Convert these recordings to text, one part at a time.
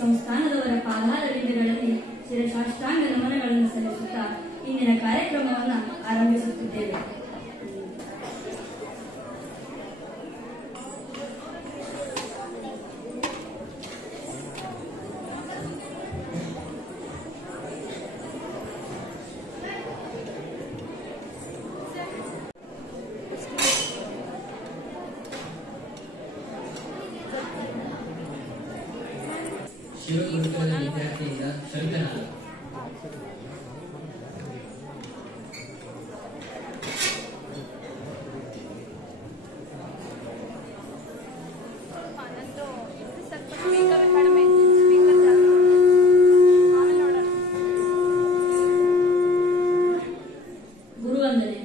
ಸಂಸ್ಥಾನದವರ ಪಾದಾರವಿಂದಗಳಲ್ಲಿ ಶಿರಸಾಷ್ಟಾಂಗ ನಮನಗಳನ್ನು ಸಲ್ಲಿಸುತ್ತಾ ಇಂದಿನ ಕಾರ್ಯಕ್ರಮವನ್ನು ಆರಂಭಿಸುತ್ತಿದ್ದೇವೆ. ಶಿವಗುರುಕುಲದ ವಿದ್ಯಾರ್ಥಿಯಿಂದ ಶಂಕರನಾಥ. ಗುರುವಂದನೆ.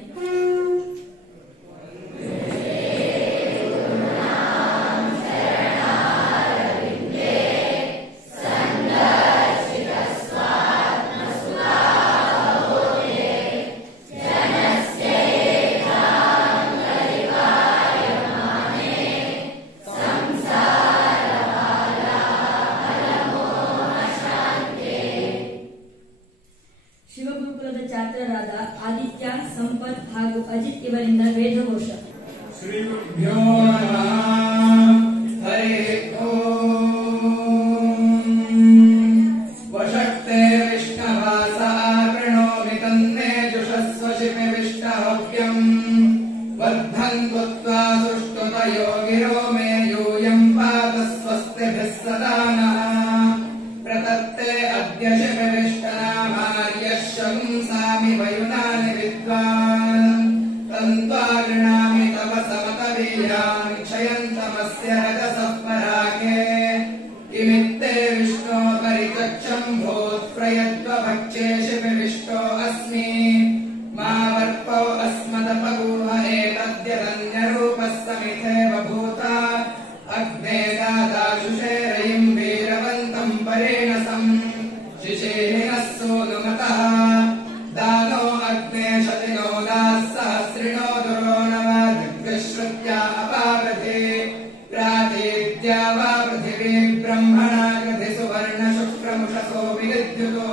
ಶಿವಗುರುಕುಲದ ಛಾತ್ರರಾದ ಆದಿತ್ಯ, ಸಂಪತ್ ಹಾಗೂ ಅಜಿತ್ ಇವರಿಂದ ವೇದಘೋಷ. ಶ್ರೀ ಗುರುಭ್ಯೋ ನಮಃ. ಹರಿ ಓಂ. ವಶಕ್ತೆ ವಿಷ್ಣವಾಸ ಪ್ರಣೋಮಿ ತನ್ನೇ ಜುಷಸ್ವ ಶಿವೆ ವಿಷ್ಣಹವ್ಯಂ ವರ್ಧಂತು ತ್ವಾ ಸುಷ್ಟುತಯೋ ಗಿರೋ ಮೇ ಯೂಯಂ ಪಾತ ಸ್ವಸ್ತಿಭಿಃ ಸದಾ ನಃ. ಪ್ರತತ್ತೆ ಅದ್ಯ ಶಿವೆ ವಿಷ್ಣನಾಮಾರ್ಯಃ ಶಂಸಾಮಿ ವಯುನಾನಿ ವಿದ್ವಾನ್ ತನ್ತ್ವಾ ಗೃಣಾಮಿ ತವ ಸಮತವೀಯಾನ್ ಕ್ಷಯಂತಮಸ್ಯ ರಜಸಃ ಪರಾಗೆ. ಇಮಿತ್ತೇ ವಿಷ್ಣೋ ಪರಿತಚ್ಛಂಭೋತ್ ಪ್ರಯತ್ವ ಭಕ್ಷೇ ಶಿವೆ ವಿಷ್ಣೋ ಅಸ್ಮಿ ಮಾ ವರ್ಪೋ ಅಸ್ಮದಪಗೂಹ ಏತದ್ಯದನ್ಯರೂಪಃ ಸಮಿಥೇವ ಭೂತ ಅಗ್ನೇ ದಾದಾಶುಷೇ ರಯಿಂ ವೀರವಂತಂ ಪರೇಣಸಂ ಶಿಶೇಹಿನಃ ಸೋನುಮತಃ दानो अग्ने शतिनो दासहस्रिणो दुरो नव जग्श्रुत्या अपावृधे प्रातीद्या वा पृथिवी ब्रह्मणा कृधि सुवर्ण शुक्रमुषसो विद्युतो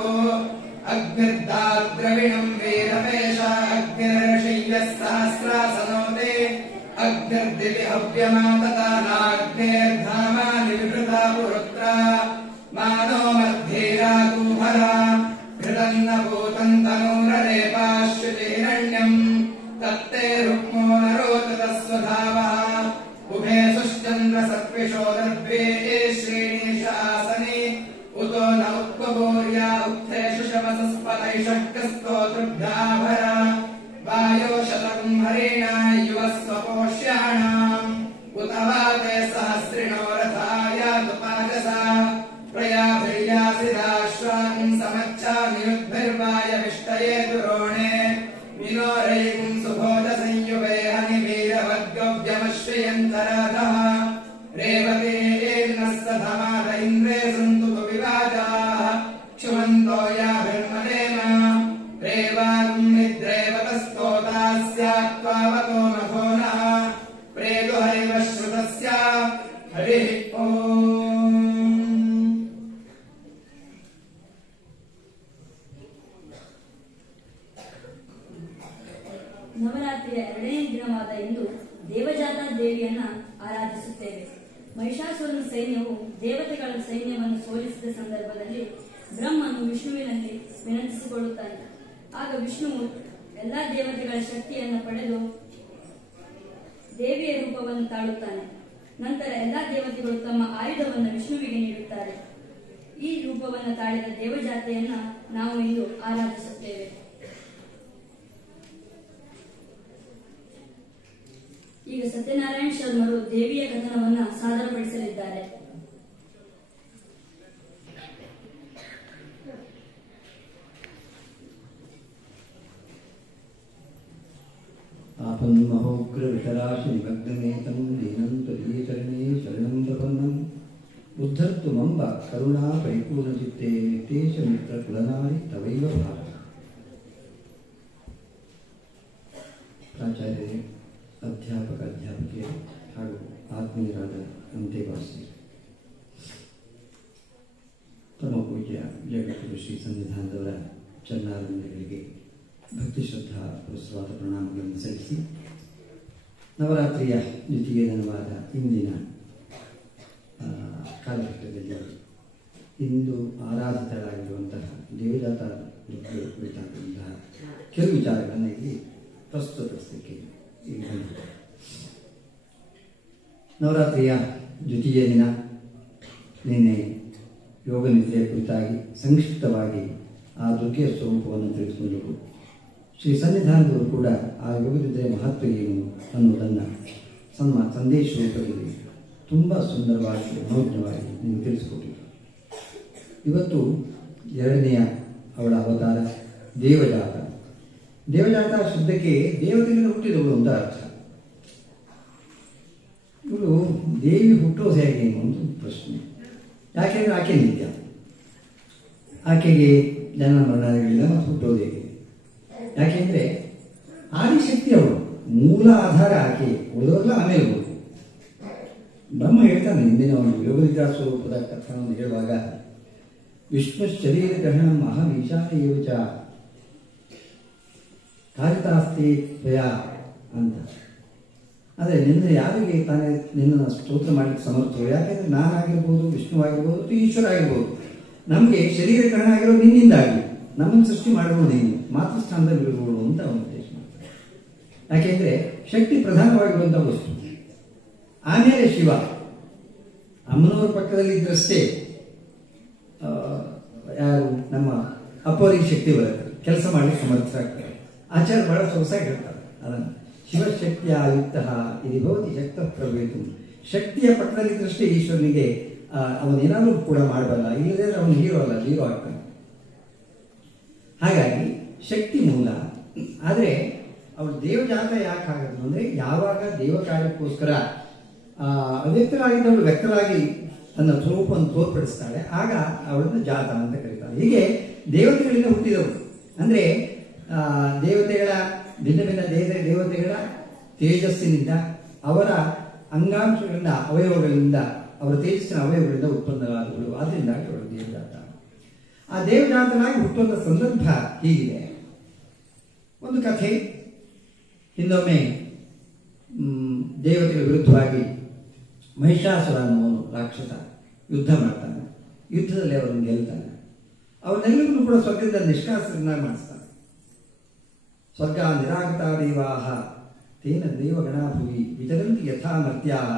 अग्निर्दाद्रविणम् वीरपेश अग्निर्षय्यः सहस्रासनोते अग्निर्दिवि हव्यमातता नाग्नेर्धामानि विवृता पुरुत्रा मानो मध्येरातूहरा घृतन्नभूतन्तनूररेपाश्रुतिहिरण्यम् तत्ते रुक्मो नरोततस्वधावः उभे सुश्चन्द्रसत्विषो दर्भे श्रेणीश आसने उतो न उत्पभूर्या उत्थेषु शमसस्पतैषः कस्तोतृभ्याभरा वायो शतकम् हरेणा युवस्वपोष्याणाम् उत वा ते सहस्रिणो रथायातु पाजसा प्रयाभिर्यासिदाश्वान् समच्छामि युद्भिर्वाय विष्टये दुरोणे विनोरयिं सुभोजसंयुगे हनिवीरवद्गव्यमश्रयन्तराधः रेवतेर्नः सधमाद इन्द्रे सन्तु तु विवाजाः क्षुमन्तो याभिर्मदेम रेवाम् निद्रेवतस्तोता स्यात्त्वावतो मघो नः प्रेतु हरिव श्रुतस्य हरिः ओम्. ನವರಾತ್ರಿಯ ಎರಡನೇ ದಿನವಾದ ಇಂದು ದೇವಜಾತ ದೇವಿಯನ್ನ ಆರಾಧಿಸುತ್ತೇವೆ. ಮಹಿಷಾಸುರನ ಸೈನ್ಯವು ದೇವತೆಗಳ ಸೈನ್ಯವನ್ನು ಸೋಲಿಸಿದ ಸಂದರ್ಭದಲ್ಲಿ ಬ್ರಹ್ಮನು ವಿಷ್ಣುವಿನಲ್ಲಿ ವಿನಂತಿಸಿಕೊಳ್ಳುತ್ತಾನೆ. ಆಗ ವಿಷ್ಣುವು ಎಲ್ಲಾ ದೇವತೆಗಳ ಶಕ್ತಿಯನ್ನು ಪಡೆದು ದೇವಿಯ ರೂಪವನ್ನು ತಾಳುತ್ತಾನೆ. ನಂತರ ಎಲ್ಲಾ ದೇವತೆಗಳು ತಮ್ಮ ಆಯುಧವನ್ನು ವಿಷ್ಣುವಿಗೆ ನೀಡುತ್ತಾರೆ. ಈ ರೂಪವನ್ನು ತಾಳಿದ ದೇವಜಾತೆಯನ್ನ ನಾವು ಇಂದು ಆರಾಧಿಸುತ್ತೇವೆ. ಈಗ ಸತ್ಯನಾರಾಯಣ ಶರ್ಮರು ದೇವಿಯ ಕಥನವನ್ನು ಸಾದರಪಡಿಸಲಿದ್ದಾರೆ. आपन्महोग्र वितराशि निमग्नमेतं दीनं त्वदीयचरणे शरणं प्रपन्नम् उद्धर्तुमम्ब करुणा परिपूर्णचित्ते नित्येश मित्रकुलनारि तवैव भारत. प्राचार्यरे, अध्यापक अध्यापकियರು ಹಾಗೂ ಆತ್ಮೀಯರಾದ ಅಂತೆವಾಸಿ, ಶ್ರೀ ಸನ್ನಿಧಾನದವರ ಚರಣಾರವಿಂದಗಳಿಗೆ ಭಕ್ತಿ ಶ್ರದ್ಧಾ ಪುರಸ್ಸರವಾದ ಪ್ರಣಾಮಗಳನ್ನು ಸಲ್ಲಿಸಿ ನವರಾತ್ರಿಯ ದ್ವಿತೀಯ ದಿನವಾದ ಇಂದಿನ ಕಾಲಘಟ್ಟದಲ್ಲಿ ಇಂದು ಆರಾಧಿತರಾಗಿರುವಂತಹ ದೇವದಾತ ಕುರಿತಾದಂತಹ ಕೆಲವು ವಿಚಾರಗಳನ್ನು ಇಲ್ಲಿ ಪ್ರಸ್ತುತಪಡಿಸಲಿಕ್ಕೆ ಈಗ ಬಂದಿದೆ. ನವರಾತ್ರಿಯ ದ್ವಿತೀಯ ದಿನ ನಿನ್ನೆ ಯೋಗ ನಿದ್ರೆಯ ಕುರಿತಾಗಿ ಸಂಕ್ಷಿಪ್ತವಾಗಿ ಆ ದುರ್ಗೆಯ ಸ್ವರೂಪವನ್ನು ತಿಳಿಸಿಕೊಂಡರು. ಶ್ರೀ ಸನ್ನಿಧಾನದವರು ಕೂಡ ಆ ಯೋಗ ನಿದ್ರೆಯ ಮಹತ್ವ ಏನು ಅನ್ನೋದನ್ನು ಸಂದೇಶ ರೂಪದಲ್ಲಿ ತುಂಬ ಸುಂದರವಾಗಿ ಮನೋಜ್ಞವಾಗಿ ನೀವು ತಿಳಿಸಿಕೊಟ್ಟಿದ್ರು. ಇವತ್ತು ಎರಡನೆಯ ಅವಳ ಅವತಾರ ದೇವಜಾತ. ದೇವಜಾತ ಶಬ್ದಕ್ಕೆ ದೇವತೆಗಳಿಂದ ಹುಟ್ಟಿದವಳು ಅಂತ ಅರ್ಥ. ಇವಳು ದೇವಿ ಹುಟ್ಟೋದು ಹೇಗೆ ಅನ್ನೋ ಪ್ರಶ್ನೆ. ಯಾಕೆಂದರೆ ಆಕೆ ನಿತ್ಯ, ಆಕೆಗೆ ಜನನ ಮರಣಗಳಿಲ್ಲ ಮತ್ತು ಹುಟ್ಟೋದು ಹೇಗೆ? ಯಾಕೆಂದರೆ ಆದಿಶಕ್ತಿ ಅವಳು, ಮೂಲ ಆಧಾರ ಆಕೆ, ಉಳಿದವರೆಲ್ಲ ಆಮೇಲೆ ಹೋಗುದು. ಬ್ರಹ್ಮ ಹೇಳ್ತಾನೆ ಹಿಂದಿನ ಒಂದು ಯೋಗನಿದ್ರಾ ಸ್ವರೂಪದ ಕಥನವನ್ನು ಹೇಳುವಾಗ, ವಿಷ್ಣು ಶರೀರ ಗ್ರಹಣ ಅಹಂ ಈಶಾನೇವಚ ಕಾರಿತಾಸ್ತಿ ತ್ವಯ ಅಂತ. ಆದರೆ ನಿನ್ನ ಯಾರಿಗೆ ತಾನೇ ನಿನ್ನನ್ನು ಸ್ತೋತ್ರ ಮಾಡಲಿಕ್ಕೆ ಸಮರ್ಥರು? ಯಾಕೆಂದರೆ ನಾನಾಗಿರ್ಬೋದು, ವಿಷ್ಣುವಾಗಿರ್ಬೋದು, ಅಥವಾ ಈಶ್ವರ ಆಗಿರ್ಬೋದು. ನಮಗೆ ಶರೀರ ಗ್ರಹಣ ಆಗಿರೋದು ನಿನ್ನಿಂದಾಗಿ, ನಮ್ಮನ್ನು ಸೃಷ್ಟಿ ಮಾಡಿರೋದು ನೀನು, ಮಾತೃಸ್ಥಾನದಲ್ಲಿ ಇರಬಹುದು ಅಂತ ಅವನು ಉದ್ದೇಶ ಮಾಡ್ತಾರೆ. ಯಾಕೆಂದರೆ ಶಕ್ತಿ ಪ್ರಧಾನವಾಗಿರುವಂಥ ವಸ್ತು. ಆಮೇಲೆ ಶಿವ ಅಮ್ಮನವರ ಪಕ್ಕದಲ್ಲಿ ಇದ್ದರಷ್ಟೇ ಯಾರು ನಮ್ಮ ಅಪ್ಪವರಿಗೆ ಶಕ್ತಿ ಬರುತ್ತೆ, ಕೆಲಸ ಮಾಡಲಿಕ್ಕೆ ಸಮರ್ಥರಾಗ್ತಾರೆ. ಆಚಾರ್ಯ ಬಹಳ ಸೊಗಸಾಗಿ ಹೇಳ್ತಾರೆ ಅದನ್ನು. ಶಿವಶಕ್ತಿಯ ಆಯುಕ್ತ ಇದು ಭವತಿ ಶಕ್ತ ಪ್ರಭೇತು. ಶಕ್ತಿಯ ಪಕ್ಕದಲ್ಲಿದ್ದರಷ್ಟೇ ಈಶ್ವರನಿಗೆ ಅವನೇನಾದರೂ ಕೂಡ ಮಾಡಬಲ್ಲ, ಇಲ್ಲದೇ ಅವನು ಹೀರೋ ಅಲ್ಲ, ಹೀರೋ ಆಗ್ತಾನೆ. ಹಾಗಾಗಿ ಶಕ್ತಿ ಮೂಲ. ಆದರೆ ಅವಳು ದೇವಜಾತ ಯಾಕೆ ಆಗೋದು ಅಂದರೆ, ಯಾವಾಗ ದೇವ ಕಾರ್ಯಕ್ಕೋಸ್ಕರ ಅವ್ಯಕ್ತರಾಗಿದ್ದವಳು ವ್ಯಕ್ತರಾಗಿ ತನ್ನ ಸ್ವರೂಪವನ್ನು ತೋರ್ಪಡಿಸ್ತಾಳೆ, ಆಗ ಅವಳನ್ನು ಜಾತ ಅಂತ ಕರೀತಾರೆ. ಹೀಗೆ ದೇವತೆಗಳಿಂದ ಹುಟ್ಟಿದವರು ಅಂದರೆ ದೇವತೆಗಳ ಭಿನ್ನ ಭಿನ್ನ ದೇವತೆಗಳ ತೇಜಸ್ಸಿನಿಂದ, ಅವರ ಅಂಗಾಂಶಗಳಿಂದ, ಅವಯವಗಳಿಂದ, ಅವರ ತೇಜಸ್ಸಿನ ಅವಯವಗಳಿಂದ ಉತ್ಪನ್ನವಾದಗಳು. ಆದ್ದರಿಂದಾಗಿ ಅವಳು ದೇವಜಾತ. ಆ ದೇವಜಾತನಾಗಿ ಹುಟ್ಟುವಂಥ ಸಂದರ್ಭ ಹೀಗಿದೆ. ಒಂದು ಕಥೆ. ಹಿಂದೊಮ್ಮೆ ದೇವತೆಗಳ ವಿರುದ್ಧವಾಗಿ ಮಹಿಷಾಸುರ ಅನ್ನುವನು ರಾಕ್ಷಸ ಯುದ್ಧ ಮಾಡ್ತಾನೆ. ಯುದ್ಧದಲ್ಲಿ ಅವರನ್ನು ಗೆಲ್ತಾನೆ. ಅವರೆಲ್ಲರೂ ಕೂಡ ಸ್ವರ್ಗದಿಂದ ನಿಷ್ಕಾಸರನ್ನಾಗಿ ಮಾಡಿಸ್ತಾನೆ. ಸ್ವರ್ಗ ನಿರಾಗತ ದೇವಾಹ ತೇನ ದೇವಗಣಾಭುವಿ ವಿಚರಂತಿ ಯಥಾ ಮರ್ತ್ಯಾಹ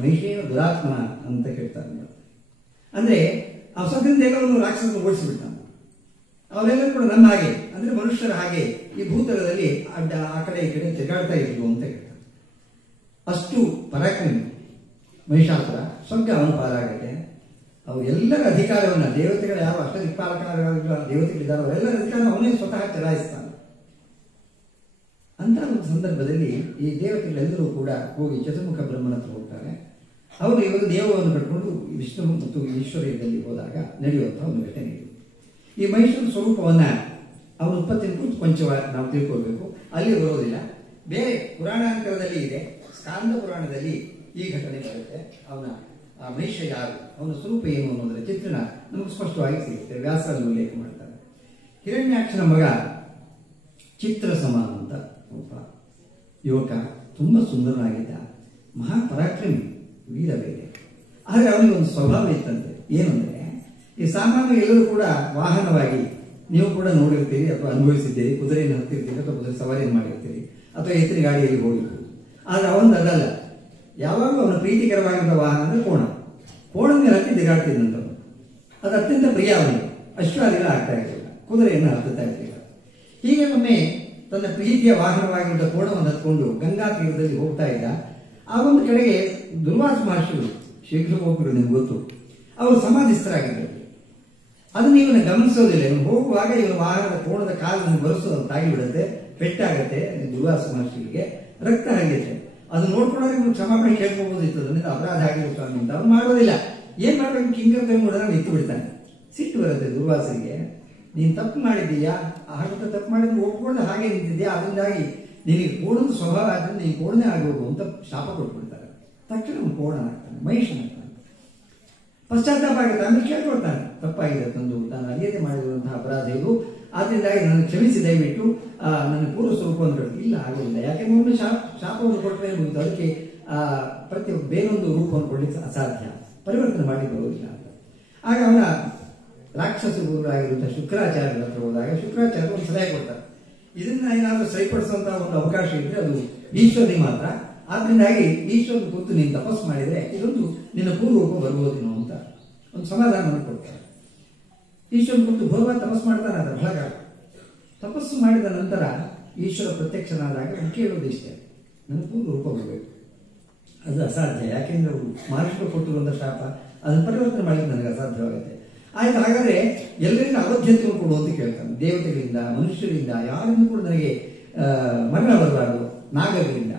ಮಹಿಷೇನ ದುರಾತ್ಮನ ಅಂತ ಹೇಳ್ತಾರೆ. ಅಂದರೆ ಆ ಸ್ವರ್ಗದಿಂದ ದೇವರನ್ನು ರಾಕ್ಷಸನ್ನು ಓಡಿಸಿಬಿಡ್ತಾನೆ. ಅವರೆಲ್ಲರೂ ಕೂಡ ನಮ್ಮ ಹಾಗೆ, ಅಂದರೆ ಮನುಷ್ಯರ ಹಾಗೆ ಈ ಭೂತಲದಲ್ಲಿ ಅಡ್ಡ ಆ ಕಡೆ ಈ ಕಡೆ ತಿರುಗಾಡ್ತಾ ಇದ್ರು ಅಂತ ಹೇಳ್ತಾರೆ. ಅಷ್ಟು ಪರಾಕ್ರಮಿ ಮಹಿಷಾಸುರ. ಸ್ವರ್ಗ ಅವನ ಪಾಲಾಗತ್ತೆ. ಅವರೆಲ್ಲರ ಅಧಿಕಾರವನ್ನು, ದೇವತೆಗಳು ಯಾವ ಅಷ್ಟ ದಿಕ್ಪಾಲಕರಾಗಿರುವ ದೇವತೆಗಳಿದ್ದಾರೆ, ಅವರೆಲ್ಲರ ಅಧಿಕಾರ ಅವನೇ ಸ್ವತಃ ಚಲಾಯಿಸ್ತಾನೆ. ಅಂತ ಒಂದು ಸಂದರ್ಭದಲ್ಲಿ ಈ ದೇವತೆಗಳೆಲ್ಲರೂ ಕೂಡ ಹೋಗಿ ಚತುರ್ಮುಖ ಬ್ರಹ್ಮನ ಹತ್ರ ಹೋಗ್ತಾರೆ. ಅವರು ಇವರು ದೇವವನ್ನು ಕಟ್ಕೊಂಡು ವಿಷ್ಣು ಮತ್ತು ಈಶ್ವರ್ಯದಲ್ಲಿ ಹೋದಾಗ ನಡೆಯುವಂತಹ ಒಂದು ಘಟನೆ ಇದು. ಈ ಮಹಿಷನ ಸ್ವರೂಪವನ್ನು ಅವನ ಉತ್ಪತ್ತಿನ ಕುರಿತು ಕೊಂಚ ನಾವು ತಿಳ್ಕೊಳ್ಬೇಕು. ಅಲ್ಲಿ ಬರೋದಿಲ್ಲ, ಬೇರೆ ಪುರಾಣಾಂತರದಲ್ಲಿ ಇದೆ. ಸ್ಕಾಂದ ಪುರಾಣದಲ್ಲಿ ಈ ಘಟನೆ ಬರುತ್ತೆ. ಅವನ ಆ ಮಹಿಷ ಯಾರು, ಅವನ ಸ್ವರೂಪ ಏನು ಅನ್ನೋದರ ಚಿತ್ರಣ ನಮಗೆ ಸ್ಪಷ್ಟವಾಗಿ ಸಿಗುತ್ತೆ. ವ್ಯಾಸರಲ್ಲಿ ಉಲ್ಲೇಖ ಮಾಡ್ತಾರೆ. ಹಿರಣ್ಯಾಕ್ಷನ ಮಗ ಚಿತ್ರಸಮ ಅಂತ ಒಬ್ಬ ಯುವಕ, ತುಂಬ ಸುಂದರನಾಗಿದ್ದ, ಮಹಾಪರಾಕ್ರಮಿ, ವೀರ ಬೇರೆ. ಆದರೆ ಅವನಿಗೆ ಒಂದು ಸ್ವಭಾವ ಇತ್ತಂತೆ. ಏನಂದರೆ, ಈ ಸಾಮಾನ್ಯ ಎಲ್ಲರೂ ಕೂಡ ವಾಹನವಾಗಿ ನೀವು ಕೂಡ ನೋಡಿರ್ತೀರಿ ಅಥವಾ ಅನುಭವಿಸಿದ್ದೀರಿ, ಕುದುರೆಯನ್ನು ಹತ್ತಿರ್ತೀರಿ ಅಥವಾ ಕುದುರೆ ಸವಾರಿಯನ್ನು ಮಾಡಿರ್ತೀರಿ ಅಥವಾ ಎತ್ತಿನ ಗಾಡಿಯಲ್ಲಿ ಹೋಗಿರ್ತೀರಿ. ಆದರೆ ಅವನು ಅದಲ್ಲ. ಯಾವಾಗಲೂ ಅವನ ಪ್ರೀತಿಕರವಾಗಿರುವ ವಾಹನ ಅಂದರೆ ಕೋಣ. ಕೋಣದ ಮೇಲೆ ಹತ್ತಿ ದಿಗಾಡ್ತಿದ್ದಂಥವ್ರು. ಅದು ಅತ್ಯಂತ ಪ್ರಿಯ ಅವನಿಗೆ. ಅಶ್ವಾದಿಗಳ ಆಗ್ತಾ ಇರಲಿಲ್ಲ, ಕುದುರೆಯನ್ನು ಹತ್ತುತ್ತಾ ಇರಲಿಲ್ಲ. ಹೀಗೆ ಒಮ್ಮೆ ತನ್ನ ಪ್ರೀತಿಯ ವಾಹನವಾಗಿರುವ ಕೋಣವನ್ನು ಹತ್ಕೊಂಡು ಗಂಗಾ ತೀರದಲ್ಲಿ ಹೋಗ್ತಾ ಇದ್ದ. ಆ ಒಂದು ಕಡೆಗೆ ದುರ್ವಾಸ ಮಹರ್ಷಿಗಳು, ಶೀಘ್ರ ಹೋಗ್ಬಿಡು ನಿಮ್ಗೆ ಗೊತ್ತು, ಅವರು ಸಮಾಧಿಸ್ಥರಾಗಿದ್ದರು. ಅದನ್ನು ಇವನು ಗಮನಿಸೋದಿಲ್ಲ. ಇವನು ಹೋಗುವಾಗ ಇವನ ವಾಹನದ ಕೋಣದ ಕಾಲನ್ನು ಬರೆಸೋದು ತಾಗಿಬಿಡುತ್ತೆ, ಪೆಟ್ಟಾಗತ್ತೆ ದುರ್ವಾಸ ಮಹರ್ಷಿಗಳಿಗೆ, ರಕ್ತ ಹರಿಯುತ್ತೆ. ಅದು ನೋಡ್ಕೊಂಡ್ರೆ ಇವನು ಕ್ಷಮಾಪಣೆ ಕೇಳ್ಕೋಬೋದಿತ್ತು, ಅದರಿಂದ ಅಪರಾಧ ಆಗಿರೋ ಸ್ವಾಮಿ ಅಂತ. ಅವ್ನು ಮಾಡೋದಿಲ್ಲ. ಏನ್ ಮಾಡ್ಬೇಕು, ಕಿಂಗರ್ ನೋಡಿದ್ರೆ ನಿಂತು ಬಿಡ್ತಾನೆ. ಸಿಟ್ಟು ಬರುತ್ತೆ ದುರ್ವಾಸರಿಗೆ. ನೀನು ತಪ್ಪು ಮಾಡಿದ್ದೀಯಾ, ಹಾಗಂತ ತಪ್ಪು ಮಾಡಿದ್ರೆ ಒಪ್ಕೊಂಡು ಹಾಗೆ ನಿಂತಿದ್ಯಾ, ಅದರಿಂದಾಗಿ ನಿನಗೆ ಕೋಣದ ಸ್ವಭಾವ ಆದ್ರಿಂದ ನೀನು ಕೋಣನೇ ಆಗೋದು ಅಂತ ಶಾಪ ಕೊಟ್ಬಿಡ್ತಾರೆ. ತಕ್ಷಣ ಅವನು ಕೋಣ ಆಗ್ತಾನೆ, ಮಹಿಷನಾಗ್ತಾನೆ. ಪಶ್ಚಾತ್ತಾಪ ಆಗುತ್ತೆ. ಆಮೇಲೆ ಕೇಳ್ಕೊಳ್ತಾನೆ, ತಪ್ಪಾಗಿದೆ ತಂದು ನಾನು ಅರಿಯದೆ ಮಾಡಿರುವಂತಹ ಅಪರಾಧ ಇದು, ಆದ್ರಿಂದಾಗಿ ನನ್ನ ಕ್ಷಮಿಸಿ ದಯವಿಟ್ಟು ನನ್ನ ಪೂರ್ವ ಸ್ವರೂಪವನ್ನು ಕೊಟ್ಟು. ಇಲ್ಲ, ಆಗೋದಿಲ್ಲ. ಯಾಕೆಂದ್ರೆ ಒಮ್ಮೆ ಶಾಪವನ್ನು ಕೊಟ್ಟರೆ ಮುಗಿದು ಅದಕ್ಕೆ ಬೇರೊಂದು ರೂಪವನ್ನು ಕೊಡ್ಲಿಕ್ಕೆ ಅಸಾಧ್ಯ, ಪರಿವರ್ತನೆ ಮಾಡಿ ಬರುವುದಿಲ್ಲ ಅಂತ. ಆಗ ಅವನ ರಾಕ್ಷಸ ಗುರುಗಳಾಗಿರುವಂತಹ ಶುಕ್ರಾಚಾರ್ಯರ ಹತ್ರ ಹೋದಾಗ ಶುಕ್ರಾಚಾರ್ಯ ಒಂದು ಸಲಹೆ ಕೊಡ್ತಾರೆ. ಇದನ್ನ ಏನಾದರೂ ಸರಿಪಡಿಸುವಂತಹ ಒಂದು ಅವಕಾಶ ಇದ್ರೆ ಅದು ಈಶ್ವರನಿಗೆ ಮಾತ್ರ. ಆದ್ರಿಂದಾಗಿ ಈಶ್ವರನ ಕುರಿತು ನೀನು ತಪಸ್ಸು ಮಾಡಿದ್ರೆ ಇದೊಂದು ನಿನ್ನ ಪೂರ್ವರೂಪ ಬರ್ಬೋದೇನೋ ಅಂತ ಒಂದು ಸಮಾಧಾನವನ್ನು ಕೊಡ್ತಾರೆ. ಈಶ್ವರನ ಕುರಿತು ಭಗವಾನ್ ತಪಸ್ಸು ಮಾಡ್ತಾನೆ. ಅದರ ಭಾಗ ತಪಸ್ಸು ಮಾಡಿದ ನಂತರ ಈಶ್ವರ ಪ್ರತ್ಯಕ್ಷನಾದಾಗ ಕೇಳೋದು ಇಷ್ಟೇ, ನನ್ನ ಪೂರ್ವರೂಪ ಬರಬೇಕು. ಅದು ಅಸಾಧ್ಯ, ಯಾಕೆಂದ್ರೆ ಅವರು ಮಹರ್ಷಿಗಳು ಕೊಟ್ಟಿರುವಂಥ ಶಾಪ ಅದನ್ನು ಪರಿವರ್ತನೆ ಮಾಡಲಿಕ್ಕೆ ನನಗೆ ಅಸಾಧ್ಯವಾಗುತ್ತೆ. ಆಯ್ತು, ಹಾಗಾದ್ರೆ ಎಲ್ಲರಿಂದ ಅವಧ್ಯತ್ವವನ್ನು ಕೊಡು ಅಂತ ಕೇಳ್ತಾನೆ. ದೇವತೆಗಳಿಂದ, ಮನುಷ್ಯರಿಂದ, ಯಾರಿಂದ ಕೂಡ ನನಗೆ ಮರಣ ಬರಬಾರ್ದು, ನಾಗಗಳಿಂದ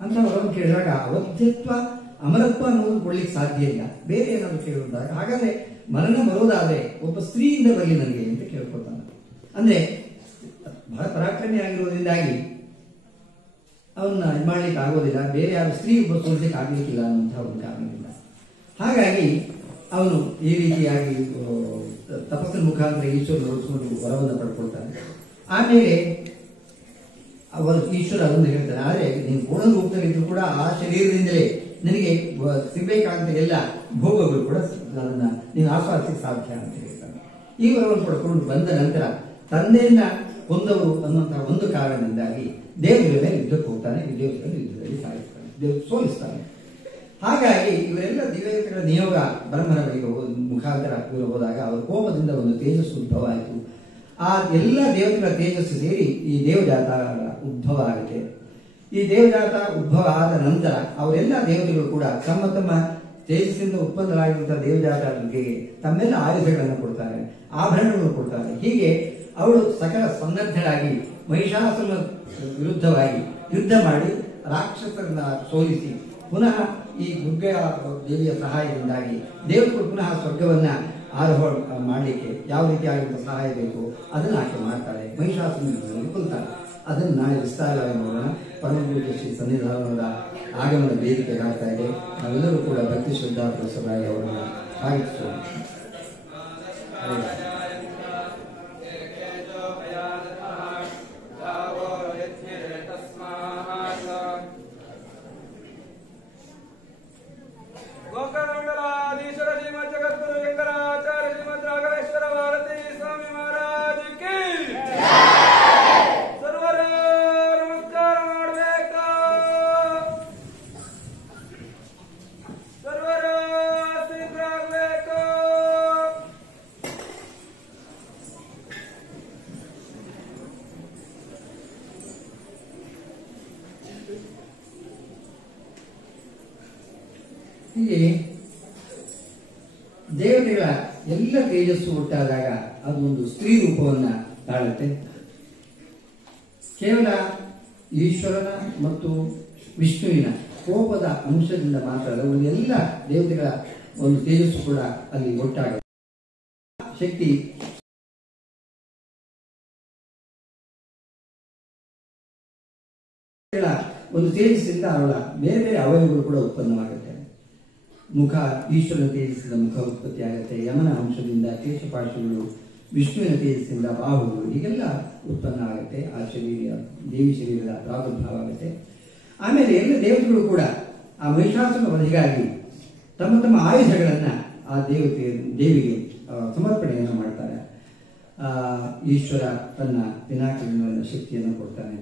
ಅಂತ ಅವರನ್ನು ಕೇಳಿದಾಗ ಅವಧ್ಯತ್ವ ಅಮರತ್ವ ಅನ್ನೋದು ಕೊಡ್ಲಿಕ್ಕೆ ಸಾಧ್ಯ ಇಲ್ಲ. ಬೇರೆ ಏನಾದ್ರು ಕೇಳಿದಾಗ ಹಾಗಾದ್ರೆ ಮರಣ ಬರೋದಾದ್ರೆ ಒಬ್ಬ ಸ್ತ್ರೀಯಿಂದ ಬರಲಿ ನನಗೆ ಅಂತ ಕೇಳ್ಕೊಳ್ತಾನೆ. ಅಂದ್ರೆ ಬಹಳ ಪರಾಕ್ರಮಿ ಆಗಿರೋದ್ರಿಂದಾಗಿ ಅವನ್ನ ಇದು ಮಾಡ್ಲಿಕ್ಕೆ ಆಗೋದಿಲ್ಲ, ಬೇರೆ ಯಾರು ಸ್ತ್ರೀ ಒಬ್ಬ ಸೋಲಿಸಲಿಕ್ಕೆ ಆಗ್ಲಿಕ್ಕಿಲ್ಲ ಅನ್ನುವಂತಹ ಒಂದು ಕಾರಣದಿಂದ. ಹಾಗಾಗಿ ಅವನು ಈ ರೀತಿಯಾಗಿ ತಪಸ್ಸಿನ ಮುಖಾಂತರ ಈಶ್ವರ ನೋಡಿಸ್ಕೊಂಡು ವರವನ್ನು ಪಡ್ಕೊಳ್ತಾನೆ. ಆಮೇಲೆ ಅವರು ಈಶ್ವರ ಅದನ್ನು ಹೇಳ್ತಾನೆ, ಆದರೆ ನೀನು ಪೂರ್ಣ ರೂಪದಲ್ಲಿದ್ರು ಕೂಡ ಆ ಶರೀರದಿಂದಲೇ ನಿನಗೆ ಸಿಗ್ಬೇಕಾದಂತ ಎಲ್ಲ ಭೋಗಗಳು ಕೂಡ ಅದನ್ನ ನೀನು ಆಸ್ವಾದಿಸಲಿಕ್ಕೆ ಸಾಧ್ಯ ಅಂತ ಹೇಳ್ತಾನೆ. ಈ ವರವನ್ನು ಪಡ್ಕೊಂಡು ಬಂದ ನಂತರ ತಂದೆಯನ್ನ ಕೊಂದವರು ಅನ್ನುವಂತಹ ಒಂದು ಕಾರಣದಿಂದಾಗಿ ದೇವರ ಮೇಲೆ ಯುದ್ಧಕ್ಕೆ ಹೋಗ್ತಾನೆ. ದೇವರಲ್ಲಿ ಯುದ್ಧದಲ್ಲಿ ಸಾಯಿಸ್ತಾನೆ, ದೇವರು ಸೋಲಿಸ್ತಾನೆ. ಹಾಗಾಗಿ ಇವರೆಲ್ಲ ದಿವ್ಯಗಳ ನಿಯೋಗ ಬ್ರಹ್ಮನ ಬಳಿಗೆ ಮುಖಾಂತರ ಇವರು ಹೋದಾಗ ಅವರ ಕೋಪದಿಂದ ಒಂದು ತೇಜಸ್ಸು ಉದ್ಭವ ಆಯಿತು. ಆ ಎಲ್ಲ ದೇವತೆಗಳ ತೇಜಸ್ಸು ಸೇರಿ ಈ ದೇವಜಾತ ಉದ್ಭವ ಆಗುತ್ತೆ. ಈ ದೇವಜಾತ ಉದ್ಭವ ಆದ ನಂತರ ಅವರೆಲ್ಲ ದೇವತೆಗಳು ಕೂಡ ತಮ್ಮ ತಮ್ಮ ತೇಜಸ್ಸಿಂದ ಉತ್ಪನ್ನರಾಗಿರುವಂತಹ ದೇವಜಾತರಿಗೆ ತಮ್ಮೆಲ್ಲ ಆಯುಧಗಳನ್ನು ಕೊಡ್ತಾರೆ, ಆಭರಣಗಳನ್ನು ಕೊಡ್ತಾರೆ. ಹೀಗೆ ಅವಳು ಸಕಲ ಸನ್ನದ್ಧರಾಗಿ ಮಹಿಷಾಸುರನ ವಿರುದ್ಧವಾಗಿ ಯುದ್ಧ ಮಾಡಿ ರಾಕ್ಷಸರನ್ನ ಸೋಲಿಸಿ ಪುನಃ ಈ ದುರ್ಗಾ ದೇವಿಯ ಸಹಾಯದಿಂದಾಗಿ ದೇವತೆಗಳು ಪುನಃ ಸ್ವರ್ಗವನ್ನ ಆರೋಹಣ ಮಾಡಲಿಕ್ಕೆ ಯಾವ ರೀತಿಯಾಗಿರುವ ಸಹಾಯ ಬೇಕು ಅದನ್ನು ಆಕೆ ಮಾಡ್ತಾಳೆ. ಮಹಿಷಾಸುರನಿಗೆ ಕೊಲ್ತಾಳೆ. ಅದನ್ನು ನಾಳೆ ವಿಸ್ತಾರವಾಗಿ ನೋಡೋಣ. ಪರಮಪೂಜ್ಯ ಶ್ರೀ ಸನ್ನಿಧಾನದ ಆಗಮನ ವೇದಿಕೆ ಆಗ್ತಾ ಇದೆ. ನಾವೆಲ್ಲರೂ ಕೂಡ ಭಕ್ತಿ ಶ್ರದ್ಧಾ ಪುರಸರಾಗಿ ಅವರನ್ನು ಸ್ವಾಗತಿಸೋಣ. ಗೋಕರ್ಣಮಂಡಲಾಧೀಶ್ವರ ಶ್ರೀಮದ್ ಜಗದ್ಗುರು ಶಂಕರಾಚಾರ್ಯ ಶ್ರೀಮದ್ ರಾಘವೇಶ್ವರ ಭಾರತಿ ಸ್ವಾಮಿ ಮಹಾರಾಜ್ ಕಿ ಸರ್ವರ ನಮಸ್ಕಾರ ಮಾಡಬೇಕು. ಸರ್ವರ ಸಿದ್ಧರಾಗಬೇಕು. ಹೀಗೆ ದೇವತೆಗಳ ಎಲ್ಲ ತೇಜಸ್ಸು ಒಟ್ಟಾದಾಗ ಅದು ಒಂದು ಸ್ತ್ರೀ ರೂಪವನ್ನ ತಾಳುತ್ತೆ. ಕೇವಲ ಈಶ್ವರನ ಮತ್ತು ವಿಷ್ಣುವಿನ ಕೋಪದ ಅಂಶದಿಂದ ಮಾತ್ರ ಅಲ್ಲ, ಎಲ್ಲ ದೇವತೆಗಳ ಒಂದು ತೇಜಸ್ಸು ಕೂಡ ಅಲ್ಲಿ ಒಟ್ಟಾಗುತ್ತೆ. ಶಕ್ತಿ ಒಂದು ತೇಜಸ್ಸಿಂದ ಅವಳ ಬೇರೆ ಬೇರೆ ಅವಯವಗಳು ಕೂಡ ಉತ್ಪನ್ನವಾಗುತ್ತೆ. ಮುಖ ಈಶ್ವರನ ತೇಜಸ್ಸಿಂದ ಮುಖ ಉತ್ಪತ್ತಿ ಆಗುತ್ತೆ. ಯಮನ ಅಂಶದಿಂದ ಕೇಶಪಾಶಗಳು, ವಿಷ್ಣುವಿನ ತೇಜಸ್ಸಿಂದ ಬಾಹುಗಳು, ಹೀಗೆಲ್ಲ ಉತ್ಪನ್ನ ಆಗುತ್ತೆ. ಆ ಶರೀರ ದೇವಿ ಶರೀರದ ಪ್ರಾದುರ್ಭಾವ ಆಗುತ್ತೆ. ಆಮೇಲೆ ಎಲ್ಲ ದೇವತೆಗಳು ಕೂಡ ಆ ಮಹಿಷಾಸುರನ ವಧೆಗಾಗಿ ತಮ್ಮ ತಮ್ಮ ಆಯುಧಗಳನ್ನ ಆ ದೇವಿಗೆ ಸಮರ್ಪಣೆಯನ್ನು ಮಾಡ್ತಾರೆ. ಈಶ್ವರ ತನ್ನ ಪಿನಾಕಿನ ಶಕ್ತಿಯನ್ನು ಕೊಡ್ತಾನೆ.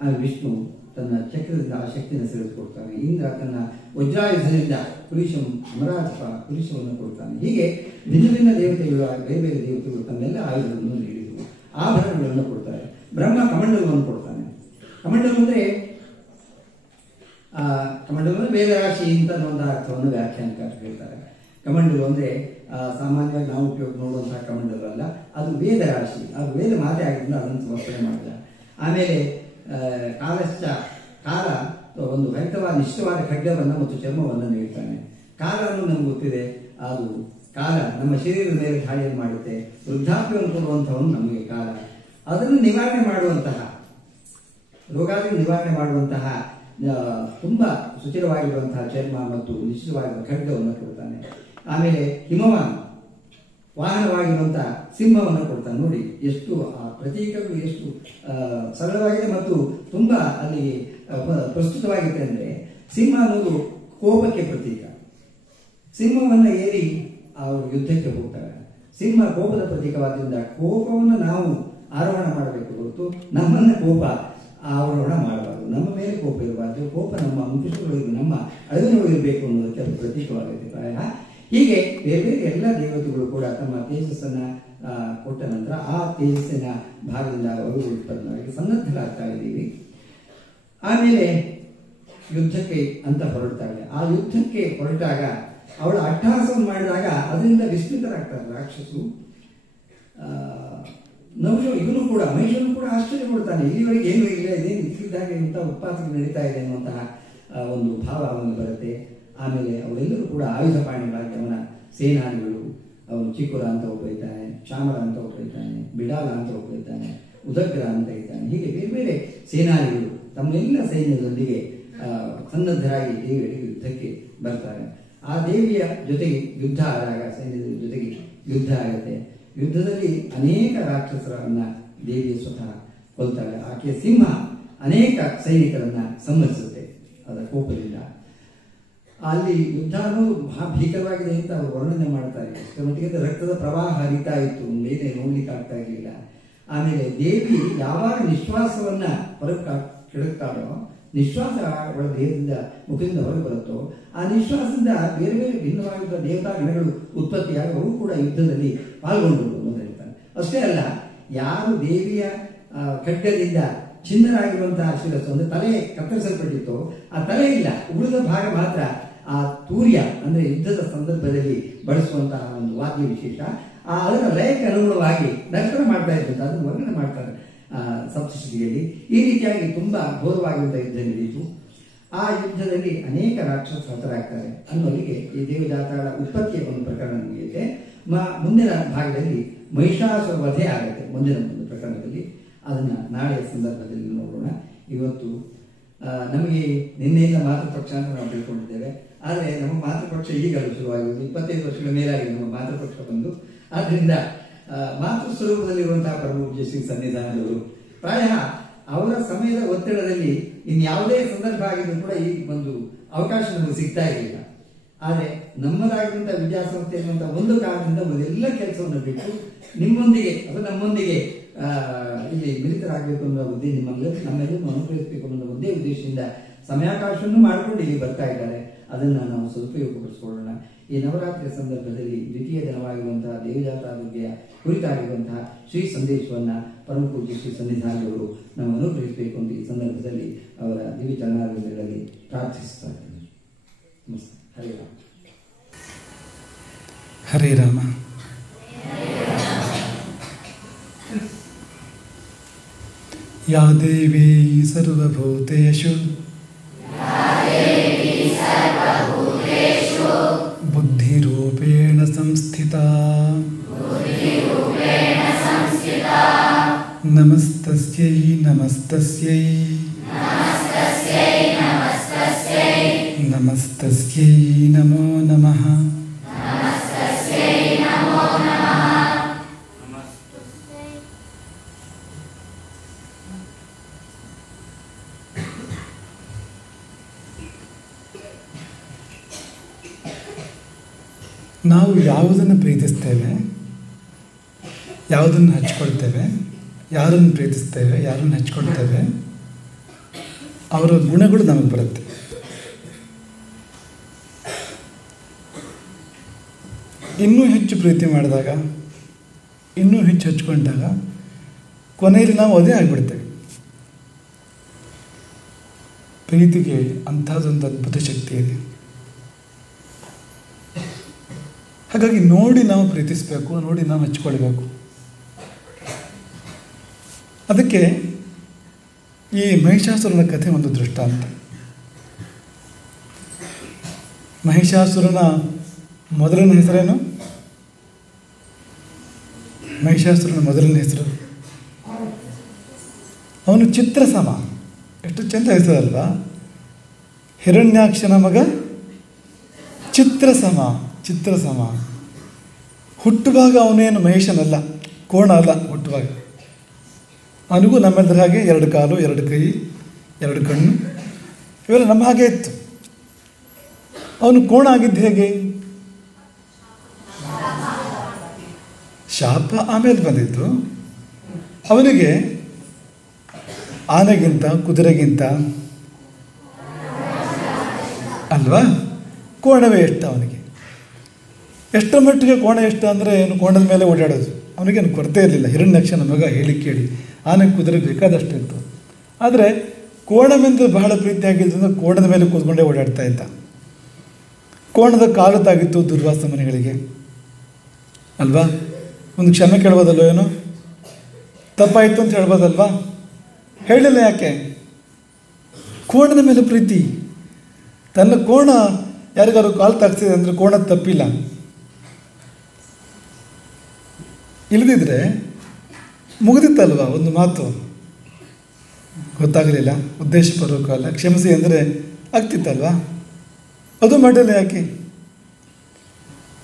ಆ ವಿಷ್ಣು ತನ್ನ ಚಕ್ರದಿಂದ ಆ ಶಕ್ತಿಯನ್ನು ಸೇರಿಸಿಕೊಡ್ತಾನೆ. ಇಂದ್ರ ತನ್ನ ವಜ್ರಾಯುಧದಿಂದ ಪುರುಷವನ್ನು ಕೊಡ್ತಾನೆ. ಹೀಗೆ ಭಿನ್ನ ಭಿನ್ನ ದೇವತೆಗಳು, ಬೇರೆ ಬೇರೆ ದೇವತೆಗಳು ತನ್ನೆಲ್ಲ ಆಯುಧಗಳನ್ನು ನೀಡಿದರು, ಆಭರಣಗಳನ್ನು ಕೊಡ್ತಾರೆ. ಬ್ರಹ್ಮ ಕಮಂಡಲವನ್ನು ಕೊಡ್ತಾನೆ. ಕಮಂಡಲ ಅಂದ್ರೆ ವೇದ ರಾಶಿ ಅಂತ ಒಂದು ಅರ್ಥವನ್ನು ವ್ಯಾಖ್ಯಾನಕಾರ ಹೇಳ್ತಾರೆ. ಕಮಂಡಲು ಅಂದ್ರೆ ಸಾಮಾನ್ಯವಾಗಿ ನಾವು ಉಪಯೋಗ ನೋಡುವಂತಹ ಕಮಂಡಲು ಅಲ್ಲ, ಅದು ವೇದ ರಾಶಿ, ಅದು ವೇದ ಮಾತೆ ಆಗಿದ್ದರಿಂದ ಅದನ್ನು ಸಮರ್ಪಣೆ ಮಾಡಿದ. ಆಮೇಲೆ ಕಾಲ ಒಂದು ಭಯಂಕರವಾದ ನಿಷ್ಠವಾದ ಖಡ್ಗವನ್ನು ಮತ್ತು ಚರ್ಮವನ್ನು ನೀಡ್ತಾನೆ. ಕಾಲ ಅನ್ನೋದು ನಮ್ಗೆ ಗೊತ್ತಿದೆ, ಅದು ಕಾಲ ನಮ್ಮ ಶರೀರದ ಮೇಲೆ ದಾಳಿಯನ್ನು ಮಾಡುತ್ತೆ. ವೃದ್ಧಾಪ್ಯವನ್ನು ಕೊಡುವಂಥವನು ನಮಗೆ ಕಾಲ. ಅದನ್ನು ನಿವಾರಣೆ ಮಾಡುವಂತಹ, ರೋಗಾದಿ ನಿವಾರಣೆ ಮಾಡುವಂತಹ ತುಂಬಾ ಸುಚಿರವಾಗಿರುವಂತಹ ಚರ್ಮ ಮತ್ತು ನಿಶ್ಚಿತವಾಗಿರುವ ಖಡ್ಗವನ್ನು ಕೊಡ್ತಾನೆ. ಆಮೇಲೆ ಹಿಮವಾನ್ ವಾಹನವಾಗಿರುವಂಥ ಸಿಂಹವನ್ನು ಕೊಡ್ತಾನೆ. ನೋಡಿ ಎಷ್ಟು ಆ ಪ್ರತೀಕಗಳು ಎಷ್ಟು ಸರಳವಾಗಿದೆ ಮತ್ತು ತುಂಬ ಅಲ್ಲಿ ಪ್ರಸ್ತುತವಾಗಿದೆ ಅಂದರೆ, ಸಿಂಹ ಅನ್ನೋದು ಕೋಪಕ್ಕೆ ಪ್ರತೀಕ. ಸಿಂಹವನ್ನು ಏರಿ ಅವರು ಯುದ್ಧಕ್ಕೆ ಹೋಗ್ತಾರೆ. ಸಿಂಹ ಕೋಪದ ಪ್ರತೀಕವಾದ್ದರಿಂದ ಕೋಪವನ್ನು ನಾವು ಆರೋಹಣ ಮಾಡಬೇಕು ಹೊರತು ನಮ್ಮನ್ನ ಕೋಪ ಆರೋಹಣ ಮಾಡಬಾರ್ದು. ನಮ್ಮ ಮೇಲೆ ಕೋಪ ಇರಬಾರ್ದು. ಕೋಪ ನಮ್ಮ ಅಂಕುಶದೊಳಗೆ ನಮ್ಮ ಅಳವಿನೊಳಗೆ ಇರಬೇಕು ಅನ್ನೋದಕ್ಕೆ ಅದು ಪ್ರತೀಕವಾಗುತ್ತೆ ಪ್ರಾಯ. ಹೀಗೆ ಬೇರೆ ಬೇರೆ ಎಲ್ಲ ದೇವತೆಗಳು ಕೂಡ ತಮ್ಮ ತೇಜಸ್ಸನ್ನ ಕೊಟ್ಟ ನಂತರ ಆ ತೇಜಸ್ಸಿನ ಭಾಗದಿಂದ ಅವರು ಉತ್ಪನ್ನವಾಗಿ ಸನ್ನದ್ಧರಾಗ್ತಾ ಇದ್ದೀವಿ. ಆಮೇಲೆ ಯುದ್ಧಕ್ಕೆ ಅಂತ ಹೊರಡ್ತಾಳೆ. ಆ ಯುದ್ಧಕ್ಕೆ ಹೊರಟಾಗ ಅವಳ ಅಟ್ಟಹಾಸವನ್ನು ಮಾಡಿದಾಗ ಅದರಿಂದ ವಿಸ್ಮಿತರಾಗ್ತಾರೆ ರಾಕ್ಷಸರು. ಇವನು ಕೂಡ ಮಹಿಷನು ಕೂಡ ಆಶ್ಚರ್ಯಪಡ್ತಾನೆ. ಇಲ್ಲಿವರೆಗೆ ಏನೂ ಇಲ್ಲ, ಇದೇನು ಇದ್ದಾಗ ಇಂಥ ಉತ್ಪಾದನೆ ನಡೀತಾ ಇದೆ ಅನ್ನುವಂತಹ ಒಂದು ಭಾವ ಅವನಿಗೆ ಬರುತ್ತೆ. ಆಮೇಲೆ ಅವರೆಲ್ಲರೂ ಕೂಡ ಆಯುಧ ಪಾಣಿಗಳಾಗಿ ಅವನ ಸೇನಾನಿಗಳು, ಅವನು ಚಿಕ್ಕುರ ಅಂತ ಒಬ್ಬ ಇದ್ದಾನೆ, ಚಾಮರ ಅಂತ ಒಬ್ಬ ಇದ್ದಾನೆ, ಬಿಡಾಲ ಅಂತ ಒಬ್ಬ ಇದ್ದಾನೆ, ಉದಗ್ರ ಅಂತ ಇದ್ದಾನೆ. ಹೀಗೆ ಬೇರೆ ಬೇರೆ ಸೇನಾನಿಗಳು ತಮ್ಮೆಲ್ಲ ಸೈನ್ಯದೊಂದಿಗೆ ಸನ್ನದ್ಧರಾಗಿ ದೇವಿಯರಿಗೆ ಯುದ್ಧಕ್ಕೆ ಬರ್ತಾರೆ. ಆ ದೇವಿಯ ಜೊತೆಗೆ ಯುದ್ಧ ಆದಾಗ ಸೈನ್ಯದ ಜೊತೆಗೆ ಯುದ್ಧ ಆಗುತ್ತೆ. ಯುದ್ಧದಲ್ಲಿ ಅನೇಕ ರಾಕ್ಷಸರನ್ನ ದೇವಿಯ ಸ್ವತಃ ಕೊಲ್ತಾಳೆ. ಆಕೆಯ ಸಿಂಹ ಅನೇಕ ಸೈನಿಕರನ್ನ ಸಂಹರಿಸುತ್ತೆ ಅದರ ಕೋಪದಿಂದ. ಅಲ್ಲಿ ಯುದ್ಧ ಅನ್ನೋದು ಬಹಳ ಭೀಕರವಾಗಿದೆ ಅಂತ ಅವರು ವರ್ಣನೆ ಮಾಡ್ತಾರೆ. ಅಷ್ಟರ ಮಟ್ಟಿಗೆ ರಕ್ತದ ಪ್ರವಾಹ ಹರಿತಾ ಇತ್ತು, ಮೇಲೆ ನೋಡ್ಲಿಕ್ಕೆ ಆಗ್ತಾ ಇರಲಿಲ್ಲ. ಆಮೇಲೆ ದೇವಿ ಯಾವಾಗ ನಿಶ್ವಾಸವನ್ನ ಹೊರಗೆ ಕೆಡುತ್ತಾಳೋ, ನಿಶ್ವಾಸ ಅವಳ ದೇಹದಿಂದ ಮುಖದಿಂದ ಹೊರಗೆ ಬರುತ್ತೋ, ಆ ನಿಶ್ವಾಸದಿಂದ ಬೇರೆ ಬೇರೆ ಭಿನ್ನವಾಗಿದ್ದ ದೇವತಾ ಗಣಗಳು ಉತ್ಪತ್ತಿಯಾಗಿ ಅವು ಕೂಡ ಯುದ್ಧದಲ್ಲಿ ಪಾಲ್ಗೊಂಡರು ಅಂತ ಹೇಳ್ತಾರೆ. ಅಷ್ಟೇ ಅಲ್ಲ, ಯಾರು ದೇವಿಯ ಖಡ್ಗದಿಂದ ಚಿನ್ನರಾಗಿರುವಂತಹ ಶಿರಸ್ಸು ಅಂದ್ರೆ ತಲೆ ಕತ್ತರಿಸಲ್ಪಟ್ಟಿತ್ತು, ಆ ತಲೆ ಇಲ್ಲ, ಉಳಿದ ಭಾಗ ಮಾತ್ರ ಆ ತೂರ್ಯ ಅಂದ್ರೆ ಯುದ್ಧದ ಸಂದರ್ಭದಲ್ಲಿ ಬಳಸುವಂತಹ ಒಂದು ವಾದ್ಯ ವಿಶೇಷ. ಅದರ ಲಯಕ್ಕೆ ಅನುಗುಣವಾಗಿ ನರ್ತನ ಮಾಡ್ತಾ ಇದ್ದಂತ ಅದನ್ನು ವರ್ಣನೆ ಮಾಡ್ತಾರೆ ಸಪ್ತಶತಿಯಲ್ಲಿ. ಈ ರೀತಿಯಾಗಿ ತುಂಬಾ ಘೋರವಾಗಿರುವಂತಹ ಯುದ್ಧ ನಡೆಯಿತು. ಆ ಯುದ್ಧದಲ್ಲಿ ಅನೇಕ ರಾಕ್ಷಸ ಹತರಾಗ್ತಾರೆ ಅನ್ನೋರಿಗೆ ಈ ದೇವಜಾತಗಳ ಉತ್ಪತ್ತಿಯ ಒಂದು ಪ್ರಕರಣ ಮುಗಿಯುತ್ತೆ. ಮುಂದಿನ ಭಾಗದಲ್ಲಿ ಮಹಿಷಾಸುರ ವಧೆ ಆಗುತ್ತೆ. ಮುಂದಿನ ಒಂದು ಪ್ರಕರಣದಲ್ಲಿ ಅದನ್ನ ನಾಳೆಯ ಸಂದರ್ಭದಲ್ಲಿ ನೋಡೋಣ. ಇವತ್ತು ನಮಗೆ ನಿನ್ನೆಯಿಂದ ಮಾತೃಪಕ್ಷ ಅಂತ ನಾವು ತಿಳ್ಕೊಂಡಿದ್ದೇವೆ. ಆದರೆ ನಮ್ಮ ಮಾತೃಪಕ್ಷ ಈಗಲೂ ಶುರುವಾಗಿರುವುದು 25 ವರ್ಷಗಳ ಮೇಲಾಗಿದೆ ನಮ್ಮ ಮಾತೃಪಕ್ಷ ಬಂದು. ಆದ್ರಿಂದ ಮಾತೃ ಸ್ವರೂಪದಲ್ಲಿರುವಂತಹ ಪರಮಪೂಜ್ಯ ಶ್ರೀ ಸನ್ನಿಧಾನದವರು ಪ್ರಾಯ ಅವರ ಸಮಯದ ಒತ್ತಡದಲ್ಲಿ ಇನ್ಯಾವುದೇ ಸಂದರ್ಭ ಆಗಿದ್ರು ಕೂಡ ಈ ಒಂದು ಅವಕಾಶ ನಮಗೆ ಸಿಗ್ತಾ ಇರಲಿಲ್ಲ. ಆದರೆ ನಮ್ಮದಾಗಿರುವಂತಹ ವಿದ್ಯಾಸಂಸ್ಥೆ ಎನ್ನುವಂತಹ ಒಂದು ಕಾರಣದಿಂದ ಒಂದೆಲ್ಲ ಕೆಲಸವನ್ನು ಬಿಟ್ಟು ನಿಮ್ಮೊಂದಿಗೆ ಅಥವಾ ನಮ್ಮೊಂದಿಗೆ ಇಲ್ಲಿ ಮಿಲಿತರಾಗಬೇಕು ಅನ್ನೋ ಉದ್ದೇಶ, ನಮ್ಮೆಲ್ಲರೂ ಅನುಗ್ರಹಿಸಬೇಕು ಅನ್ನೋ ಒಂದೇ ಉದ್ದೇಶದಿಂದ ಸಮಯಾವಕಾಶವನ್ನು ಮಾಡಿಕೊಂಡು ಇಲ್ಲಿ ಬರ್ತಾ ಇದ್ದಾರೆ. ಅದನ್ನ ನಾವು ಸದುಪಯೋಗಪಡಿಸಿಕೊಳ್ಳೋಣ. ಈ ನವರಾತ್ರಿಯ ಸಂದರ್ಭದಲ್ಲಿ ದ್ವಿತೀಯ ದಿನವಾಗಿರುವಂತಹ ದೇವಜಾತಾದುರ್ಗೆಯ ಕುರಿತಾಗಿರುವಂತಹ ಶ್ರೀ ಸಂದೇಶವನ್ನ ಪರಮಪೂಜ್ಯ ಶ್ರೀ ಸನ್ನಿಧಾನದವರು ನಾವು ಅನುಗ್ರಹಿಸಬೇಕು ಅಂತ ಈ ಸಂದರ್ಭದಲ್ಲಿ ಅವರ ದಿವ್ಯ ಚರಣಾರವಿಂದಗಳಲ್ಲಿ ಪ್ರಾರ್ಥಿಸ್ತಾ ಇದ್ದೇನೆ. ನಮಸ್ತೆ. ಹರೇ ರಾಮ. ಹರೇ ರಾಮ. ಯಾ ದೇವಿ ಸರ್ವಭೂತೇಷು ಬುದ್ಧಿರೂಪೇಣ ಸಂಸ್ಥಿತಾ ನಮಸ್ತಸ್ಯೈ ನಮಸ್ತಸ್ಯೈ ನಮಸ್ತಸ್ಯೈ ನಮೋ ನಮಃ. ನಾವು ಯಾವುದನ್ನು ಪ್ರೀತಿಸ್ತೇವೆ, ಯಾವುದನ್ನು ಹಚ್ಕೊಳ್ತೇವೆ, ಯಾರನ್ನು ಪ್ರೀತಿಸ್ತೇವೆ, ಯಾರನ್ನು ಹಚ್ಕೊಳ್ತೇವೆ, ಅವರ ಗುಣಗಳು ನಮಗೆ ಬರುತ್ತೆ. ಇನ್ನೂ ಹೆಚ್ಚು ಪ್ರೀತಿ ಮಾಡಿದಾಗ, ಇನ್ನೂ ಹೆಚ್ಚು ಹಚ್ಕೊಂಡಾಗ ಕೊನೆಯಲ್ಲಿ ನಾವು ಅದೇ ಆಗಿಬಿಡ್ತೇವೆ. ಪ್ರೀತಿಗೆ ಅಂಥದ್ದೊಂದು ಅದ್ಭುತ ಶಕ್ತಿ ಇದೆ. ಹಾಗಾಗಿ ನೋಡಿ ನಾವು ಪ್ರೀತಿಸಬೇಕು, ನೋಡಿ ನಾವು ಹಚ್ಕೊಳ್ಬೇಕು. ಅದಕ್ಕೆ ಈ ಮಹಿಷಾಸುರನ ಕಥೆ ಒಂದು ದೃಷ್ಟಾಂತ. ಮಹಿಷಾಸುರನ ಮೊದಲನೇ ಹೆಸರೇನು? ಮಹಿಷಾಸುರನ ಮೊದಲನೇ ಹೆಸರು ಅವನು ಚಿತ್ರಸಮ. ಎಷ್ಟು ಚೆಂದ ಹೆಸರಲ್ವಾ? ಹಿರಣ್ಯಾಕ್ಷನ ಮಗ ಚಿತ್ರಸಮ. ಚಿತ್ರಸಮ. ಹುಟ್ಟುವಾಗ ಅವನೇನು ಮಹೇಶನಲ್ಲ, ಕೋಣ ಅಲ್ಲ. ಹುಟ್ಟುವಾಗ ಅವನಿಗೂ ನಮ್ಮೆಲ್ಲರ ಹಾಗೆ 2 ಕಾಲು, 2 ಕೈ, 2 ಕಣ್ಣು ಇವೆಲ್ಲ ನಮ್ಮ ಹಾಗೆ ಇತ್ತು. ಅವನು ಕೋಣ ಆಗಿದ್ದು ಹೇಗೆ? ಶಾಪ ಆಮೇಲೆ ಬಂದಿತ್ತು. ಅವನಿಗೆ ಆನೆಗಿಂತ ಕುದುರೆಗಿಂತ ಅಲ್ವಾ ಕೋಣವೇ ಇಷ್ಟ. ಅವನಿಗೆ ಎಷ್ಟರ ಮಟ್ಟಿಗೆ ಕೋಣ ಇಷ್ಟ ಅಂದರೆ ಏನು, ಕೋಣದ ಮೇಲೆ ಓಡಾಡೋದು. ಅವನಿಗೇನು ಕೊರತೆ ಇರಲಿಲ್ಲ. ಹಿರಣ್ಯಾಕ್ಷನ ಮಗ ಹೇಳಿ ಕೇಳಿ ಆನೆ ಕುದುರೆ ಬೇಕಾದಷ್ಟು ಇತ್ತು. ಆದರೆ ಕೋಣವೆಂದು ಬಹಳ ಪ್ರೀತಿಯಾಗಿದ್ದರಿಂದ ಕೋಣದ ಮೇಲೆ ಕೂತ್ಕೊಂಡೇ ಓಡಾಡ್ತಾ ಇದ್ದ. ಕೋಣದ ಕಾಲು ತಾಗಿತ್ತು ದುರ್ವಾಸ ಮನೆಗಳಿಗೆ ಅಲ್ವಾ. ಒಂದು ಕ್ಷಮೆ ಕೇಳ್ಬೋದಲ್ವ, ಏನೋ ತಪ್ಪಾಯಿತು ಅಂತ ಹೇಳ್ಬೋದಲ್ವಾ? ಹೇಳಿಲ್ಲ. ಯಾಕೆ? ಕೋಣದ ಮೇಲೆ ಪ್ರೀತಿ. ತನ್ನ ಕೋಣ ಯಾರಿಗಾರು ಕಾಲು ತಾಗ್ತಿದೆ ಅಂದರೆ ಕೋಣದ ತಪ್ಪಿಲ್ಲ. ಇಲ್ಲದಿದ್ದರೆ ಮುಗಿದಿತ್ತಲ್ವ ಒಂದು ಮಾತು. ಗೊತ್ತಾಗಲಿಲ್ಲ, ಉದ್ದೇಶಪೂರ್ವಕ ಅಲ್ಲ, ಕ್ಷಮಿಸಿ ಅಂದರೆ ಆಗ್ತಿತ್ತಲ್ವಾ? ಅದು ಮಾಡಲ್ಲ. ಯಾಕೆ?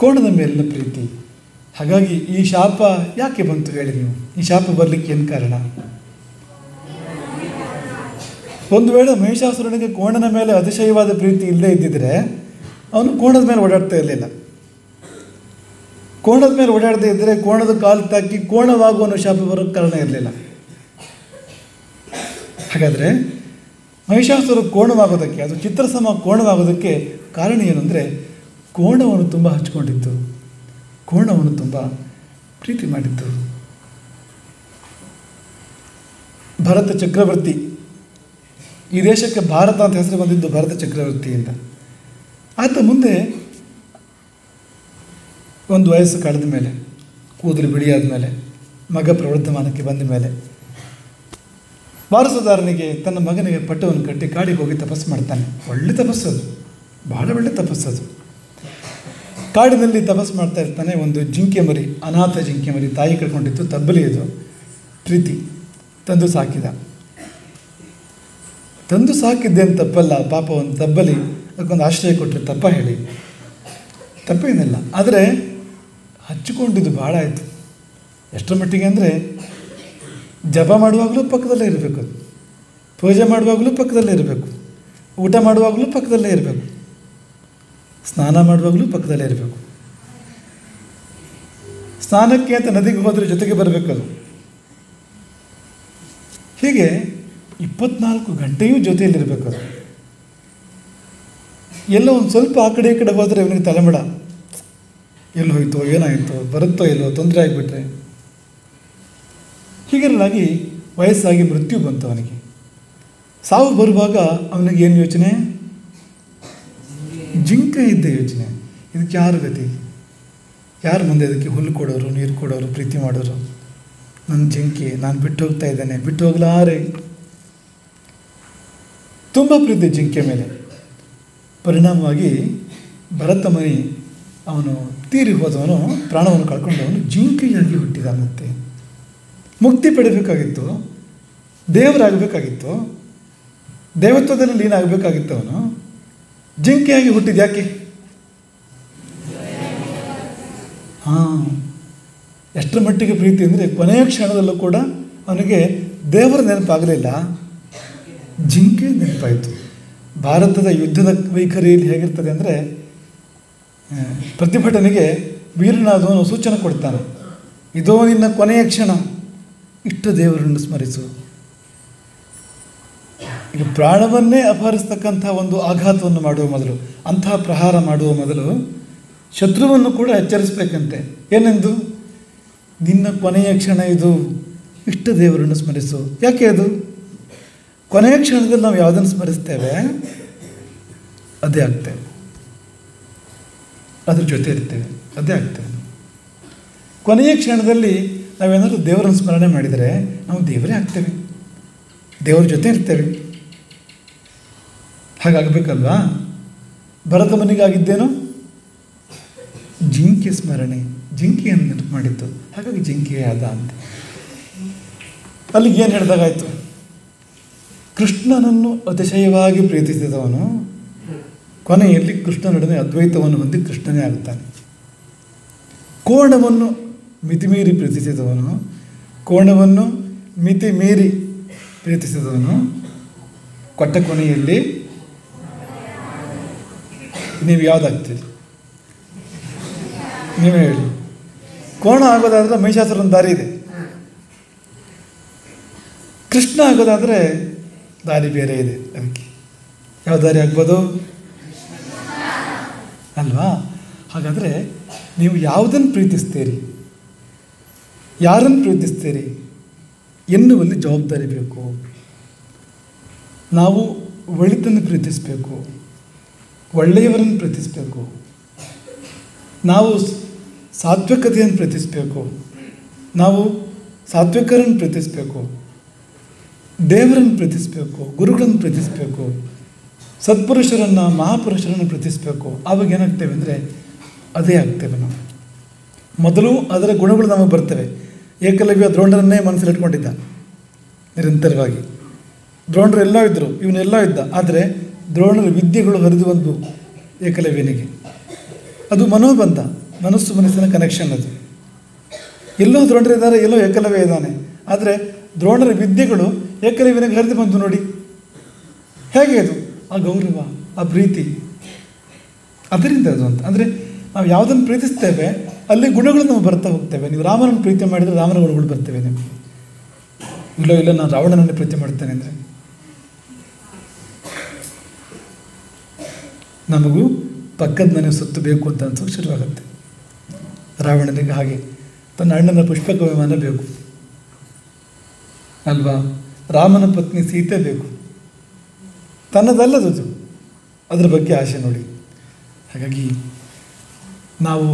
ಕೋಣದ ಮೇಲಿನ ಪ್ರೀತಿ. ಹಾಗಾಗಿ ಈ ಶಾಪ ಯಾಕೆ ಬಂತು ಹೇಳಿ ನೀವು? ಈ ಶಾಪ ಬರಲಿಕ್ಕೆ ಏನು ಕಾರಣ? ಒಂದು ವೇಳೆ ಮಹಿಷಾಸುರನಿಗೆ ಕೋಣನ ಮೇಲೆ ಅತಿಶಯವಾದ ಪ್ರೀತಿ ಇಲ್ಲದೇ ಇದ್ದಿದ್ರೆ ಅವನು ಕೋಣದ ಮೇಲೆ ಓಡಾಡ್ತಾ ಇರಲಿಲ್ಲ. ಕೋಣದ ಮೇಲೆ ಓಡಾಡದೇ ಇದ್ದರೆ ಕೋಣದ ಕಾಲು ತಾಕಿ ಕೋಣವಾಗುವ ಶಾಪ ಬರೋಕ್ಕೆ ಕಾರಣ ಇರಲಿಲ್ಲ. ಹಾಗಾದರೆ ಮಹಿಷಾಸುರ ಕೋಣವಾಗೋದಕ್ಕೆ, ಅದು ಚಿತ್ರಸಮ ಕೋಣವಾಗೋದಕ್ಕೆ ಕಾರಣ ಏನು ಅಂದರೆ ಕೋಣವನ್ನು ತುಂಬ ಹಚ್ಕೊಂಡಿತ್ತು, ಕೋಣವನ್ನು ತುಂಬ ಪ್ರೀತಿ ಮಾಡಿತ್ತು. ಭರತ ಚಕ್ರವರ್ತಿ, ಈ ದೇಶಕ್ಕೆ ಭಾರತ ಅಂತ ಹೆಸರು ಬಂದಿದ್ದು ಭರತ ಚಕ್ರವರ್ತಿಯಿಂದ. ಆತ ಮುಂದೆ ಒಂದು ವಯಸ್ಸು ಕಳೆದ ಮೇಲೆ, ಕೂದಲು ಬಿಳಿಯಾದ ಮೇಲೆ, ಮಗ ಪ್ರವರ್ಧಮಾನಕ್ಕೆ ಬಂದ ಮೇಲೆ ವಾರಸುದಾರನಿಗೆ ತನ್ನ ಮಗನಿಗೆ ಪಟ್ಟವನ್ನು ಕಟ್ಟಿ ಕಾಡಿಗೆ ಹೋಗಿ ತಪಸ್ಸು ಮಾಡ್ತಾನೆ. ಒಳ್ಳೆ ತಪಸ್ಸದು, ಬಹಳ ಒಳ್ಳೆ ತಪಸ್ಸದು. ಕಾಡಿನಲ್ಲಿ ತಪಸ್ಸು ಮಾಡ್ತಾ ಇರ್ತಾನೆ. ಒಂದು ಜಿಂಕೆ ಮರಿ, ಅನಾಥ ಜಿಂಕೆ ಮರಿ, ತಾಯಿ ಕಳ್ಕೊಂಡಿತ್ತು, ತಬ್ಬಲಿ ಇದು, ಪ್ರೀತಿ ತಂದು ಸಾಕಿದ. ತಂದು ಸಾಕಿದ್ದೇನು ತಪ್ಪಲ್ಲ, ಪಾಪ ಒಂದು ತಬ್ಬಲಿ, ಅದಕ್ಕೊಂದು ಆಶ್ರಯ ಕೊಟ್ಟರೆ ತಪ್ಪ ಹೇಳಿ? ತಪ್ಪೇನಿಲ್ಲ. ಆದರೆ ಹಚ್ಚಿಕೊಂಡಿದ್ದು ಭಾಳ ಆಯಿತು. ಎಷ್ಟರ ಮಟ್ಟಿಗೆ ಅಂದರೆ ಜಪ ಮಾಡುವಾಗಲೂ ಪಕ್ಕದಲ್ಲೇ ಇರಬೇಕು, ಅದು ಪೂಜೆ ಮಾಡುವಾಗಲೂ ಪಕ್ಕದಲ್ಲೇ ಇರಬೇಕು, ಊಟ ಮಾಡುವಾಗಲೂ ಪಕ್ಕದಲ್ಲೇ ಇರಬೇಕು, ಸ್ನಾನ ಮಾಡುವಾಗಲೂ ಪಕ್ಕದಲ್ಲೇ ಇರಬೇಕು. ಸ್ನಾನಕ್ಕೆ ಅಂತ ನದಿಗೆ ಹೋದರೆ ಜೊತೆಗೆ ಬರಬೇಕದು. ಹೀಗೆ 24 ಗಂಟೆಯೂ ಜೊತೆಯಲ್ಲಿರಬೇಕು ಅದು. ಎಲ್ಲೋ ಒಂದು ಸ್ವಲ್ಪ ಆ ಕಡೆ ಈ ಕಡೆ ಹೋದರೆ ಇವನಿಗೆ ತಲೆಮಡ, ಎಲ್ಲಿ ಹೋಯ್ತೋ, ಏನಾಯಿತೋ, ಬರುತ್ತೋ ಎಲ್ಲೋ, ತೊಂದರೆ ಆಗಿಬಿಟ್ರೆ. ಹೀಗಿರಲಾಗಿ ವಯಸ್ಸಾಗಿ ಮೃತ್ಯು ಬಂತು ಅವನಿಗೆ. ಸಾವು ಬರುವಾಗ ಅವನಿಗೆ ಏನು ಯೋಚನೆ? ಜಿಂಕೆ ಇದ್ದ ಯೋಚನೆ. ಇದಕ್ಕೆ ಯಾರು ಗತಿ? ಯಾರು ಮುಂದೆ ಇದಕ್ಕೆ ಹುಲ್ಲು ಕೊಡೋರು, ನೀರು ಕೊಡೋರು, ಪ್ರೀತಿ ಮಾಡೋರು? ನನ್ನ ಜಿಂಕೆ, ನಾನು ಬಿಟ್ಟು ಹೋಗ್ತಾ ಇದ್ದೇನೆ, ಬಿಟ್ಟು ಹೋಗ್ಲಾರೆ. ತುಂಬ ಪ್ರೀತಿ ಜಿಂಕೆ ಮೇಲೆ. ಪರಿಣಾಮವಾಗಿ ಭರತ ಮುನಿ ಅವನು ತೀರಿ ಹೋದವನು, ಪ್ರಾಣವನ್ನು ಕಳ್ಕೊಂಡವನು ಜಿಂಕೆಯಾಗಿ ಹುಟ್ಟಿದ. ಮತ್ತೆ ಮುಕ್ತಿ ಪಡಿಬೇಕಾಗಿತ್ತು, ದೇವರಾಗಬೇಕಾಗಿತ್ತು, ದೇವತ್ವದಲ್ಲಿ ಲೀನ ಆಗಬೇಕಾಗಿತ್ತು. ಅವನು ಜಿಂಕೆಯಾಗಿ ಹುಟ್ಟಿದ ಯಾಕೆ? ಹಾಂ, ಎಷ್ಟರ ಮಟ್ಟಿಗೆ ಪ್ರೀತಿ ಅಂದರೆ ಕೊನೆಯ ಕ್ಷಣದಲ್ಲೂ ಕೂಡ ಅವನಿಗೆ ದೇವರ ನೆನಪಾಗಲಿಲ್ಲ, ಜಿಂಕೆ ನೆನಪಾಯಿತು. ಭಾರತದ ಯುದ್ಧದ ವೈಖರಿಯಲ್ಲಿ ಹೇಗಿರ್ತದೆ ಅಂದರೆ, ಪ್ರತಿಭಟನೆಗೆ ವೀರನಾದವನು ಸೂಚನೆ ಕೊಡ್ತಾನೆ, ಇದೋ ನಿನ್ನ ಕೊನೆಯ ಕ್ಷಣ, ಇಷ್ಟ ದೇವರನ್ನು ಸ್ಮರಿಸು. ಈಗ ಪ್ರಾಣವನ್ನೇ ಅಪಹರಿಸ್ತಕ್ಕಂಥ ಒಂದು ಆಘಾತವನ್ನು ಮಾಡುವ ಮೊದಲು, ಅಂತಹ ಪ್ರಹಾರ ಮಾಡುವ ಮೊದಲು ಶತ್ರುವನ್ನು ಕೂಡ ಎಚ್ಚರಿಸಬೇಕಂತೆ. ಏನೆಂದು? ನಿನ್ನ ಕೊನೆಯ ಕ್ಷಣ ಇದು, ಇಷ್ಟ ದೇವರನ್ನು ಸ್ಮರಿಸು. ಯಾಕೆ ಅದು? ಕೊನೆಯ ಕ್ಷಣದಲ್ಲಿ ನಾವು ಯಾವುದನ್ನು ಸ್ಮರಿಸ್ತೇವೆ ಅದೇ ಆಗ್ತೇವೆ, ಅದ್ರ ಜೊತೆ ಇರ್ತೇವೆ, ಅದೇ ಆಗ್ತೇವೆ. ಕೊನೆಯ ಕ್ಷಣದಲ್ಲಿ ನಾವೇನಾದರೂ ದೇವರನ್ನು ಸ್ಮರಣೆ ಮಾಡಿದರೆ ನಾವು ದೇವರೇ ಆಗ್ತೇವೆ, ದೇವರ ಜೊತೆ ಇರ್ತೇವೆ. ಹಾಗಾಗಬೇಕಲ್ವಾ? ಭರತ ಮುನಿಗಾಗಿದ್ದೇನೋ ಜಿಂಕೆ ಸ್ಮರಣೆ, ಜಿಂಕೆಯನ್ನು ನೆನಪು ಮಾಡಿತ್ತು, ಹಾಗಾಗಿ ಜಿಂಕೆ ಆದ ಅಂತ. ಅಲ್ಲಿಗೆ ಏನು ಹೇಳಿದಾಗಾಯಿತು? ಕೃಷ್ಣನನ್ನು ಅತಿಶಯವಾಗಿ ಪ್ರೀತಿಸಿದವನು ಕೊನೆಯಲ್ಲಿ ಕೃಷ್ಣನೊಡನೆ ಅದ್ವೈತವನ್ನು ಹೊಂದಿ ಕೃಷ್ಣನೇ ಆಗುತ್ತಾನೆ. ಕೋಣವನ್ನು ಮಿತಿಮೀರಿ ಪ್ರೀತಿಸಿದವನು, ಕೋಣವನ್ನು ಮಿತಿಮೀರಿ ಪ್ರೀತಿಸಿದವನು ಕೊಟ್ಟ ಕೊನೆಯಲ್ಲಿ ನೀವು ಯಾವುದಾಗ್ತೀರಿ? ನೀವೇ ಹೇಳಿ. ಕೋಣ ಆಗೋದಾದರೆ ಮಹಿಷಾಸುರನ ದಾರಿ ಇದೆ, ಕೃಷ್ಣ ಆಗೋದಾದರೆ ದಾರಿ ಬೇರೆ ಇದೆ. ಅದಕ್ಕೆ ಯಾವ ದಾರಿ ಆಗ್ಬೋದು ಅಲ್ವಾ? ಹಾಗಾದರೆ ನೀವು ಯಾವುದನ್ನು ಪ್ರೀತಿಸ್ತೀರಿ, ಯಾರನ್ನು ಪ್ರೀತಿಸ್ತೀರಿ ಎನ್ನುವಲ್ಲಿ ಜವಾಬ್ದಾರಿ ಬೇಕು. ನಾವು ಒಳಿತನ್ನು ಪ್ರೀತಿಸಬೇಕು, ಒಳ್ಳೆಯವರನ್ನು ಪ್ರೀತಿಸಬೇಕು, ನಾವು ಸಾತ್ವಿಕತೆಯನ್ನು ಪ್ರೀತಿಸಬೇಕು, ನಾವು ಸಾತ್ವಿಕರನ್ನು ಪ್ರೀತಿಸಬೇಕು, ದೇವರನ್ನು ಪ್ರೀತಿಸಬೇಕು, ಗುರುಗಳನ್ನು ಪ್ರೀತಿಸಬೇಕು, ಸತ್ಪುರುಷರನ್ನು ಮಹಾಪುರುಷರನ್ನು ಪ್ರೀತಿಸಬೇಕು. ಆವಾಗ ಏನಾಗ್ತೇವೆ ಅಂದರೆ ಅದೇ ಆಗ್ತೇವೆ ನಾವು. ಮೊದಲು ಅದರ ಗುಣಗಳು ನಮಗೆ ಬರ್ತವೆ. ಏಕಲವ್ಯ ದ್ರೋಣರನ್ನೇ ಮನಸ್ಸಲ್ಲಿ ಇಟ್ಕೊಂಡಿದ್ದ ನಿರಂತರವಾಗಿ. ದ್ರೋಣರು ಎಲ್ಲ ಇದ್ದರು, ಇವನೆಲ್ಲ ಇದ್ದ. ಆದರೆ ದ್ರೋಣರ ವಿದ್ಯೆಗಳು ಹರಿದು ಬಂದು ಏಕಲವ್ಯನಿಗೆ. ಅದು ಮನೋಬಂಧ, ಮನಸ್ಸು ಮನಸ್ಸಿನ ಕನೆಕ್ಷನ್. ಅದು ಎಲ್ಲೋ ದ್ರೋಣರಿದ್ದಾರೆ, ಎಲ್ಲೋ ಏಕಲವ್ಯ ಇದ್ದಾನೆ. ಆದರೆ ದ್ರೋಣರ ವಿದ್ಯೆಗಳು ಏಕಲವ್ಯನಿಗೆ ಹರಿದು ಬಂದು. ನೋಡಿ ಹೇಗೆ ಅದು ಆ ಗೌರವ, ಆ ಪ್ರೀತಿ, ಅದರಿಂದ ಅದು ಅಂತ. ಅಂದರೆ ನಾವು ಯಾವುದನ್ನು ಪ್ರೀತಿಸ್ತೇವೆ ಅಲ್ಲಿ ಗುಣಗಳು ನಾವು ಬರ್ತಾ ಹೋಗ್ತೇವೆ. ನೀವು ರಾಮನನ್ನು ಪ್ರೀತಿ ಮಾಡಿದರೆ ರಾಮನ ಗುಣಗಳು ಬರ್ತೇವೆ ನಿಮಗೆ. ಇಲ್ಲ ನಾನು ರಾವಣನನ್ನು ಪ್ರೀತಿ ಮಾಡ್ತೇನೆ ಅಂದರೆ ನಮಗೂ ಪಕ್ಕದ ಮನೆ ಸುತ್ತು ಬೇಕು ಅಂತ ಅನ್ಸೋಕೆ ಶುರುವಾಗುತ್ತೆ. ರಾವಣನಿಗೆ ಹಾಗೆ ತನ್ನ ಅಣ್ಣನ ಪುಷ್ಪಕ ವಿಮಾನ ಬೇಕು ಅಲ್ವಾ? ರಾಮನ ಪತ್ನಿ ಸೀತೆ ಬೇಕು, ತನ್ನದಲ್ಲದು, ಅದರ ಬಗ್ಗೆ ಆಸೆ ನೋಡಿ. ಹಾಗಾಗಿ ನಾವು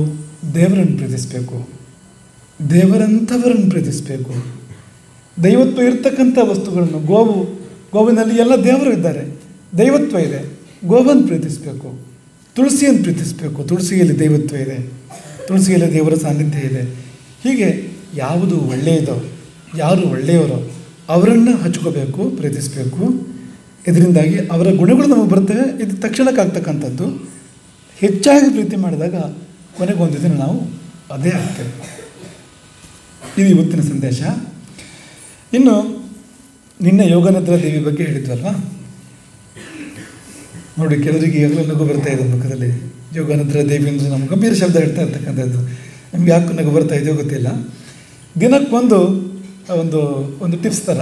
ದೇವರನ್ನು ಪ್ರೀತಿಸಬೇಕು, ದೇವರಂಥವರನ್ನು ಪ್ರೀತಿಸಬೇಕು. ದೈವತ್ವ ಇರ್ತಕ್ಕಂಥ ವಸ್ತುಗಳನ್ನು, ಗೋವಿನಲ್ಲಿ ಎಲ್ಲ ದೇವರು ಇದ್ದಾರೆ, ದೈವತ್ವ ಇದೆ. ಗೋವನ್ನು ಪ್ರೀತಿಸಬೇಕು, ತುಳಸಿಯನ್ನು ಪ್ರೀತಿಸಬೇಕು, ತುಳಸಿಯಲ್ಲಿ ದೈವತ್ವ ಇದೆ, ತುಳಸಿಯಲ್ಲಿ ದೇವರ ಸಾನ್ನಿಧ್ಯ ಇದೆ. ಹೀಗೆ ಯಾವುದು ಒಳ್ಳೆಯದೋ, ಯಾರು ಒಳ್ಳೆಯವರೋ ಅವರನ್ನು ಹಚ್ಕೋಬೇಕು, ಪ್ರೀತಿಸಬೇಕು. ಇದರಿಂದಾಗಿ ಅವರ ಗುಣಗಳು ನಮಗೆ ಬರ್ತವೆ. ಇದು ತಕ್ಷಣಕ್ಕಾಗ್ತಕ್ಕಂಥದ್ದು. ಹೆಚ್ಚಾಗಿ ಪ್ರೀತಿ ಮಾಡಿದಾಗ ಕೊನೆಗೊಂದು ದಿನ ನಾವು ಅದೇ ಆಗ್ತೇವೆ. ಇದು ಇವತ್ತಿನ ಸಂದೇಶ. ಇನ್ನು ನಿನ್ನೆ ಯೋಗನಿದ್ರಾ ದೇವಿ ಬಗ್ಗೆ ಹೇಳಿದ್ವಲ್ವಾ? ನೋಡಿ, ಕೆಲವರಿಗೆ ಈಗಾಗಲೇ ನಗು ಬರ್ತಾ ಇದೆ ಮುಖದಲ್ಲಿ. ಯೋಗನಿದ್ರಾ ದೇವಿ ಅಂದರೆ ನಮ್ಗೆ ಗಂಭೀರ ಶಬ್ದ ಹೇಳ್ತಾ ಇರ್ತಕ್ಕಂಥದ್ದು. ನಮ್ಗೆ ಯಾಕೆ ನಗು ಬರ್ತಾ ಇದೆಯೋ ಗೊತ್ತಿಲ್ಲ. ದಿನಕ್ಕೊಂದು ಒಂದು ಟಿಪ್ಸ್ ಥರ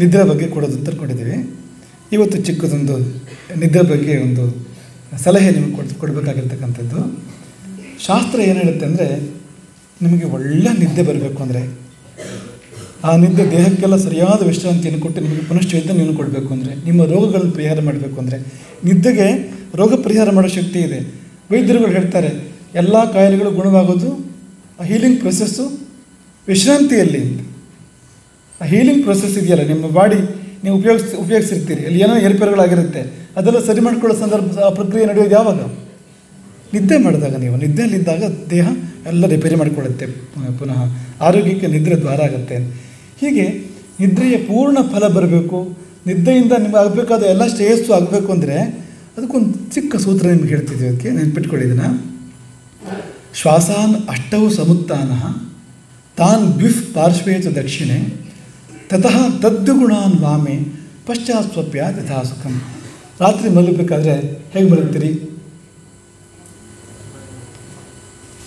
ನಿದ್ರೆ ಬಗ್ಗೆ ಕೊಡೋದು ಅಂತ ಅಂದ್ಕೊಂಡಿದ್ದೀವಿ. ಇವತ್ತು ಚಿಕ್ಕದೊಂದು ನಿದ್ರೆ ಬಗ್ಗೆ ಒಂದು ಸಲಹೆ ನಿಮಗೆ ಕೊಡಬೇಕಾಗಿರ್ತಕ್ಕಂಥದ್ದು. ಶಾಸ್ತ್ರ ಏನು ಹೇಳುತ್ತೆ ಅಂದರೆ, ನಿಮಗೆ ಒಳ್ಳೆ ನಿದ್ದೆ ಬರಬೇಕು ಅಂದರೆ, ಆ ನಿದ್ದೆ ದೇಹಕ್ಕೆಲ್ಲ ಸರಿಯಾದ ವಿಶ್ರಾಂತಿಯನ್ನು ಕೊಟ್ಟು ನಿಮಗೆ ಪುನಶ್ಚೈತನ್ಯವನ್ನು ಕೊಡಬೇಕು ಅಂದರೆ, ನಿಮ್ಮ ರೋಗಗಳನ್ನು ಪರಿಹಾರ ಮಾಡಬೇಕು ಅಂದರೆ, ನಿದ್ದೆಗೆ ರೋಗ ಪರಿಹಾರ ಮಾಡೋ ಶಕ್ತಿ ಇದೆ. ವೈದ್ಯರುಗಳು ಹೇಳ್ತಾರೆ ಎಲ್ಲ ಕಾಯಿಲೆಗಳು ಗುಣವಾಗೋದು ಆ ಹೀಲಿಂಗ್ ಪ್ರೊಸೆಸ್ಸು ವಿಶ್ರಾಂತಿಯಲ್ಲಿ. ಆ ಹೀಲಿಂಗ್ ಪ್ರೊಸೆಸ್ ಇದೆಯಲ್ಲ, ನಿಮ್ಮ ಬಾಡಿ ನೀವು ಉಪಯೋಗಿಸಿರ್ತೀರಿ, ಅಲ್ಲಿ ಏನೋ ಏರ್ಪೇರುಗಳಾಗಿರುತ್ತೆ, ಅದೆಲ್ಲ ಸರಿ ಮಾಡ್ಕೊಳ್ಳೋ ಸಂದರ್ಭ, ಆ ಪ್ರಕ್ರಿಯೆ ನಡೆಯೋದು ಯಾವಾಗ? ನಿದ್ದೆ ಮಾಡಿದಾಗ. ನೀವು ನಿದ್ದೆಯಲ್ಲಿದ್ದಾಗ ದೇಹ ಎಲ್ಲ ರಿಪೇರಿ ಮಾಡಿಕೊಳ್ಳುತ್ತೆ, ಪುನಃ ಆರೋಗ್ಯಕ್ಕೆ ನಿದ್ರೆ ದ್ವಾರ ಆಗುತ್ತೆ. ಹೀಗೆ ನಿದ್ರೆಯ ಪೂರ್ಣ ಫಲ ಬರಬೇಕು, ನಿದ್ದೆಯಿಂದ ನಿಮಗೆ ಆಗಬೇಕಾದ ಎಲ್ಲ ಶ್ರೇಯಸ್ಸು ಆಗಬೇಕು ಅಂದರೆ ಅದಕ್ಕೊಂದು ಚಿಕ್ಕ ಸೂತ್ರ ನಿಮ್ಗೆ ಹೇಳ್ತಿದ್ದೀವಿ. ಅದಕ್ಕೆ ನೆನ್ಪಿಟ್ಕೊಳ್ಳಿದನ. ಶ್ವಾಸಾನ್ ಅಷ್ಟೌ ಸಮುತ್ಥಾನ ತಾನ್ ಬಿಫ್ ಪಾರ್ಶ್ವೇತು ದಕ್ಷಿಣೆ ತತಃ ತದ್ಗುಣಾನ್ ವಾಮೆ ಪಶ್ಚಾತ್ ಸ್ವಪ್ಯ ತಥಾ ಸುಖಂ. ರಾತ್ರಿ ಮಲಗಬೇಕಾದ್ರೆ ಹೇಗೆ ಮಲಗ್ತೀರಿ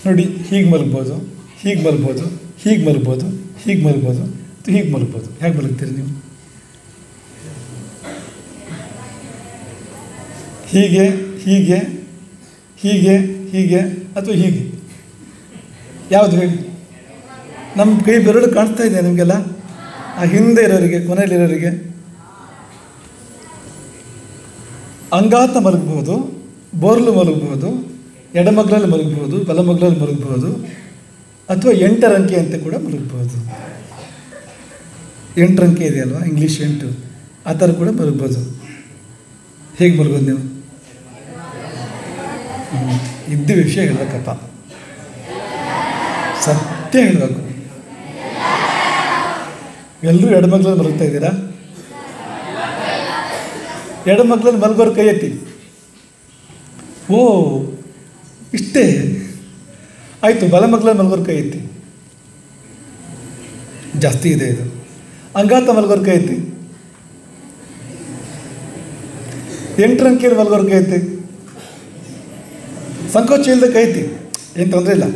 ನೋಡಿ? ಹೀಗೆ ಮಲಗ್ಬೋದು, ಹೀಗೆ ಮಲಗ್ಬೋದು, ಹೀಗೆ ಮಲಗ್ಬೋದು, ಹೀಗೆ ಮಲಗ್ಬೋದು, ಹೀಗೆ ಮಲಗ್ಬೋದು. ಹೇಗೆ ಮಲಗ್ತೀರಿ ನೀವು? ಹೀಗೆ, ಹೀಗೆ, ಹೀಗೆ, ಹೀಗೆ, ಅಥವಾ ಹೀಗೆ? ಯಾವುದು ಹೇಳಿ? ನಮ್ಮ ಕೈ ಬೆರಳು ಕಾಣಿಸ್ತಾ ಇದೆ ನಿಮಗೆಲ್ಲ? ಆ ಹಿಂದೆ ಇರೋರಿಗೆ, ಕೊನೆಯಲ್ಲಿರೋರಿಗೆ ಅಂಗಾತ ಮಲಗಬಹುದು, ಬೋರ್ಲು ಮಲಗಬಹುದು, ಎಡಮಗ್ಲಲ್ಲಿ ಮಲಗಬಹುದು, ಬಲಮಗ್ಲಲ್ಲಿ ಮಲಗಬಹುದು, ಅಥವಾ 8 ಅಂಕೆ ಅಂತ ಕೂಡ ಮಲಗಬಹುದು. 8 ಅಂಕೆ ಇದೆಯಲ್ವ, ಇಂಗ್ಲೀಷ್ 8, ಆ ಥರ ಕೂಡ ಮಲಗ್ಬೋದು. ಹೇಗೆ ಮಲಗೋದು ನೀವು? ಇದ್ದ ವಿಷಯ ಹೇಳ್ಬೇಕಪ್ಪ, ಸತ್ಯ ಹೇಳಬೇಕು. ಎಲ್ಲರೂ ಎಡಮಗ್ಲಲ್ಲಿ ಮಲಗ್ತಾ ಇದ್ದೀರಾ? ಎಡಮಗ್ಲಲ್ಲಿ ಮಲಗೋರು ಕೈ ಎತ್ತಿ. ಓ ಇಷ್ಟೇ ಆಯಿತು. ಬಲಮಗ್ಲ ಮಲಗೋರ್ ಕೈ ಐತಿ, ಜಾಸ್ತಿ ಇದೆ ಇದು. ಅಂಗಾತ ಮಲಗೋರ್ ಕೈ ಐತಿ, 8 ಅಂಕಿಯಲ್ಲಿ ಮಲಗೋರ್ ಕೈ ಐತಿ, ಸಂಕೋಚ ಇಲ್ಲದೆ ಕೈ ಐತಿ, ಏನು ತೊಂದರೆ ಇಲ್ಲ,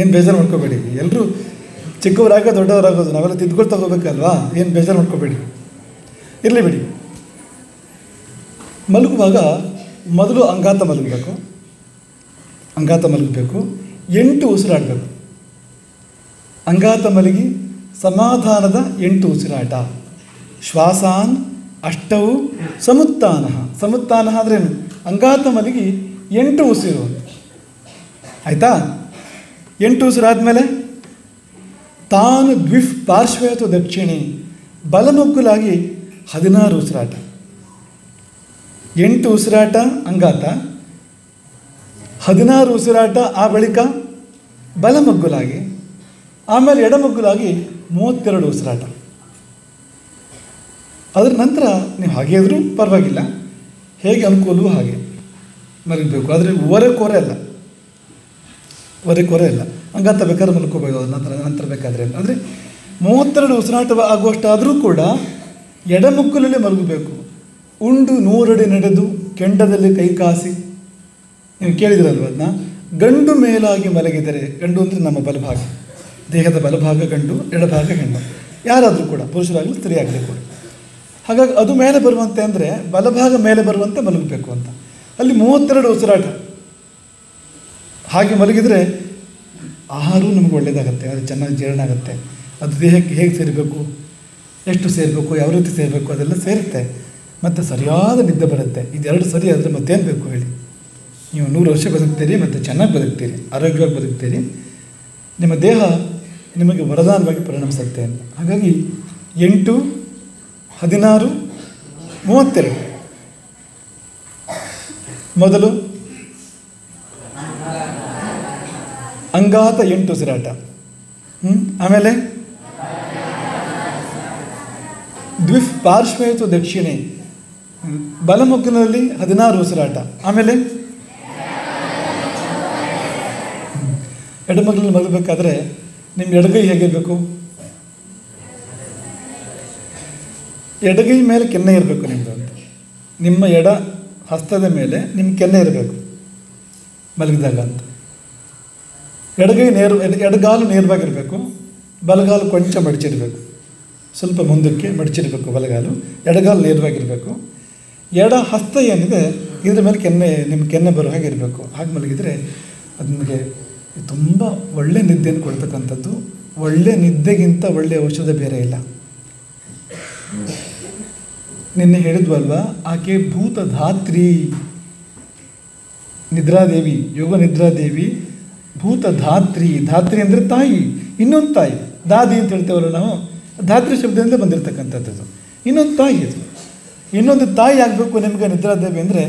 ಏನು ಬೇಜಾರು ಮಾಡ್ಕೋಬೇಡಿ. ಎಲ್ಲರೂ ಚಿಕ್ಕವರಾಗ ದೊಡ್ಡವರಾಗೋದು, ನಾವೆಲ್ಲ ತಿದ್ದುಗಳು ತಗೋಬೇಕಲ್ವಾ, ಏನು ಬೇಜಾರು ಮಾಡ್ಕೋಬೇಡಿ, ಇರಲಿ ಬಿಡಿ. ಮಲಗುವಾಗ ಮೊದಲು ಅಂಗಾತ ಮಲಗಬೇಕು, 8 ಉಸಿರಾಡಬೇಕು. ಅಂಗಾತ ಮಲಗಿ ಸಮಾಧಾನದ 8 ಉಸಿರಾಟ. ಶ್ವಾಸಾನ್ ಅಷ್ಟವು ಸಮುತ್ತಾನ. ಸಮುತ್ತಾನ ಅಂದ್ರೇನು? ಅಂಗಾತ ಮಲಗಿ 8 ಉಸಿರು, ಆಯಿತಾ? 8 ಉಸಿರಾದ್ಮೇಲೆ ತಾನು ದ್ವಿಫ್ ಪಾರ್ಶ್ವೇತು ದಕ್ಷಿಣಿ, ಬಲಮಗ್ಗುಲಾಗಿ 16 ಉಸಿರಾಟ. 8 ಉಸಿರಾಟ ಅಂಗಾತ, 16 ಉಸಿರಾಟ ಆ ಬಳಿಕ ಬಲಮಗ್ಗುಲಾಗಿ, ಆಮೇಲೆ ಎಡಮಗ್ಗುಲಾಗಿ 32 ಉಸಿರಾಟ. ಅದರ ನಂತರ ನೀವು ಹಾಗೆ ಇದ್ರೂ ಪರವಾಗಿಲ್ಲ, ಹೇಗೆ ಅನುಕೂಲವೂ ಹಾಗೆ ಮಲಗಬೇಕು. ಆದರೆ ಒರೆ ಕೊರೆ ಇಲ್ಲ. ಅಂಗಾತ ಬೇಕಾದ್ರೆ ಮಲ್ಕೋಬೇಕು, ಅದ್ರ ನಂತರ ಬೇಕಾದರೆ. ಅಂದರೆ 32 ಉಸಿರಾಟ ಆಗುವಷ್ಟಾದರೂ ಕೂಡ ಎಡಮಗ್ಗುಲಲ್ಲಿ ಮಲಗಬೇಕು. ಉಂಡು 100 ಅಡಿ ನಡೆದು ಕೆಂಡದಲ್ಲಿ ಕೈ ಕಾಸಿ, ನೀವು ಕೇಳಿದಿರಲ್ವ ಅದನ್ನ. ಗಂಡು ಮೇಲಾಗಿ ಮಲಗಿದರೆ, ಗಂಡು ಅಂದರೆ ನಮ್ಮ ಬಲಭಾಗ, ದೇಹದ ಬಲಭಾಗ ಗಂಡು, ಎಡಭಾಗ ಹೆಣ್ಣು, ಯಾರಾದರೂ ಕೂಡ ಪುರುಷರಾಗಲಿ ಸ್ತ್ರೀಯಾಗಲಿ ಕೂಡ. ಹಾಗಾಗಿ ಅದು ಮೇಲೆ ಬರುವಂತೆ ಅಂದರೆ ಬಲಭಾಗ ಮೇಲೆ ಬರುವಂತೆ ಮಲಗಬೇಕು ಅಂತ. ಅಲ್ಲಿ 32 ಉಸಿರಾಟ. ಹಾಗೆ ಮಲಗಿದರೆ ಆಹಾರವೂ ನಮಗೆ ಒಳ್ಳೆಯದಾಗತ್ತೆ, ಅದು ಚೆನ್ನಾಗಿ ಜೀರ್ಣ ಆಗುತ್ತೆ. ಅದು ದೇಹಕ್ಕೆ ಹೇಗೆ ಸೇರಬೇಕು, ಎಷ್ಟು ಸೇರಬೇಕು, ಯಾವ ರೀತಿ ಸೇರಬೇಕು, ಅದೆಲ್ಲ ಸೇರುತ್ತೆ. ಮತ್ತು ಸರಿಯಾದ ನಿದ್ದೆ ಬರುತ್ತೆ. ಇದೆರಡು ಸರಿ ಆದರೆ ಮತ್ತೇನು ಬೇಕು ಹೇಳಿ? ನೀವು 100 ವರ್ಷ ಬದುಕ್ತೀರಿ, ಮತ್ತು ಚೆನ್ನಾಗಿ ಬದುಕ್ತೀರಿ, ಆರೋಗ್ಯವಾಗಿ ಬದುಕ್ತೀರಿ. ನಿಮ್ಮ ದೇಹ ನಿಮಗೆ ವರದಾನವಾಗಿ ಪರಿಣಮಿಸುತ್ತೆ ಅಂತ. ಹಾಗಾಗಿ 8, 16, 32. ಮೊದಲು ಅಂಗಾತ 8 ಉಸಿರಾಟ, ಆಮೇಲೆ ದ್ವಿಫ್ ಪಾರ್ಶ್ವೇತು ದಕ್ಷಿಣೆ, ಬಲಮಗ್ಗಿನಲ್ಲಿ 16 ಉಸಿರಾಟ, ಆಮೇಲೆ ಎಡಮಗ್ಲಲ್ಲಿ ಮಲಗಬೇಕಾದ್ರೆ ನಿಮ್ಮ ಎಡಗೈ ಹೇಗಿರಬೇಕು? ಎಡಗೈ ಮೇಲೆ ಕೆನ್ನೆ ಇರಬೇಕು ನಿಮ್ಮದು ಅಂತ. ನಿಮ್ಮ ಎಡ ಹಸ್ತದ ಮೇಲೆ ನಿಮ್ಮ ಕೆನ್ನೆ ಇರಬೇಕು ಮಲಗಿದಾಗ ಅಂತ. ಎಡಗಾಲು ನೇರವಾಗಿರಬೇಕು, ಬಲಗಾಲು ಕೊಂಚ ಮಡಚಿರಬೇಕು, ಸ್ವಲ್ಪ ಮುಂದಕ್ಕೆ ಮಡಚಿರಬೇಕು ಬಲಗಾಲು, ಎಡಗಾಲು ನೇರವಾಗಿರಬೇಕು. ಎಡ ಹಸ್ತ ಏನಿದೆ ಇದ್ರ ಮೇಲೆ ನಿಮ್ಮ ಕೆನ್ನೆ ಬರೋ ಹಾಗೆ ಇರಬೇಕು. ಹಾಗೆ ಮಲಗಿದರೆ ಅದು ನಿಮಗೆ ತುಂಬ ಒಳ್ಳೆ ನಿದ್ದೆಯನ್ನು ಕೊಡ್ತಕ್ಕಂಥದ್ದು. ಒಳ್ಳೆ ನಿದ್ದೆಗಿಂತ ಒಳ್ಳೆಯ ಔಷಧ ಬೇರೆ ಇಲ್ಲ. ನಿನ್ನೆ ಹೇಳಿದ್ವಲ್ವ, ಆಕೆ ಭೂತಧಾತ್ರಿ ನಿದ್ರಾದೇವಿ, ಯೋಗ ನಿದ್ರಾದೇವಿ ಭೂತಧಾತ್ರಿ. ಧಾತ್ರಿ ಅಂದರೆ ತಾಯಿ, ಇನ್ನೊಂದು ತಾಯಿ. ದಾದಿ ಅಂತ ಹೇಳ್ತೇವಲ್ಲ ನಾವು, ಧಾತ್ರಿ ಶಬ್ದದಿಂದ ಬಂದಿರತಕ್ಕಂಥದ್ದು. ಇನ್ನೊಂದು ತಾಯಿ ಅದು, ಇನ್ನೊಂದು ತಾಯಿ ಆಗಬೇಕು ನಿಮಗೆ ನಿದ್ರಾದೇವಿ ಅಂದರೆ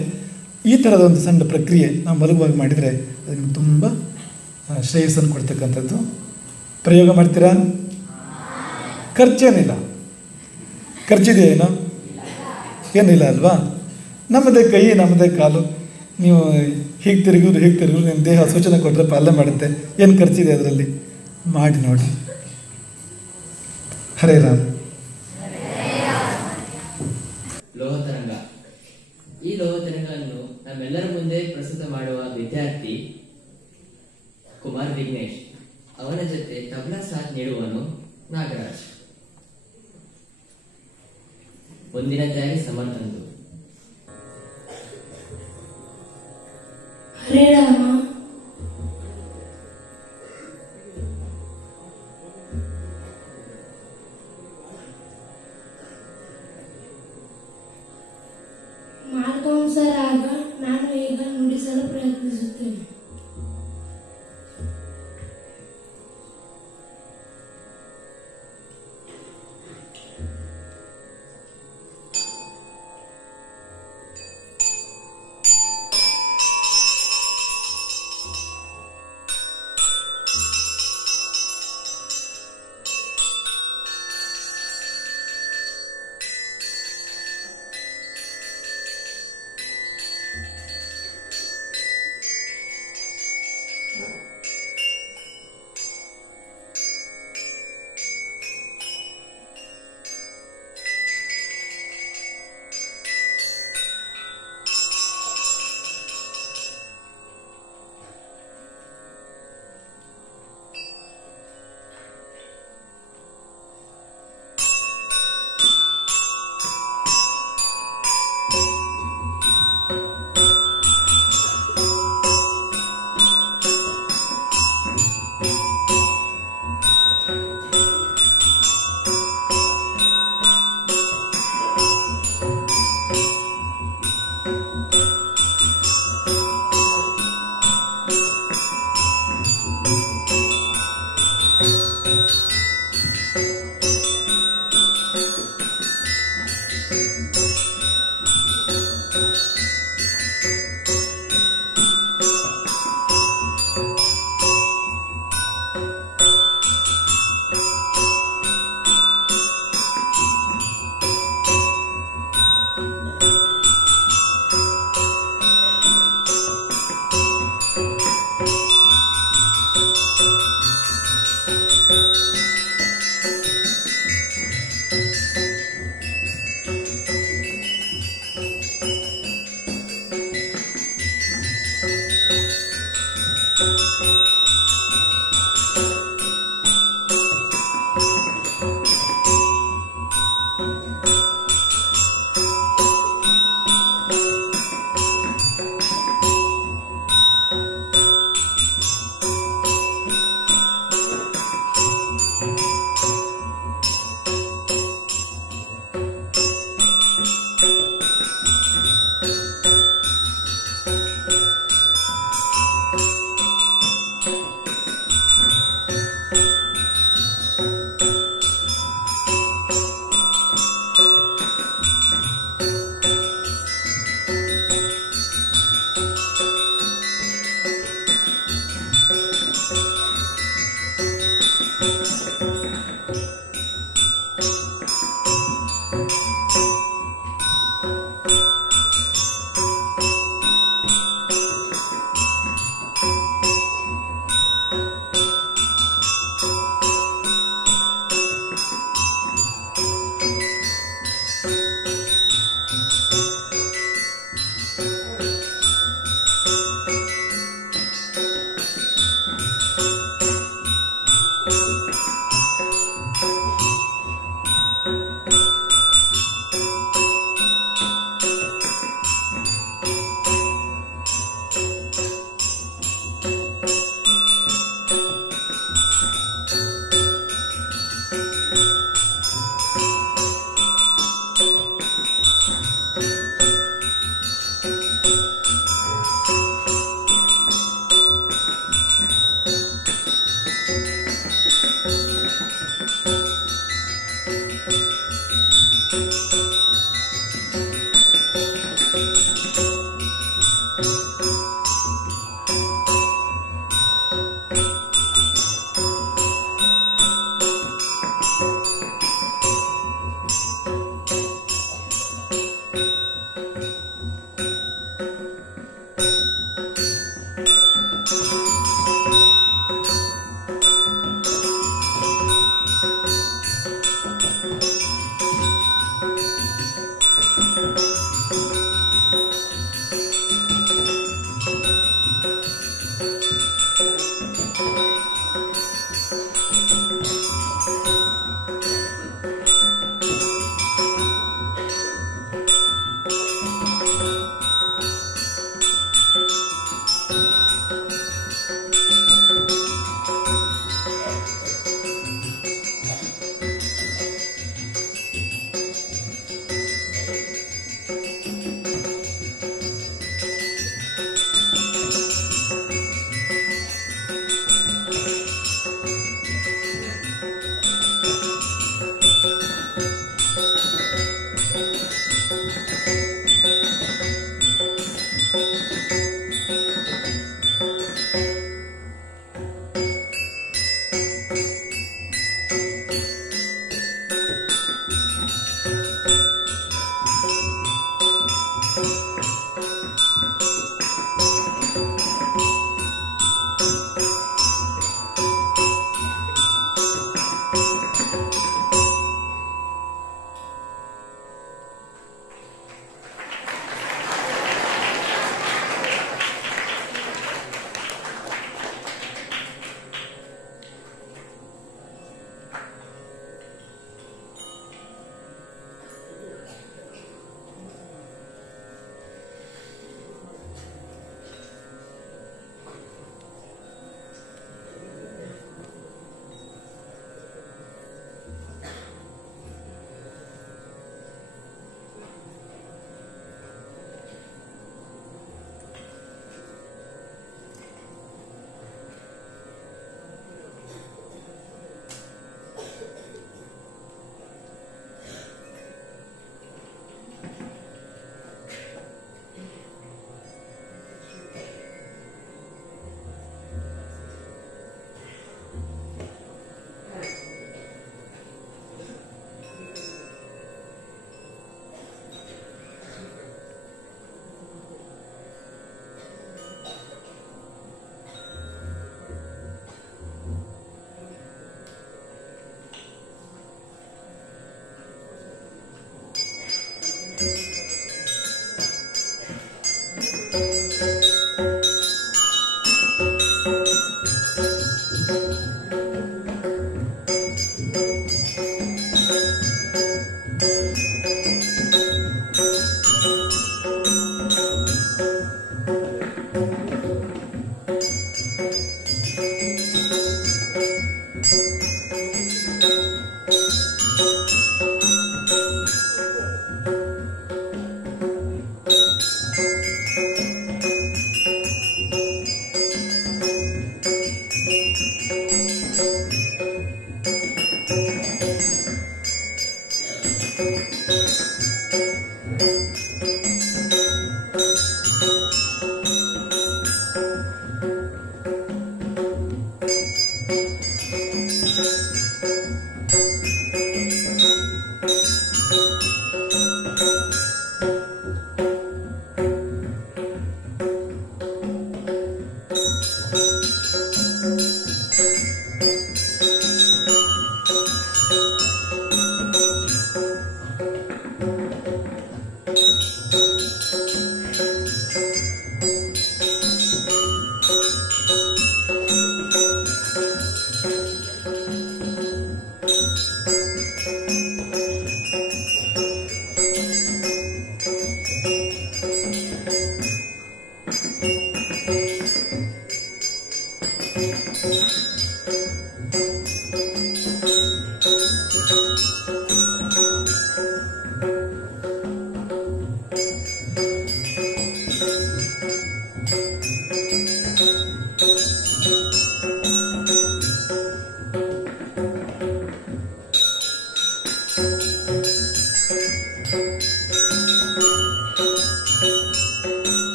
ಈ ಥರದ ಒಂದು ಸಣ್ಣ ಪ್ರಕ್ರಿಯೆ ನಾವು ಮಲಗುವಾಗ ಮಾಡಿದರೆ ಅದು ನಿಮ್ಗೆ ತುಂಬ ಶ್ರೇಯಸ್ಸನ್ನು ಕೊಡ್ತಕ್ಕಂಥದ್ದು. ಪ್ರಯೋಗ ಮಾಡ್ತೀರಾ? ಖರ್ಚೇನಿಲ್ಲ. ಖರ್ಚಿದೆಯೇನೋ? ಏನಿಲ್ಲ ಅಲ್ವಾ? ನಮ್ಮದೇ ಕೈ, ನಮ್ಮದೇ ಕಾಲು. ನೀವು ಹೀಗೆ ತಿರುಗಿದ್ರು ನಿಮ್ಮ ದೇಹ ಸೂಚನೆ ಕೊಟ್ಟರೆ ಪಾಲನೆ ಮಾಡುತ್ತೆ. ಏನು ಖರ್ಚಿದೆ ಅದರಲ್ಲಿ? ಮಾಡಿ ನೋಡಿ. ಹರೇ ರಾಮ್. ಲೋಹತರಂಗ. ಈ ಲೋಹತರಂಗವನ್ನು ನಮ್ಮೆಲ್ಲರ ಮುಂದೆ ಪ್ರಸ್ತುತ ಮಾಡುವ ವಿದ್ಯಾರ್ಥಿ ಕುಮಾರ್ ವಿಘ್ನೇಶ್. ಅವನ ಜೊತೆ ತಬಲಾ ಸಾಥ್ ನೀಡುವನು ನಾಗರಾಜ್. ಮುಂದಿನ ತಯಾರಿ ಸಮರ್ಥಂದು. ಹರೇ ರಾಮ. ಮಾರ್ಗವಂಶ ರಾಗ ನಾನು ಈಗ ನುಡಿಸಲು ಪ್ರಯತ್ನಿಸುತ್ತೇನೆ.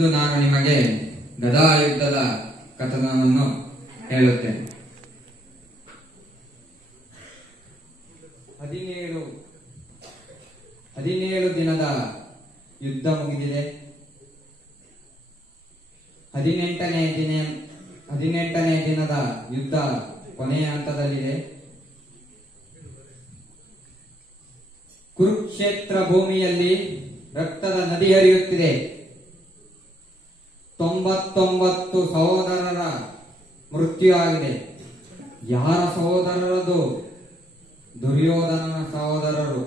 ಇಂದು ನಾನು ನಿಮಗೆ ಗದಾಯುದ್ಧದ ಕಥನವನ್ನು ಹೇಳುತ್ತೇನೆ. 17 ದಿನದ ಯುದ್ಧ ಮುಗಿದಿದೆ. 18ನೇ ದಿನದ ಯುದ್ಧ ಕೊನೆಯ ಹಂತದಲ್ಲಿದೆ. ಕುರುಕ್ಷೇತ್ರ ಭೂಮಿಯಲ್ಲಿ ರಕ್ತದ ನದಿ ಹರಿಯುತ್ತಿದೆ. 99 ಸಹೋದರರ ಮೃತ್ಯು ಆಗಿದೆ. ಯಾರ ಸಹೋದರರದು? ದುರ್ಯೋಧನನ ಸಹೋದರರು.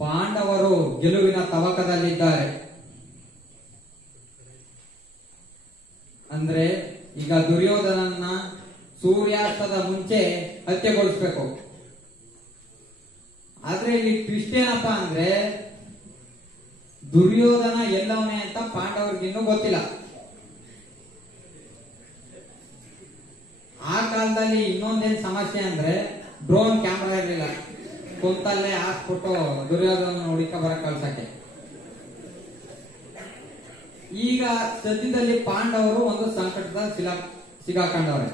ಪಾಂಡವರು ಗೆಲುವಿನ ತವಕದಲ್ಲಿದ್ದಾರೆ. ಅಂದ್ರೆ ಈಗ ದುರ್ಯೋಧನನ್ನ ಸೂರ್ಯಾಸ್ತದ ಮುಂಚೆ ಹತ್ಯೆಗೊಳಿಸ್ಬೇಕು. ಆದ್ರೆ ಇಲ್ಲಿ ಟ್ವಿಸ್ಟ್ ಏನಪ್ಪಾ ಅಂದ್ರೆ ದುರ್ಯೋಧನ ಎಲ್ಲವನೇ ಅಂತ ಪಾಂಡವರಿಗೆ ಇನ್ನೂ ಗೊತ್ತಿಲ್ಲ. ಆ ಕಾಲದಲ್ಲಿ ಇನ್ನೊಂದೇನ್ ಸಮಸ್ಯೆ ಅಂದ್ರೆ ಡ್ರೋನ್ ಕ್ಯಾಮ್ರಾ ಇರಲಿಲ್ಲ. ಕುಂತಲ್ಲೇ ಹಾಕ್ಬಿಟ್ಟು ದುರ್ಯೋಧನ ಹುಡುಕ ಬರ ಕಳ್ಸಕ್ಕೆ. ಈಗ ಸದ್ಯದಲ್ಲಿ ಪಾಂಡವರು ಒಂದು ಸಂಕಟದ ಸಿಗಾಕೊಂಡವ್ರೆ.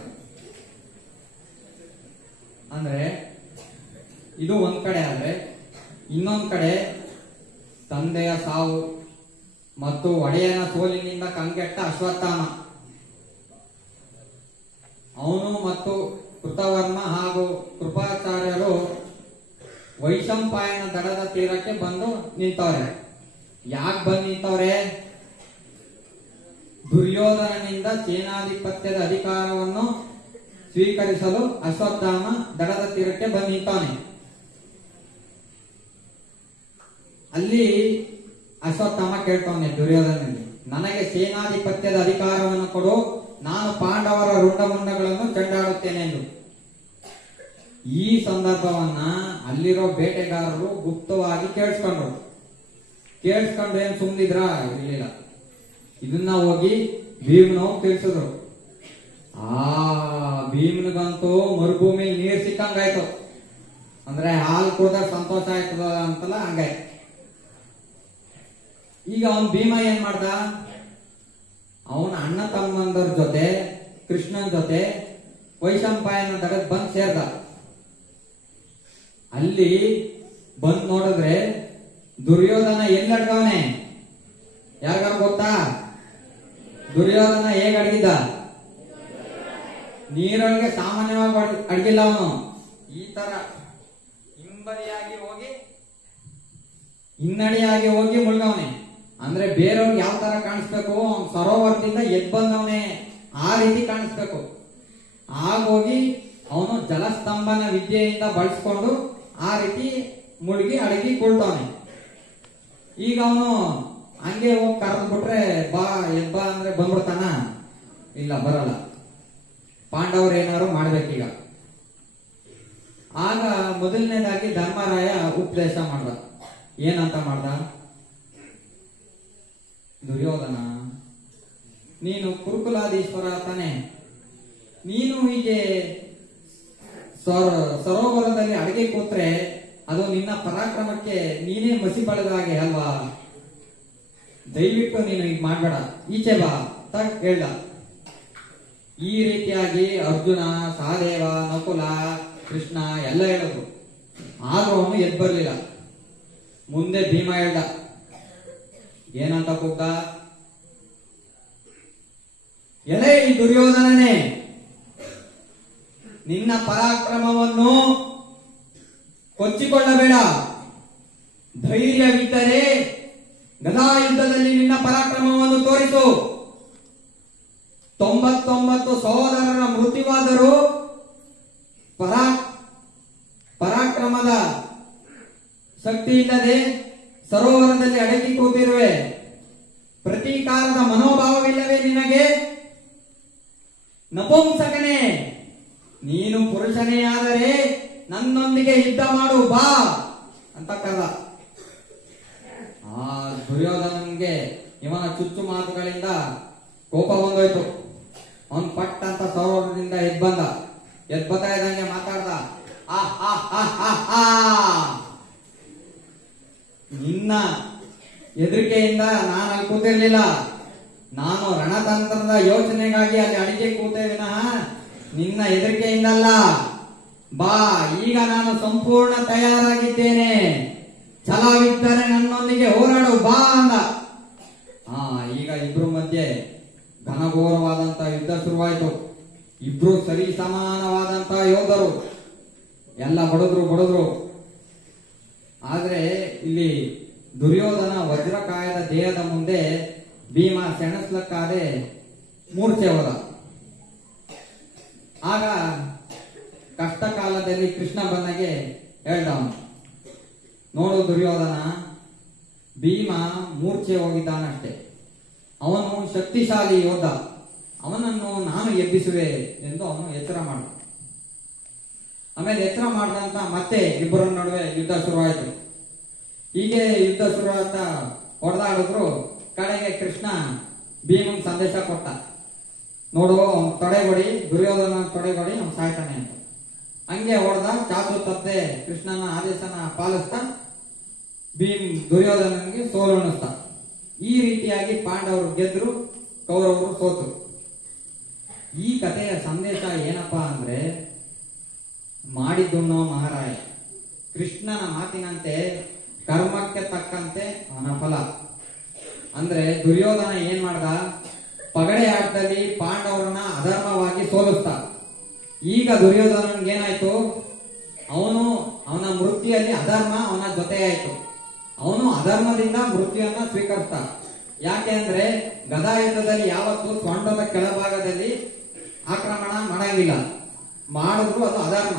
ಅಂದ್ರೆ ಇದು ಒಂದ್ ಕಡೆ ಆದ್ರೆ ಇನ್ನೊಂದ್ ಕಡೆ ತಂದೆಯ ಸಾವು ಮತ್ತು ಒಡೆಯನ ಸೋಲಿನಿಂದ ಕಂಗೆಟ್ಟ ಅಶ್ವತ್ಥಾಮ, ಅವನು ಮತ್ತು ಕೃತವರ್ಮ ಹಾಗೂ ಕೃಪಾಚಾರ್ಯರು ವೈಶಂಪಾಯನ ದಡದ ತೀರಕ್ಕೆ ಬಂದು ನಿಂತವ್ರೆ. ಯಾಕೆ ಬಂದು ನಿಂತವ್ರೆ? ದುರ್ಯೋಧನನಿಂದ ಸೇನಾಧಿಪತ್ಯದ ಅಧಿಕಾರವನ್ನು ಸ್ವೀಕರಿಸಲು ಅಶ್ವತ್ಥಾಮ ದಡದ ತೀರಕ್ಕೆ ಬಂದು ನಿಂತವನೆ. ಅಲ್ಲಿ ಅಶ್ವತ್ಥಾಮ ಕೇಳ್ತವನೆ ದುರ್ಯೋಧನಿಗೆ, ನನಗೆ ಸೇನಾಧಿಪತ್ಯದ ಅಧಿಕಾರವನ್ನು ಕೊಡು, ನಾನು ಪಾಂಡವರ ರುಂಡಮುಂಡಗಳನ್ನು ಚೆಂಡಾಡುತ್ತೇನೆ ಎಂದು. ಈ ಸಂದರ್ಭವನ್ನ ಅಲ್ಲಿರೋ ಬೇಟೆಗಾರರು ಗುಪ್ತವಾಗಿ ಕೇಳಿಸ್ಕೊಂಡ್ರು. ಏನ್ ಸುಮ್ನಿದ್ರ? ಇರ್ಲಿಲ್ಲ. ಇದನ್ನ ಹೋಗಿ ಭೀಮನು ತಿಳಿಸಿದ್ರು. ಆ ಭೀಮನಿಗಂತೂ ಮರುಭೂಮಿ ನೀರ್ ಸಿಕ್ಕಂಗಾಯ್ತು. ಅಂದ್ರೆ ಹಾಲು ಕುಡ್ದ ಸಂತೋಷ ಆಯ್ತದ ಅಂತಲ್ಲ, ಹಂಗಾಯ್ತು. ಈಗ ಅವನ್ ಭೀಮ ಏನ್ ಮಾಡ್ದ? ಅವನ ಅಣ್ಣ ತಮ್ಮಂದರ ಜೊತೆ ಕೃಷ್ಣನ್ ಜೊತೆ ವೈಶಂಪಾಯನ ದಡಕ್ ಬಂದ್ ಸೇರ್ದ. ಅಲ್ಲಿ ಬಂದ್ ನೋಡಿದ್ರೆ ದುರ್ಯೋಧನ ಎಲ್ಲಡ್ಗವನೆ ಯಾರಿಗಾರ ಗೊತ್ತಾ? ದುರ್ಯೋಧನ ಹೇಗ್ ಅಡಗಿದ್ದ? ನೀರೊಳಗೆ ಸಾಮಾನ್ಯವಾಗಿ ಅಡಗಿಲ್ಲ ಅವನು. ಈ ತರ ಹಿಂಬದಿಯಾಗಿ ಹೋಗಿ ಹಿನ್ನಡಿಯಾಗಿ ಹೋಗಿ ಮುಳ್ಗವನೆ. ಅಂದ್ರೆ ಬೇರೆಯವ್ರಿಗೆ ಯಾವ ತರ ಕಾಣಿಸ್ಬೇಕು, ಅವ್ನು ಸರೋವರದಿಂದ ಎದ್ ಬಂದವನೇ ಆ ರೀತಿ ಕಾಣಿಸ್ಬೇಕು. ಆಗೋಗಿ ಅವನು ಜಲಸ್ತಂಭನ ವಿದ್ಯೆಯಿಂದ ಬಳಸ್ಕೊಂಡು ಆ ರೀತಿ ಮುಳುಗಿ ಅಡಗಿ ಕುಳ್ತವನೆ. ಈಗ ಅವನು ಹಂಗೆ ಹೋಗಿ ಕರೆದು ಬಿಟ್ರೆ ಬಾ ಎಬ್ಬ ಅಂದ್ರೆ ಬಂದ್ಬಿಡ್ತಾನ? ಇಲ್ಲ, ಬರಲ್ಲ. ಪಾಂಡವರು ಏನಾರು ಮಾಡ್ಬೇಕೀಗ. ಆಗ ಮೊದಲನೇದಾಗಿ ಧರ್ಮರಾಯ ಉಪದೇಶ ಮಾಡ್ದ. ಏನಂತ ಮಾಡ್ದ? ದುರ್ಯೋಧನ, ನೀನು ಕುರುಕುಲಾದೀಶ್ವರ ತಾನೆ, ನೀನು ಹೀಗೆ ಸರೋವರದಲ್ಲಿ ಅಡಗೆ ಕೂತ್ರೆ ಅದು ನಿನ್ನ ಪರಾಕ್ರಮಕ್ಕೆ ನೀನೇ ಮಸಿ ಬಳೆದ ಹಾಗೆ ಅಲ್ವಾ? ದಯವಿಟ್ಟು ನೀನು ಈಗ ಮಾಡ್ಬೇಡ, ಈಚೆ ಬಾ ಅಂತ ಹೇಳ್ದ. ಈ ರೀತಿಯಾಗಿ ಅರ್ಜುನ, ಸಹದೇವ, ನಕುಲ, ಕೃಷ್ಣ ಎಲ್ಲ ಹೇಳಿದ್ರು. ಆದ್ರೂ ಅವನು ಎದ್ ಬರ್ಲಿಲ್ಲ. ಮುಂದೆ ಭೀಮ ಹೇಳ್ದ. ಏನಂತ ಕೂಗ್ದ? ಎಲೆ ಈ ದುರ್ಯೋಧನನೇ, ನಿನ್ನ ಪರಾಕ್ರಮವನ್ನು ಕೊಚ್ಚಿಕೊಳ್ಳಬೇಡ. ಧೈರ್ಯವಿದ್ದರೆ ಗದಾಯುದ್ಧದಲ್ಲಿ ನಿನ್ನ ಪರಾಕ್ರಮವನ್ನು ತೋರಿಸು. 99 ಸಹೋದರರ ಮೃತ್ಯುವಾದರೂ ಪರಾಕ್ರಮದ ಶಕ್ತಿ ಇಲ್ಲದೆ ಸರೋವರದಲ್ಲಿ ಅಡಗಿ ಕೂತಿರುವೆ. ಪ್ರತೀಕಾರದ ಮನೋಭಾವವಿಲ್ಲವೇ ನಿನಗೆ? ನಪುಂಸಕನೇ, ನೀನು ಪುರುಷನೇ ಆದರೆ ನನ್ನೊಂದಿಗೆ ಯುದ್ಧ ಮಾಡು ಬಾ ಅಂತ ಕರೆದ. ಆ ದುರ್ಯೋಧನನ್ಗೆ ಇವನ ಚುಚ್ಚು ಮಾತುಗಳಿಂದ ಕೋಪ ಬಂದೋಯ್ತು. ಅವನ್ ಪಟ್ ಅಂತ ಸರೋವರದಿಂದ ಎದ್ ಬರ್ತಾ ಇದ್ದಂಗೆ ಮಾತಾಡ್ದ. ನಿನ್ನ ಹೆದರಿಕೆಯಿಂದ ನಾನು ಅಲ್ಲಿ ಕೂತಿರ್ಲಿಲ್ಲ. ನಾನು ರಣತಂತ್ರದ ಯೋಚನೆಗಾಗಿ ಅಲ್ಲಿ ಅಡಿಗೆ ಕೂತೆ ವಿನಃ ನಿನ್ನ ಹೆದರಿಕೆಯಿಂದಲ್ಲ. ಬಾ, ಈಗ ನಾನು ಸಂಪೂರ್ಣ ತಯಾರಾಗಿದ್ದೇನೆ. ಛಲವಿದ್ದರೆ ನನ್ನೊಂದಿಗೆ ಹೋರಾಡು, ಬಾ ಅಂದ. ಈಗ ಇಬ್ರು ಮಧ್ಯೆ ಘನಘೋರವಾದಂತ ಯುದ್ಧ ಶುರುವಾಯಿತು. ಇಬ್ರು ಸರಿ ಸಮಾನವಾದಂತ ಯೋಧರು, ಎಲ್ಲ ಬಡಿದ್ರು. ಆದ್ರೆ ಇಲ್ಲಿ ದುರ್ಯೋಧನ ವಜ್ರಕಾಯದ ದೇಹದ ಮುಂದೆ ಭೀಮ ಸೆಣಸ್ಲಕ್ಕಾದೆ ಮೂರ್ಛೆ ಹೋದ. ಆಗ ಕಷ್ಟ ಕಾಲದಲ್ಲಿ ಕೃಷ್ಣ ಬನ್ನಗೆ ಹೇಳ್ದವನು, ನೋಡು ದುರ್ಯೋಧನ, ಭೀಮ ಮೂರ್ಛೆ ಹೋಗಿದ್ದಾನಷ್ಟೇ. ಅವನು ಶಕ್ತಿಶಾಲಿ ಯೋಧ, ಅವನನ್ನು ನಾನು ಎಬ್ಬಿಸುವೆ ಎಂದು ಅವನು ಎಚ್ಚರ ಮಾಡ. ಆಮೇಲೆ ಎಚ್ಚರ ಮಾಡಿದಂತ ಮತ್ತೆ ಇಬ್ಬರ ನಡುವೆ ಯುದ್ಧ ಶುರುವಾಯಿತು. ಹೀಗೆ ಯುದ್ಧ ಶುರುವಾದ ಹೊಡೆದಾಡಿದ್ರು. ಕಡೆಗೆ ಕೃಷ್ಣ ಭೀಮನ್ ಸಂದೇಶ ಕೊಟ್ಟ, ನೋಡು ಅವ್ನು ತೊಡೆಗೊಡಿ, ದುರ್ಯೋಧನ ತೊಡೆಗೊಡಿ, ಅವ್ನು ಸಾಯ್ತಾನೆ ಅಂತ. ಹಂಗೆ ಹೊಡೆದ. ಚಾಚು ತಪ್ಪದೆ ಕೃಷ್ಣನ ಆದೇಶನ ಪಾಲಿಸ್ತಾ ಭೀಮ್ ದುರ್ಯೋಧನನಿಗೆ ಸೋಲುಣಿಸ್ತ. ಈ ರೀತಿಯಾಗಿ ಪಾಂಡವರು ಗೆದ್ರು, ಕೌರವರು ಸೋತರು. ಈ ಕಥೆಯ ಸಂದೇಶ ಏನಪ್ಪಾ ಅಂದ್ರೆ, ಮಾಡಿದ್ದುಣ್ಣೋ ಮಹಾರಾಯ. ಕೃಷ್ಣನ ಮಾತಿನಂತೆ ಕರ್ಮಕ್ಕೆ ತಕ್ಕಂತೆ ಅವನ ಫಲ. ಅಂದ್ರೆ ದುರ್ಯೋಧನ ಏನ್ ಮಾಡ್ದ, ಪಗಡೆ ಆಟದಲ್ಲಿ ಪಾಂಡವರನ್ನ ಅಧರ್ಮವಾಗಿ ಸೋಲಿಸ್ತ. ಈಗ ದುರ್ಯೋಧನನ್ಗೆ ಏನಾಯ್ತು, ಅವನ ಮೃತ್ಯುಯಲ್ಲಿ ಅಧರ್ಮ ಅವನ ಜೊತೆ ಆಯ್ತು. ಅವನು ಅಧರ್ಮದಿಂದ ಮೃತ್ಯುವನ್ನ ಸ್ವೀಕರಿಸ್ತ. ಯಾಕೆ ಅಂದ್ರೆ ಗದಾ ಯುದ್ಧದಲ್ಲಿ ಯಾವತ್ತು ಸೊಂಟದ ಕೆಳಭಾಗದಲ್ಲಿ ಆಕ್ರಮಣ ಮಾಡಂಗಿಲ್ಲ, ಮಾಡಿದ್ರು ಅದು ಅಧರ್ಮ.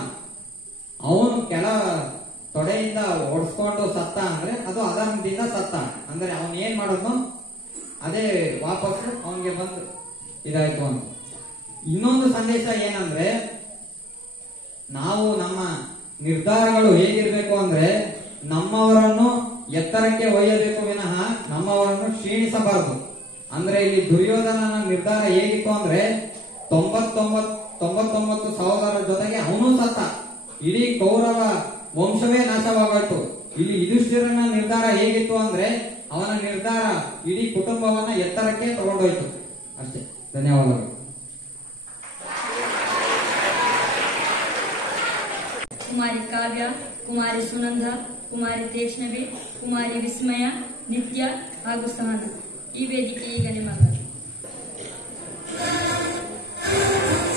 ಅವನು ಕೆಳ ತೊಡೆಯಿಂದ ಒಡ್ಸ್ಕೊಂಡು ಸತ್ತ ಅಂದ್ರೆ ಅದು ಅಧರ್ಮದಿಂದ ಸತ್ತ. ಅಂದ್ರೆ ಅವನ್ ಏನ್ ಮಾಡಿದ್ನು ಅದೇ ವಾಪಸ್ ಅವನ್ಗೆ ಬಂದು ಇದಾಯ್ತು ಅಂತ. ಇನ್ನೊಂದು ಸಂದೇಶ ಏನಂದ್ರೆ, ನಾವು ನಮ್ಮ ನಿರ್ಧಾರಗಳು ಹೇಗಿರ್ಬೇಕು ಅಂದ್ರೆ, ನಮ್ಮವರನ್ನು ಎತ್ತರಕ್ಕೆ ಒಯ್ಯಬೇಕು ವಿನಃ ನಮ್ಮವರನ್ನು ಕ್ಷೀಣಿಸಬಾರದು. ಅಂದ್ರೆ ಇಲ್ಲಿ ದುರ್ಯೋಧನನ ನಿರ್ಧಾರ ಹೇಗಿತ್ತು ಅಂದ್ರೆ, 99 ಸಹೋದರರ ಜೊತೆಗೆ ಅವನು ಸತ್ತ, ಇಡೀ ಕೌರವ ವಂಶವೇ ನಾಶವಾಗೋಯ್ತು. ಇಲ್ಲಿ ಯುಧಿಷ್ಠಿರನ ನಿರ್ಧಾರ ಹೇಗಿತ್ತು ಅಂದ್ರೆ, ಅವನ ನಿರ್ಧಾರ ಇಡೀ ಕುಟುಂಬವನ್ನ ಎತ್ತರಕ್ಕೆ ತಗೊಂಡೋಯ್ತು. ಅಷ್ಟೇ. ಧನ್ಯವಾದಗಳು. ಕುಮಾರಿ ಕಾವ್ಯ, ಕುಮಾರಿ ಸುನಂದ, ಕುಮಾರಿ ತೇಜ್ನವಿ, ಕುಮಾರಿ ವಿಸ್ಮಯ, ನಿತ್ಯ ಹಾಗೂ ಸಹನ. ಈ ವೇದಿಕೆ ಈಗ ನಿಮಗಾಗಿ. Thank you.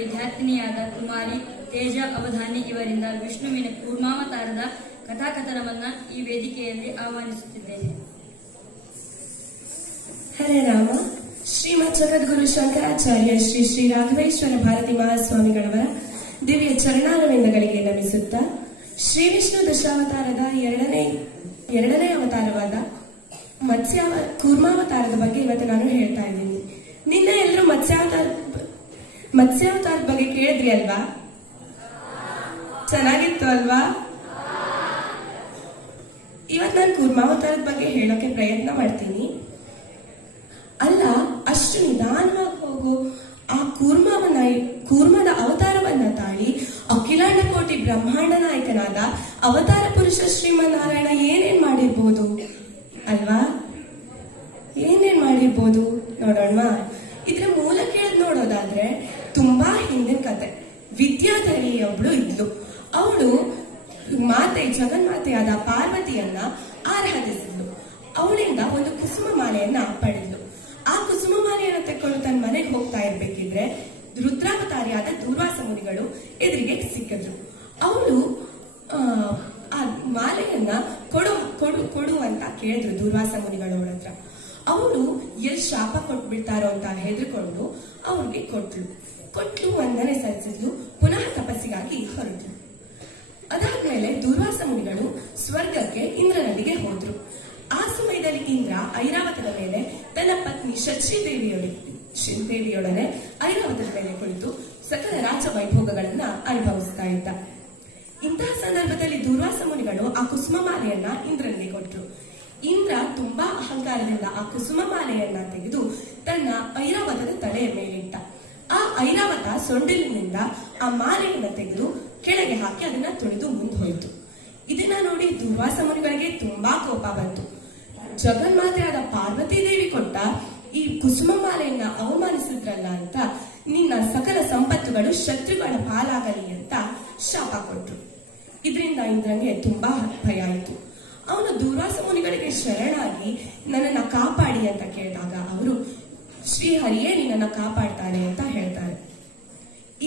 ವಿದ್ಯಾರ್ಥಿನಿಯಾದ ಕುಮಾರಿ ತೇಜ ಅವಧಾನಿ ಇವರಿಂದ ವಿಷ್ಣುವಿನ ಕೂರ್ಮಾವತಾರದ ಕಥಾಕಥನವನ್ನ ಈ ವೇದಿಕೆಯಲ್ಲಿ ಆಹ್ವಾನಿಸುತ್ತಿದ್ದೇನೆ. ಹರೇ ರಾಮ. ಶ್ರೀಮದ್ ಜಗದ್ಗುರು ಶಂಕರಾಚಾರ್ಯ ಶ್ರೀ ಶ್ರೀ ರಾಘವೇಶ್ವರ ಭಾರತಿ ಮಹಾಸ್ವಾಮಿಗಳವರ ದಿವ್ಯ ಚರಣಾರವಿಂದಗಳಿಗೆ ನಮಿಸುತ್ತಾ ಶ್ರೀ ವಿಷ್ಣು ದಶಾವತಾರದ ಎರಡನೇ ಅವತಾರವಾದ ಕೂರ್ಮಾವತಾರದ ಬಗ್ಗೆ ಇವತ್ತು ನಾನು ಹೇಳ್ತಾ ಇದ್ದೀನಿ. ನಿನ್ನೆ ಎಲ್ಲರೂ ಮತ್ಸ್ಯಾವತಾರದ ಬಗ್ಗೆ ಕೇಳಿದ್ರಿ ಅಲ್ವಾ? ಚೆನ್ನಾಗಿತ್ತು ಅಲ್ವಾ? ಇವತ್ತು ನಾನು ಕೂರ್ಮಾವತಾರದ ಬಗ್ಗೆ ಹೇಳೋಕೆ ಪ್ರಯತ್ನ ಮಾಡ್ತೀನಿ. ಅಲ್ಲ, ಅಷ್ಟು ನಿಧಾನವಾಗಿ ಹೋಗೋ ಆ ಕೂರ್ಮದ ಅವತಾರವನ್ನ ತಾಳಿ ಅಖಿಲಾಂಡ ಕೋಟಿ ಬ್ರಹ್ಮಾಂಡ ನಾಯಕನಾದ ಅವತಾರ ಪುರುಷ ಶ್ರೀಮನ್ನಾರಾಯಣ ಏನೇನ್ ಮಾಡಿರ್ಬೋದು ಅಲ್ವಾ? ಏನೇನ್ ಮಾಡಿರ್ಬೋದು ನೋಡೋಣ. ಇದ್ರ ಮೂಲ ಕೇಳದ್ ನೋಡೋದಾದ್ರೆ ತುಂಬಾ ಹಿಂದಿನ ಕತೆ. ವಿದ್ಯಾಧರಿ ಒಬ್ಳು ಇದ್ಲು. ಅವಳು ಜಗನ್ಮಾತೆಯಾದ ಪಾರ್ವತಿಯನ್ನ ಆರಾಧಿಸಿದ್ಲು. ಅವಳಿಂದ ಒಂದು ಕುಸುಮ ಮಾಲೆಯನ್ನ ಪಡೆದ್ಲು. ಆ ಕುಸುಮ ಮಾಲೆಯನ್ನು ತೆಕ್ಕೊಂಡು ತನ್ನ ಮನೆಗೆ ಹೋಗ್ತಾ ಇರ್ಬೇಕಿದ್ರೆ ರುದ್ರಾವತಾರಿಯಾದ ದೂರ್ವಾಸ ಮುನಿಗಳು ಎದುರಿಗೆ ಸಿಕ್ಕಿದ್ರು. ಅವಳು ಆ ಮಾಲೆಯನ್ನ ಕೊಡು ಅಂತ ಕೇಳಿದ್ರು ದೂರ್ವಾಸ ಮುನಿಗಳು ಅವಳ ಹತ್ರ. ಅವಳು ಎಲ್ಲಿ ಶಾಪ ಕೊಟ್ಬಿಡ್ತಾರೋ ಅಂತ ಹೆದರ್ಕೊಂಡು ಅವ್ರಿಗೆ ಕೊಟ್ಲು ವಂದನೆ ಸಲ್ಲಿಸಿದ್ಲು. ಪುನಃ ತಪಸ್ಸಿಗಾಗಿ ಹೊರಟು. ಅದಾದ್ಮೇಲೆ ದೂರ್ವಾಸ ಮುನಿಗಳು ಸ್ವರ್ಗಕ್ಕೆ ಇಂದ್ರನಲ್ಲಿಗೆ ಹೋದ್ರು. ಆ ಸಮಯದಲ್ಲಿ ಇಂದ್ರ ಐರಾವತದ ಮೇಲೆ ತನ್ನ ಪತ್ನಿ ಶಚಿದೇವಿಯೊಡನೆ ಐರಾವತದ ಮೇಲೆ ಕುಳಿತು ಸಕಲ ರಾಜ ವೈಭೋಗಗಳನ್ನ ಅನುಭವಿಸ್ತಾ ಇದ್ದ. ಇಂತಹ ಸಂದರ್ಭದಲ್ಲಿ ದೂರ್ವಾಸ ಮುನಿಗಳು ಆ ಕುಸುಮ ಮಾಲೆಯನ್ನ ಇಂದ್ರನಿಗೆ ಕೊಟ್ರು. ಇಂದ್ರ ತುಂಬಾ ಅಹಂಕಾರದಿಂದ ಆ ಕುಸುಮ ಮಾಲೆಯನ್ನ ತೆಗೆದು ತನ್ನ ಐರಾವತದ ತಲೆಯ ಮೇಲಿಟ್ಟ. ಆ ಐರಾವತ ಸೊಂಡಿಲಿನಿಂದ ಆ ಮಾಲೆಯನ್ನ ತೆಗೆದು ಕೆಳಗೆ ಹಾಕಿ ಅದನ್ನ ತುಳಿದು ಮುಂದೆ ಹೋಯಿತು. ಇದನ್ನ ನೋಡಿ ದೂರ್ವಾಸ ಮುನಿಗಳಿಗೆ ತುಂಬಾ ಕೋಪ ಬಂತು. ಜಗನ್ಮಾತೆಯಾದ ಪಾರ್ವತಿ ದೇವಿ ಕೊಟ್ಟ ಈ ಕುಸುಮ ಮಾಲೆಯನ್ನ ಅವಮಾನಿಸಿದ್ರಲ್ಲ ಅಂತ ನಿನ್ನ ಸಕಲ ಸಂಪತ್ತುಗಳು ಶತ್ರುಗಳ ಪಾಲಾಗಲಿ ಅಂತ ಶಾಪ ಕೊಟ್ರು. ಇದರಿಂದ ಇಂದ್ರನಿಗೆ ತುಂಬಾ ಭಯ ಆಯಿತು. ಅವನು ದೂರ್ವಾಸ ಮುನಿಗಳಿಗೆ ಶರಣಾಗಿ ನನ್ನನ್ನ ಕಾಪಾಡಿ ಅಂತ ಕೇಳಿದಾಗ ಅವರು ಶ್ರೀಹರಿಯೇ ನಿನ್ನನ್ನ ಕಾಪಾಡ್ತಾನೆ ಅಂತ ಹೇಳ್ತಾರೆ.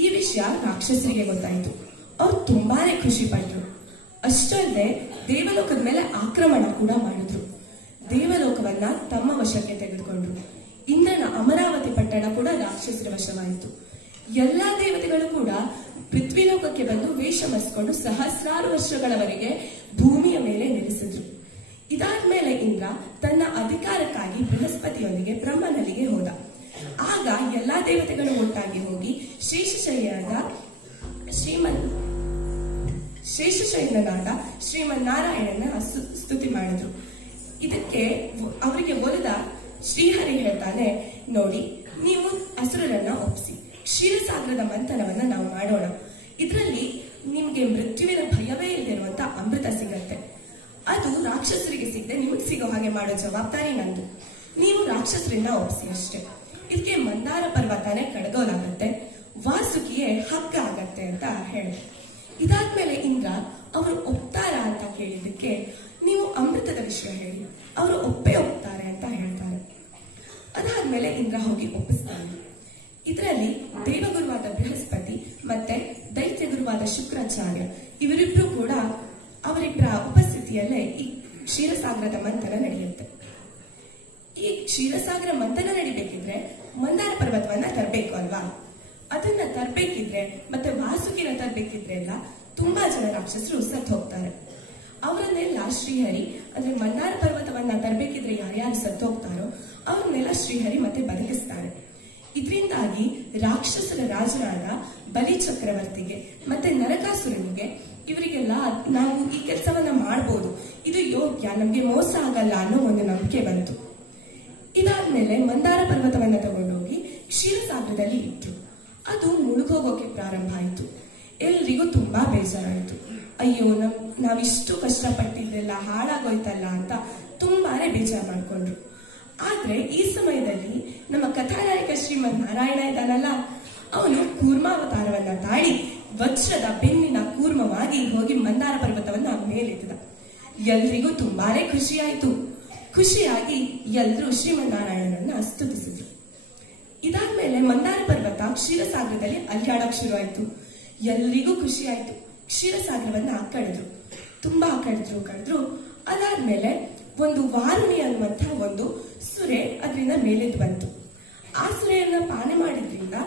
ಈ ವಿಷಯ ರಾಕ್ಷಸರಿಗೆ ಗೊತ್ತಾಯಿತು. ಅವ್ರು ತುಂಬಾನೇ ಖುಷಿ ಪಟ್ರು. ಅಷ್ಟಲ್ಲದೆ ದೇವಲೋಕದ ಮೇಲೆ ಆಕ್ರಮಣ ಕೂಡ ಮಾಡಿದ್ರು. ದೇವಲೋಕವನ್ನ ತಮ್ಮ ವಶಕ್ಕೆ ತೆಗೆದುಕೊಂಡ್ರು. ಇಂದ್ರನ ಅಮರಾವತಿ ಪಟ್ಟಣ ಕೂಡ ರಾಕ್ಷಸರ ವಶವಾಯಿತು. ಎಲ್ಲಾ ದೇವತೆಗಳು ಕೂಡ ಪೃಥ್ವಿಲೋಕಕ್ಕೆ ಬಂದು ವೇಷ ಮರೆಸಿಕೊಂಡು ಸಹಸ್ರಾರು ವರ್ಷಗಳವರೆಗೆ ಭೂಮಿಯ ಮೇಲೆ ನೆಲೆಸಿದ್ರು. ಇದಾದ್ಮೇಲೆ ಇಂದ್ರ ತನ್ನ ಅಧಿಕಾರಕ್ಕಾಗಿ ಬೃಹಸ್ಪತಿಯೊಂದಿಗೆ ಬ್ರಹ್ಮನಲ್ಲಿಗೆ ಹೋದ. ಆಗ ಎಲ್ಲಾ ದೇವತೆಗಳು ಒಟ್ಟಾಗಿ ಹೋಗಿ ಶೇಷಶಯನನಾದ ಶ್ರೀಮನ್ನಾರಾಯಣನ ಸ್ತುತಿ ಮಾಡಿದ್ರು. ಇದಕ್ಕೆ ಅವರಿಗೆ ಒಲಿದ ಶ್ರೀಹರಿ ಹೇಳ್ತಾನೆ, ನೋಡಿ, ನೀವು ಅಸುರರನ್ನ ಒಪ್ಪಿಸಿ ಕ್ಷೀರಸಾಗರದ ಮಂಥನವನ್ನ ನಾವು ಮಾಡೋಣ. ಇದರಲ್ಲಿ ನಿಮ್ಗೆ ಮೃತ್ಯುವಿನ ಭಯವೇ ಇಲ್ಲದಿರುವಂತ ಅಮೃತ ಸಿಗತ್ತೆ. ಅದು ರಾಕ್ಷಸರಿಗೆ ಸಿಗದೆ ನಿಮಗೆ ಸಿಗೋ ಹಾಗೆ ಮಾಡೋ ಜವಾಬ್ದಾರಿ ನಂದು. ನೀವು ರಾಕ್ಷಸರನ್ನ ಒಪ್ಪಿಸಿ ಅಷ್ಟೇ. ಇದಕ್ಕೆ ಮಂದಾರ ಪರ್ವತನೇ ಕಡ್ಗೋಲಾಗತ್ತೆ, ವಾಸುಕಿಯೇ ಹಗ್ಗ ಆಗತ್ತೆ ಅಂತ ಹೇಳಿ. ಇದಾದ್ಮೇಲೆ ಇಂದ್ರ ಅವರು ಒಪ್ತಾರ ಅಂತ ಕೇಳಿದಕ್ಕೆ ನೀವು ಅಮೃತದ ವಿಷಯ ಹೇಳಿ, ಅವರು ಒಪ್ತಾರೆ ಅಂತ ಹೇಳ್ತಾರೆ. ಅದಾದ್ಮೇಲೆ ಇಂದ್ರ ಹೋಗಿ ಒಪ್ಪಿಸ್ತಾನೆ. ಇದರಲ್ಲಿ ದೇವಗುರುವಾದ ಬೃಹಸ್ಪತಿ ಮತ್ತೆ ದೈತ್ಯ ಗುರುವಾದ ಶುಕ್ರಾಚಾರ್ಯ ಇವರಿಬ್ರು ಕೂಡ ಅವರಿಬ್ಬರ ಉಪಸ್ಥಿತಿಯಲ್ಲೇ ಈ ಕ್ಷೀರಸಾಗರದ ಮಂಥನ ನಡೆಯುತ್ತೆ. ಈ ಕ್ಷೀರಸಾಗರ ಮಂಥನ ನಡಿಬೇಕಿದ್ರೆ ಮಂದಾರ ಪರ್ವತವನ್ನ ತರಬೇಕು ಅಲ್ವಾ? ಅದನ್ನ ತರಬೇಕಿದ್ರೆ ಮತ್ತೆ ವಾಸುಕಿನ ತರಬೇಕಿದ್ರೆ ಎಲ್ಲ ತುಂಬಾ ಜನ ರಾಕ್ಷಸರು ಸತ್ತು ಹೋಗ್ತಾರೆ. ಅವರನ್ನೆಲ್ಲ ಶ್ರೀಹರಿ ಅಂದ್ರೆ ಮಂದಾರ ಪರ್ವತವನ್ನ ತರಬೇಕಿದ್ರೆ ಯಾರ್ಯಾರು ಸತ್ತು ಹೋಗ್ತಾರೋ ಅವ್ರನ್ನೆಲ್ಲ ಶ್ರೀಹರಿ ಮತ್ತೆ ಬದುಕಿಸ್ತಾರೆ. ಇದರಿಂದಾಗಿ ರಾಕ್ಷಸರ ರಾಜನಾದ ಬಲಿ ಚಕ್ರವರ್ತಿಗೆ ಮತ್ತೆ ನರಕಾಸುರನಿಗೆ ಇವರಿಗೆಲ್ಲ ನಾವು ಈ ಕೆಲಸವನ್ನ ಮಾಡಬಹುದು, ಇದು ಯೋಗ್ಯ, ನಮ್ಗೆ ಮೋಸ ಆಗಲ್ಲ ಅನ್ನೋ ಒಂದು ನಂಬಿಕೆ ಬಂತು. ಇದಾದ್ಮೇಲೆ ಮಂದಾರ ಪರ್ವತವನ್ನ ತಗೊಂಡೋಗಿ ಕ್ಷೀರಸಾಗರದಲ್ಲಿ ಇಟ್ರು. ಅದು ಮುಳುಗೋಗೋಕೆ ಪ್ರಾರಂಭ ಆಯಿತು. ಎಲ್ರಿಗೂ ತುಂಬಾ ಬೇಜಾರಾಯಿತು. ಅಯ್ಯೋ, ನಾವಿಷ್ಟು ಕಷ್ಟಪಟ್ಟಿದ್ದೆಲ್ಲ ಹಾಳಾಗೋಯ್ತಲ್ಲ ಅಂತ ತುಂಬಾನೇ ಬೇಜಾರು ಮಾಡ್ಕೊಂಡ್ರು. ಆದ್ರೆ ಈ ಸಮಯದಲ್ಲಿ ನಮ್ಮ ಕಥಾನಾಯಕ ಶ್ರೀಮನ್ ನಾರಾಯಣ ಇದ್ದಾನಲ್ಲ, ಅವನು ಕೂರ್ಮಾವತಾರವನ್ನ ತಾಳಿ ವಜ್ರದ ಬೆನ್ನಿನ ಕೂರ್ಮವಾಗಿ ಹೋಗಿ ಮಂದಾರ ಪರ್ವತವನ್ನ ಮೇಲೆತ್ತಿದ. ಎಲ್ರಿಗೂ ತುಂಬಾನೇ ಖುಷಿಯಾಯಿತು. ಖುಷಿಯಾಗಿ ಎಲ್ರೂ ಶ್ರೀಮನ್ನಾರಾಯಣನನ್ನ ಸ್ತುತಿಸಿದ್ರು. ಇದಾದ್ಮೇಲೆ ಮಂದಾರ ಪರ್ವತ ಕ್ಷೀರಸಾಗರದಲ್ಲಿ ಅಲ್ಲಾಡಕ್ ಶುರು ಆಯ್ತು. ಎಲ್ರಿಗೂ ಖುಷಿ ಆಯ್ತು. ಕ್ಷೀರಸಾಗರವನ್ನ ಕಡಿದ್ರು. ಅದಾದ್ಮೇಲೆ ಒಂದು ವಾರುಣಿ ಅನ್ನುವಂತಹ ಒಂದು ಸುರೆ ಅದರಿಂದ ಮೇಲೆದ್ದು ಬಂತು. ಆ ಸುರೆಯನ್ನ ಪಾನೆ ಮಾಡಿದ್ರಿಂದ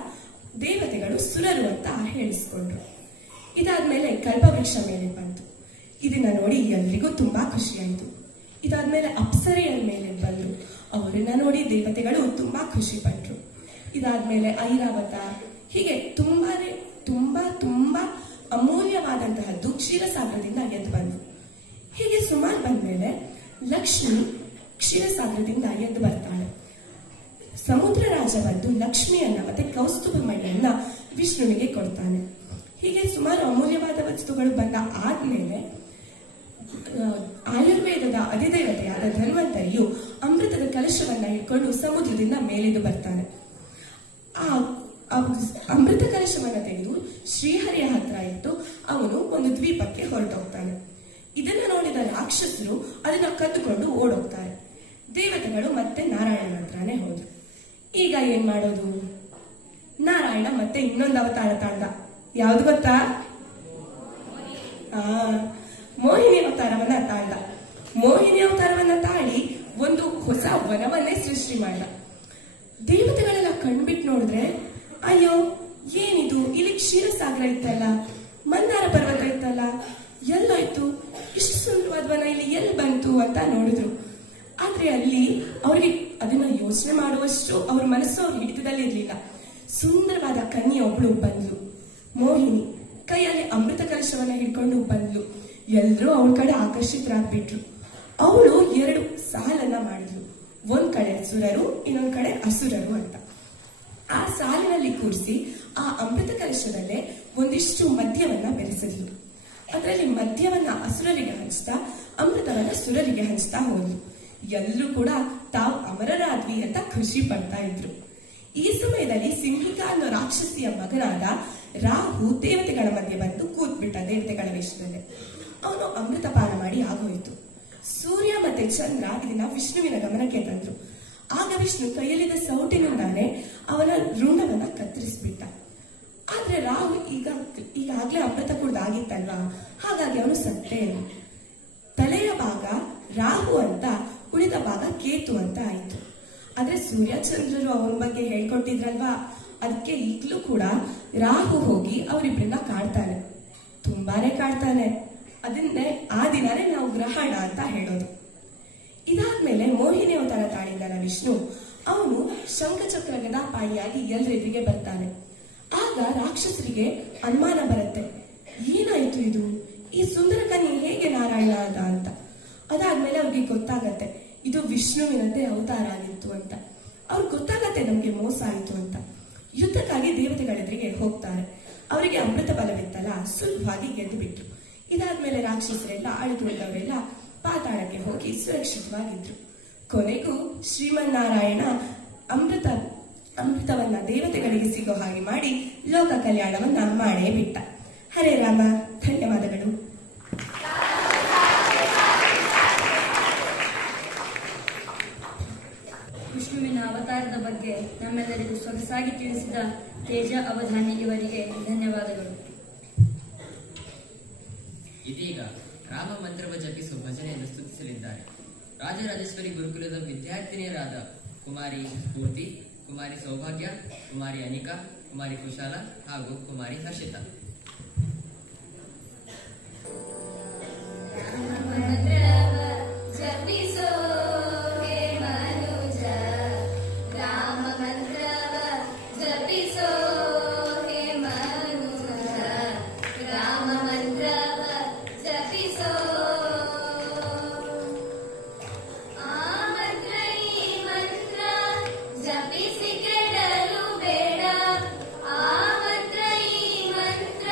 ದೇವತೆಗಳು ಸುರರು ಅಂತ ಹೇಳಿಸ್ಕೊಂಡ್ರು. ಇದಾದ್ಮೇಲೆ ಕಲ್ಪವೃಕ್ಷ ಮೇಲೆ ಬಂತು. ಇದನ್ನ ನೋಡಿ ಎಲ್ರಿಗೂ ತುಂಬಾ ಖುಷಿ ಆಯ್ತು. ಇದಾದ್ಮೇಲೆ ಅಪ್ಸರೆಯ ಮೇಲೆ ಬಂದ್ರು. ಅವರನ್ನ ನೋಡಿ ದೇವತೆಗಳು ತುಂಬಾ ಖುಷಿ ಪಟ್ರು. ಇದಾದ್ಮೇಲೆ ಐರಾವತ, ಹೀಗೆ ತುಂಬಾ ಅಮೂಲ್ಯವಾದಂತಹದ್ದು ಕ್ಷೀರಸಾಗರದಿಂದ ಎದ್ದು ಬಂದು. ಹೀಗೆ ಸುಮಾರು ಬಂದ್ಮೇಲೆ ಲಕ್ಷ್ಮಿ ಕ್ಷೀರಸಾಗರದಿಂದ ಎದ್ದು ಬರ್ತಾಳೆ. ಸಮುದ್ರ ರಾಜ ಬಂದು ಲಕ್ಷ್ಮಿಯನ್ನ ಮತ್ತೆ ಕೌಸ್ತುಭ ಮಣಿಯನ್ನ ವಿಷ್ಣುವಿಗೆ ಕೊಡ್ತಾನೆ. ಹೀಗೆ ಸುಮಾರು ಅಮೂಲ್ಯವಾದ ವಸ್ತುಗಳು ಬಂದ ಆದ್ಮೇಲೆ ಆಯುರ್ವೇದದ ಅಧಿದೇವತೆಯಾದ ಧನ್ವಂತರಿಯು ಅಮೃತದ ಕಲಶವನ್ನ ಇಟ್ಕೊಂಡು ಸಮುದ್ರದಿಂದ ಮೇಲೆದು ಬರ್ತಾನೆ. ಆ ಅಮೃತ ಕಲಶವನ್ನ ತೆಗೆದು ಶ್ರೀಹರಿಯ ಹತ್ರ ಇಟ್ಟು ಅವನು ಒಂದು ದ್ವೀಪಕ್ಕೆ ಹೊರಟೋಗ್ತಾನೆ. ಇದನ್ನ ನೋಡಿದ ರಾಕ್ಷಸರು ಅದನ್ನ ಕದ್ದುಕೊಂಡು ಓಡೋಗ್ತಾರೆ. ದೇವತೆಗಳು ಮತ್ತೆ ನಾರಾಯಣನ ಹತ್ರನೇ ಹೋದ್ರು. ಈಗ ಏನ್ ಮಾಡೋದು? ನಾರಾಯಣ ಮತ್ತೆ ಇನ್ನೊಂದು ಅವತಾರ ತಾಳ್ದ. ಯಾವ್ದು ಗೊತ್ತಾ? ಮೋಹಿನಿ ಅವತಾರವನ್ನ ತಾಳ್ದ. ಮೋಹಿನಿ ಅವತಾರವನ್ನ ತಾಳಿ ಒಂದು ಹೊಸ ವನವನ್ನೇ ಸೃಷ್ಟಿ ಮಾಡ್ದ. ದೇವತೆಗಳೆಲ್ಲ ಕಣ್ಬಿಟ್ಟು ನೋಡಿದ್ರೆ, ಅಯ್ಯೋ ಏನಿದು, ಇಲ್ಲಿ ಕ್ಷೀರಸಾಗರ ಇತ್ತಲ್ಲ, ಮಂದಾರ ಪರ್ವತ ಇತ್ತಲ್ಲ, ಎಲ್ಲೋಯ್ತು, ಇಷ್ಟು ಸುಂದರವಾದ ವನ ಇಲ್ಲಿ ಎಲ್ಲಿ ಬಂತು ಅಂತ ನೋಡಿದ್ರು. ಆದ್ರೆ ಅಲ್ಲಿ ಅವ್ರಿಗೆ ಅದನ್ನ ಯೋಚನೆ ಮಾಡುವಷ್ಟು ಅವ್ರ ಮನಸ್ಸು ಅವ್ರ ಹಿಡಿತದಲ್ಲಿ ಇರ್ಲಿಲ್ಲ. ಸುಂದರವಾದ ಕನ್ಯೆ ಒಬ್ಳು ಬಂದ್ಲು, ಮೋಹಿನಿ. ಕೈಯಲ್ಲಿ ಅಮೃತ ಕಲಶವನ್ನ ಹಿಡ್ಕೊಂಡು ಬಂದ್ಲು. ಎಲ್ರೂ ಅವಳ ಕಡೆ ಆಕರ್ಷಿತರಾಗ್ಬಿಟ್ರು. ಅವಳು 2 ಸಾಲನ್ನ ಮಾಡಿದ್ಲು. ಒಂದ್ ಕಡೆ ಸುರರು, ಇನ್ನೊಂದ್ ಕಡೆ ಅಸುರರು ಅಂತ. ಆ ಸಾಲಿನಲ್ಲಿ ಕೂರಿಸಿ ಆ ಅಮೃತ ಕಲಶದಲ್ಲೇ ಒಂದಿಷ್ಟು ಮದ್ಯವನ್ನ ಬೆರೆಸಿದ್ಲು. ಅದರಲ್ಲಿ ಮದ್ಯವನ್ನ ಅಸುರರಿಗೆ ಹಂಚ್ತಾ ಅಮೃತವನ್ನ ಸುರರಿಗೆ ಹಂಚ್ತಾ ಹೋದ್ಲು. ಎಲ್ಲರೂ ಕೂಡ ತಾವು ಅಮರರಾದ್ವಿ ಅಂತ ಖುಷಿ ಪಡ್ತಾ ಇದ್ರು. ಈ ಸಮಯದಲ್ಲಿ ಸಿಂಹಿಕಾ ಅನ್ನೋ ರಾಕ್ಷಸಿಯ ಮಗನಾದ ರಾಹು ದೇವತೆಗಳ ಮಧ್ಯೆ ಬಂದು ಕೂತ್ಬಿಟ್ಟ. ದೇವತೆಗಳ ವೇಷದಲ್ಲಿ ಅವನು ಅಮೃತ ಪಾನ ಮಾಡಿ ಆಗೋಯ್ತು. ಸೂರ್ಯ ಮತ್ತೆ ಚಂದ್ರ ಇದನ್ನ ವಿಷ್ಣುವಿನ ಗಮನಕ್ಕೆ ತಂದ್ರು. ಆಗ ವಿಷ್ಣು ಕೈಯಲ್ಲಿದ್ದ ಸೌಟಿನಿಂದಾನೆ ಅವನ ಋಣವನ್ನ ಕತ್ತರಿಸ್ಬಿಟ್ಟ. ಆದ್ರೆ ರಾಹು ಈಗಾಗ್ಲೇ ಅಮೃತ ಕುಡ್ದಾಗಿತ್ತಲ್ವಾ, ಹಾಗಾಗಿ ಅವನು ಸತ್ತೇ. ತಲೆಯ ಭಾಗ ರಾಹು ಅಂತ, ಉಳಿದ ಭಾಗ ಕೇತು ಅಂತ ಆಯ್ತು. ಆದ್ರೆ ಸೂರ್ಯ ಚಂದ್ರರು ಅವನ ಬಗ್ಗೆ ಹೇಳ್ಕೊಟ್ಟಿದ್ರಲ್ವಾ, ಅದಕ್ಕೆ ಈಗ್ಲೂ ಕೂಡ ರಾಹು ಹೋಗಿ ಅವರಿಬ್ಬರನ್ನ ಕಾಡ್ತಾನೆ, ತುಂಬಾನೇ ಕಾಡ್ತಾನೆ. ಅದನ್ನೇ ಆ ದಿನಾನೇ ನಾವು ಗ್ರಹಣ ಅಂತ ಹೇಳೋದು. ಇದಾದ್ಮೇಲೆ ಮೋಹಿನಿ ಅವತಾರ ತಾಳಿದ್ದಾನ ವಿಷ್ಣು. ಅವನು ಶಂಖಚಕ್ರ ಗದಾಪಾಣಿಯಾಗಿ ಎಲ್ಲರೆದುರಿಗೆ ಬರ್ತಾನೆ. ಆಗ ರಾಕ್ಷಸರಿಗೆ ಅನುಮಾನ ಬರುತ್ತೆ, ಏನಾಯ್ತು ಇದು, ಈ ಸುಂದರ ಕನ್ಯೆ ಹೇಗೆ ನಾರಾಯಣ ಆದ ಅಂತ. ಅದಾದ್ಮೇಲೆ ಅವ್ರಿಗೆ ಗೊತ್ತಾಗತ್ತೆ ಇದು ವಿಷ್ಣುವಿನದ್ದೇ ಅವತಾರ ಆಗಿತ್ತು ಅಂತ. ಅವ್ರಿಗೆ ಗೊತ್ತಾಗತ್ತೆ ನಮ್ಗೆ ಮೋಸ ಆಯ್ತು ಅಂತ. ಯುದ್ಧಕ್ಕಾಗಿ ದೇವತೆಗಳೆದುರಿಗೆ ಹೋಗ್ತಾರೆ. ಅವರಿಗೆ ಅಮೃತ ಬಲವಿತ್ತಲ್ಲ, ಸುಲಭವಾಗಿ ಗೆದ್ದು ಬಿಟ್ರು. ಇದಾದ್ಮೇಲೆ ರಾಕ್ಷಸರೆಲ್ಲ ಆಳುಗಳವರೆಲ್ಲ ಪಾತಾಳಕ್ಕೆ ಹೋಗಿ ಸುರಕ್ಷಿತವಾಗಿದ್ರು. ಕೊನೆಗೂ ಶ್ರೀಮನ್ನಾರಾಯಣ ಅಮೃತವನ್ನ ದೇವತೆಗಳಿಗೆ ಸಿಗೋ ಹಾಗೆ ಮಾಡಿ ಲೋಕ ಕಲ್ಯಾಣವನ್ನ ಮಾಡೇ ಬಿಟ್ಟ. ಹರೇ ರಾಮ. ಧನ್ಯವಾದಗಳು. ವಿಷ್ಣುವಿನ ಅವತಾರದ ಬಗ್ಗೆ ನಮ್ಮೆಲ್ಲರಿಗೂ ಸೊಗಸಾಗಿ ತಿಳಿಸಿದ ತೇಜ ಅವಧಾನಿ ಇವರಿಗೆ ಧನ್ಯವಾದಗಳು. ಇದೀಗ ರಾಮ ಮಂತ್ರವ ಜಪಿಸು ಭಜನೆಯನ್ನು ಸ್ತುತಿಸಲಿದ್ದಾರೆ. ರಾಜರಾಜೇಶ್ವರಿ ಗುರುಕುಲದ ವಿದ್ಯಾರ್ಥಿನಿಯರಾದ ಕುಮಾರಿ ಸ್ಫೂರ್ತಿ, ಕುಮಾರಿ ಸೌಭಾಗ್ಯ, ಕುಮಾರಿ ಅನಿಕಾ, ಕುಮಾರಿ ಕುಶಾಲ ಹಾಗೂ ಕುಮಾರಿ ಹರ್ಷಿತಾ. ಜಪಿಸಿ ಕೆಡಲು ಬೇಡ ಆ ಮಂತ್ರ ಈ ಮಂತ್ರ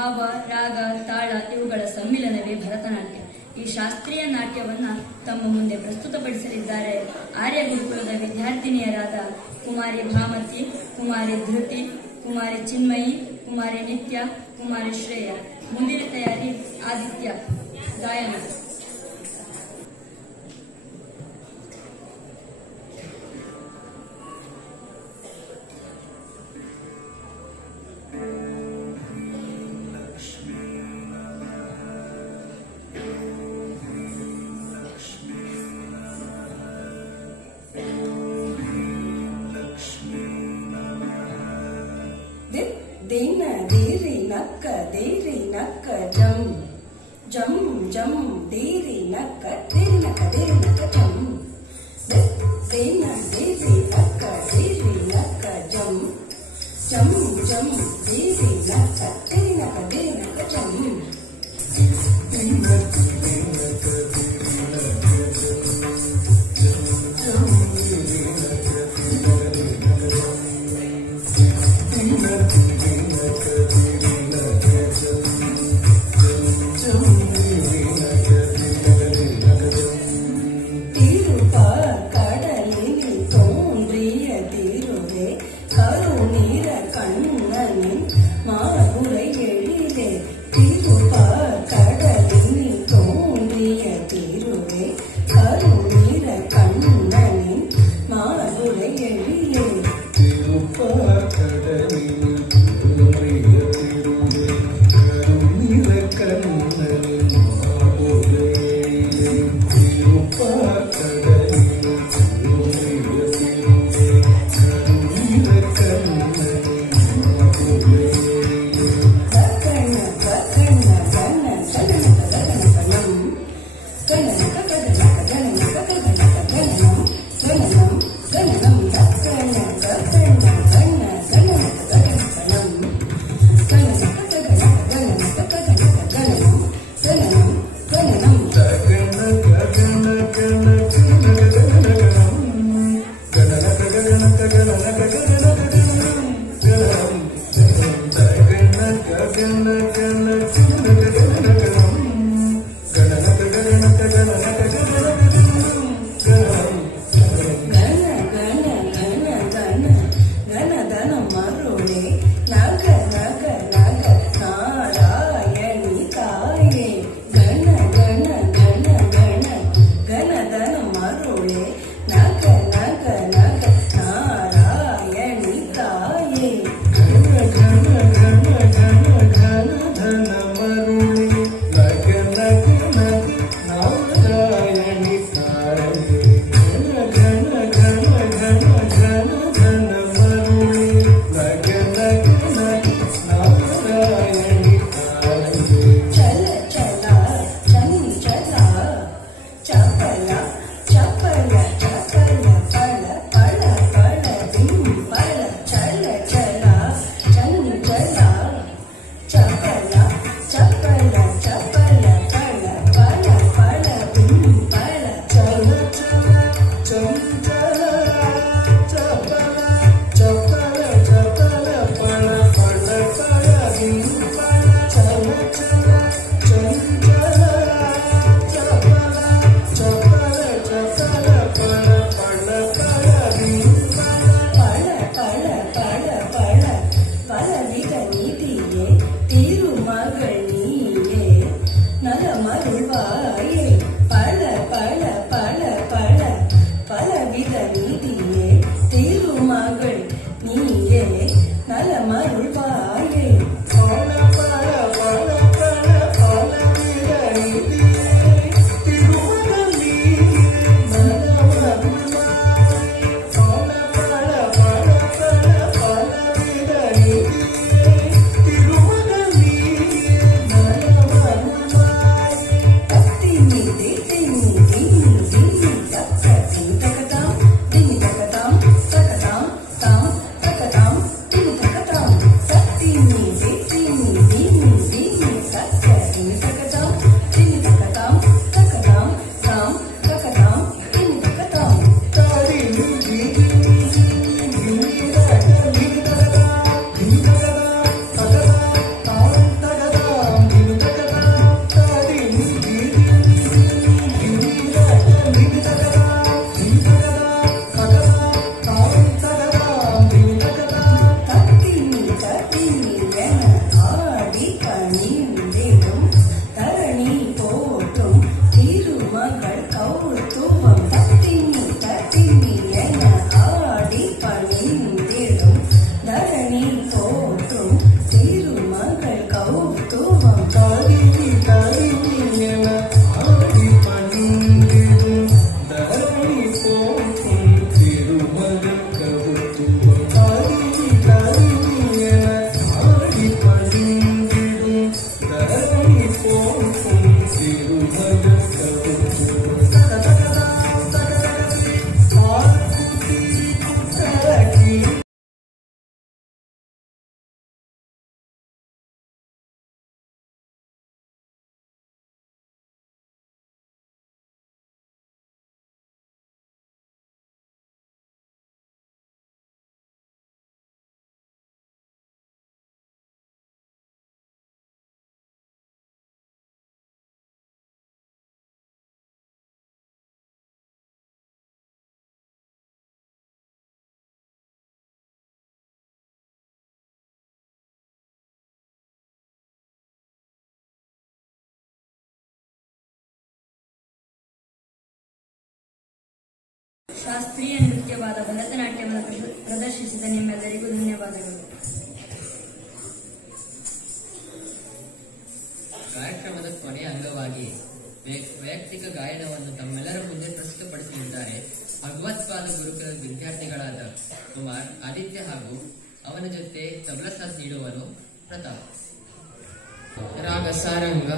ಭಾವ, ರಾಗ, ತಾಳ ಇವುಗಳ ಸಮ್ಮಿಲನವೇ ಭರತನಾಟ್ಯ. ಈ ಶಾಸ್ತ್ರೀಯ ನಾಟ್ಯವನ್ನ ತಮ್ಮ ಮುಂದೆ ಪ್ರಸ್ತುತಪಡಿಸಲಿದ್ದಾರೆ ಆರ್ಯ ಗುರುಕುಲದ ವಿದ್ಯಾರ್ಥಿನಿಯರಾದ ಕುಮಾರಿ ಭಾಮತಿ, ಕುಮಾರಿ ಧೃತಿ, ಕುಮಾರಿ ಚಿನ್ಮಯಿ, ಕುಮಾರಿ ನಿತ್ಯ, ಕುಮಾರಿ ಶ್ರೇಯ. ಮುಂದಿನ ತಯಾರಿ ಆದಿತ್ಯ. ಗಾಯನ ದೇನ ದೇರಿ ನಕ್ಕ ದೇರಿ ನಕ್ಕ ಜಂ ಜಂ ಜಂ ದೇರಿ ನಕ್ಕ ದೇರಿ ನಕ್ಕ ದೇರಿ ನಕ್ಕ ಜಂ. ದೇನ ದೇರಿ ನಕ್ಕ ದೇರಿ ನಕ್ಕ ಜಂ ಜಂ ಜಂ ದೇರಿ ನಕ್ಕ ದೇರಿ ನಕ್ಕ ದೇರಿ ನಕ್ಕ ಜಂ. Ding ಶಾಸ್ತ್ರೀಯ ನೃತ್ಯವಾದ ಭರತನಾಟ್ಯವನ್ನು ಪ್ರದರ್ಶಿಸಿದ ನಿಮ್ಮೆಲ್ಲರಿಗೂ ಧನ್ಯವಾದಗಳು. ಕಾರ್ಯಕ್ರಮದ ಕೊನೆಯ ಅಂಗವಾಗಿ ವೈಯಕ್ತಿಕ ಗಾಯನವನ್ನು ತಮ್ಮೆಲ್ಲರ ಮುಂದೆ ಪ್ರಸ್ತುತಪಡಿಸಲಿದ್ದಾರೆ ಭಗವತ್ಪಾದ ಗುರುಕುಲದ ವಿದ್ಯಾರ್ಥಿಗಳಾದ ಕುಮಾರ್, ಆದಿತ್ಯ ಹಾಗೂ ಅವನ ಜೊತೆ ತಬಲಾ ಸಾಥ್ ನೀಡುವನು ಪ್ರತಾಪ್. ರಾಗ ಸಾರಂಗ.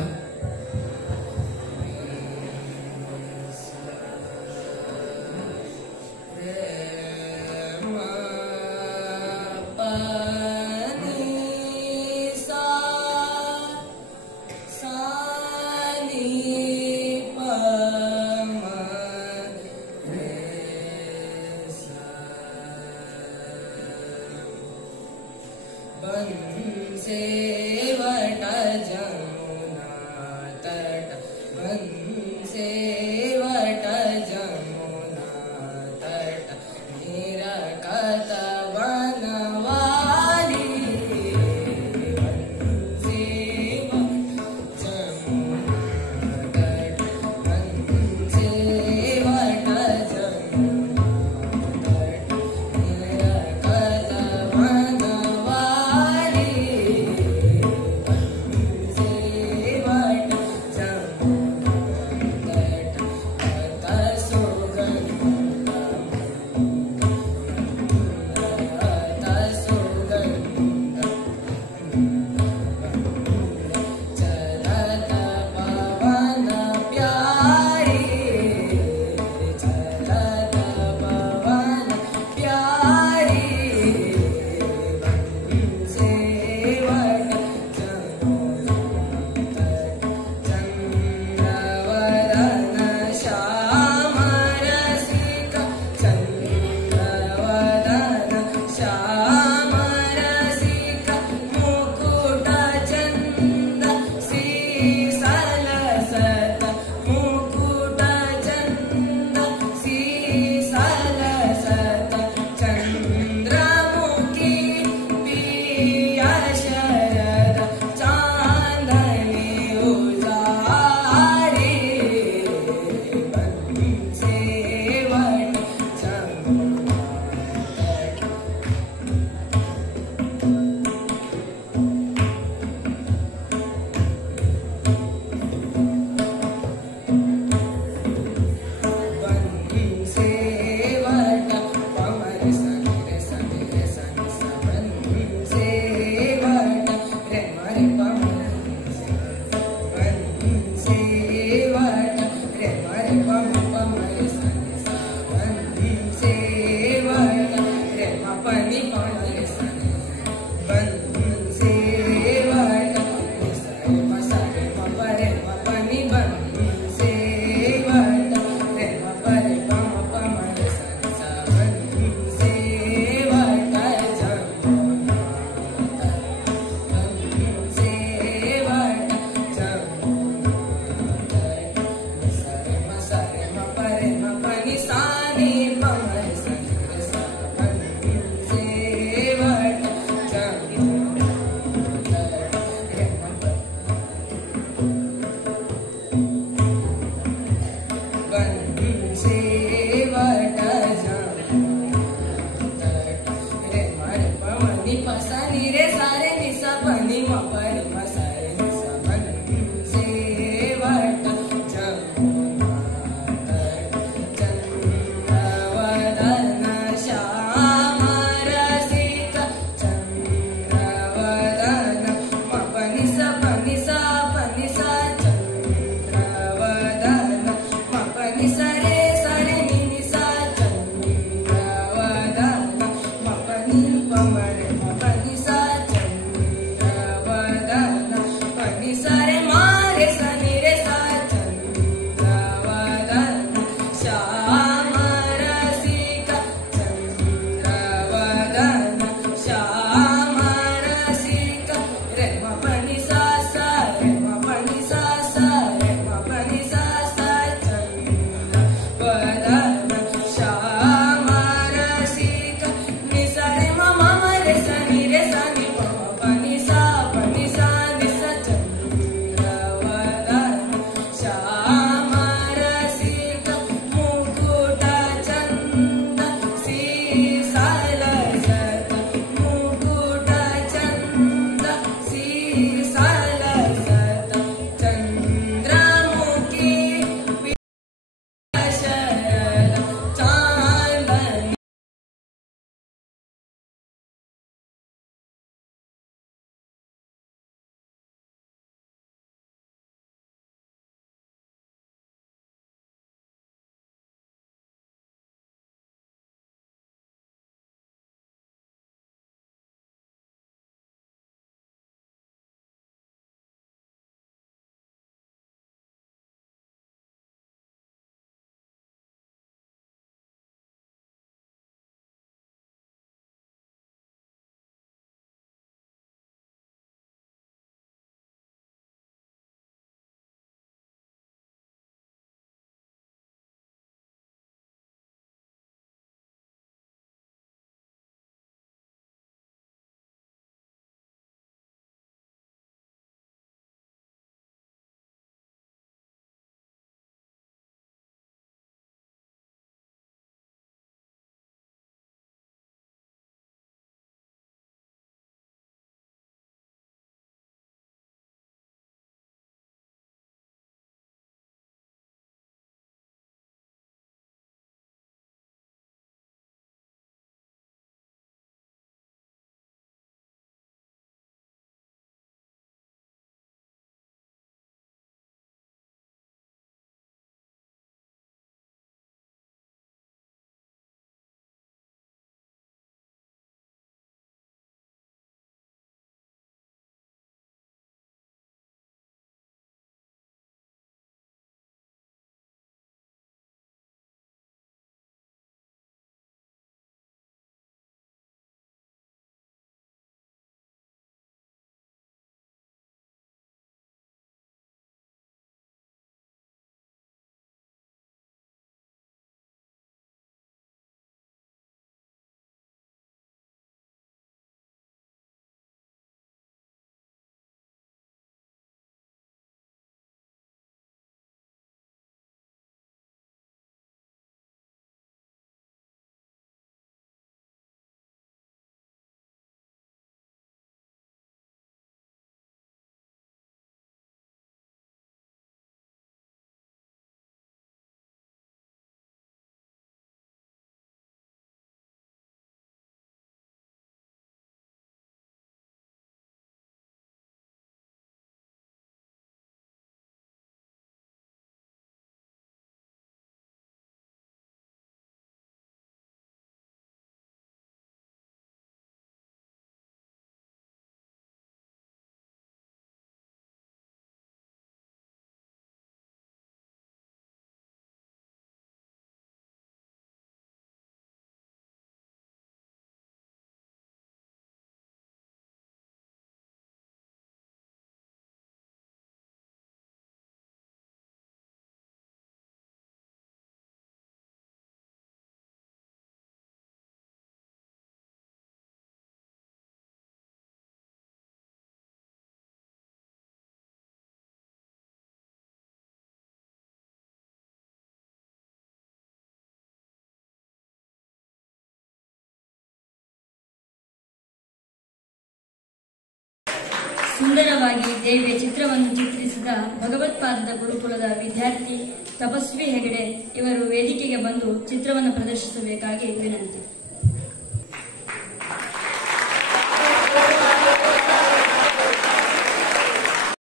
ಸುಂದರವಾಗಿ ದೇವಿಯ ಚಿತ್ರವನ್ನು ಚಿತ್ರಿಸಿದ ಭಗವತ್ಪಾದದ ಗುರುಕುಲದ ವಿದ್ಯಾರ್ಥಿ ತಪಸ್ವಿ ಹೆಗಡೆ ಇವರು ವೇದಿಕೆಗೆ ಬಂದು ಚಿತ್ರವನ್ನು ಪ್ರದರ್ಶಿಸಬೇಕಾಗಿ ವಿನಂತಿ.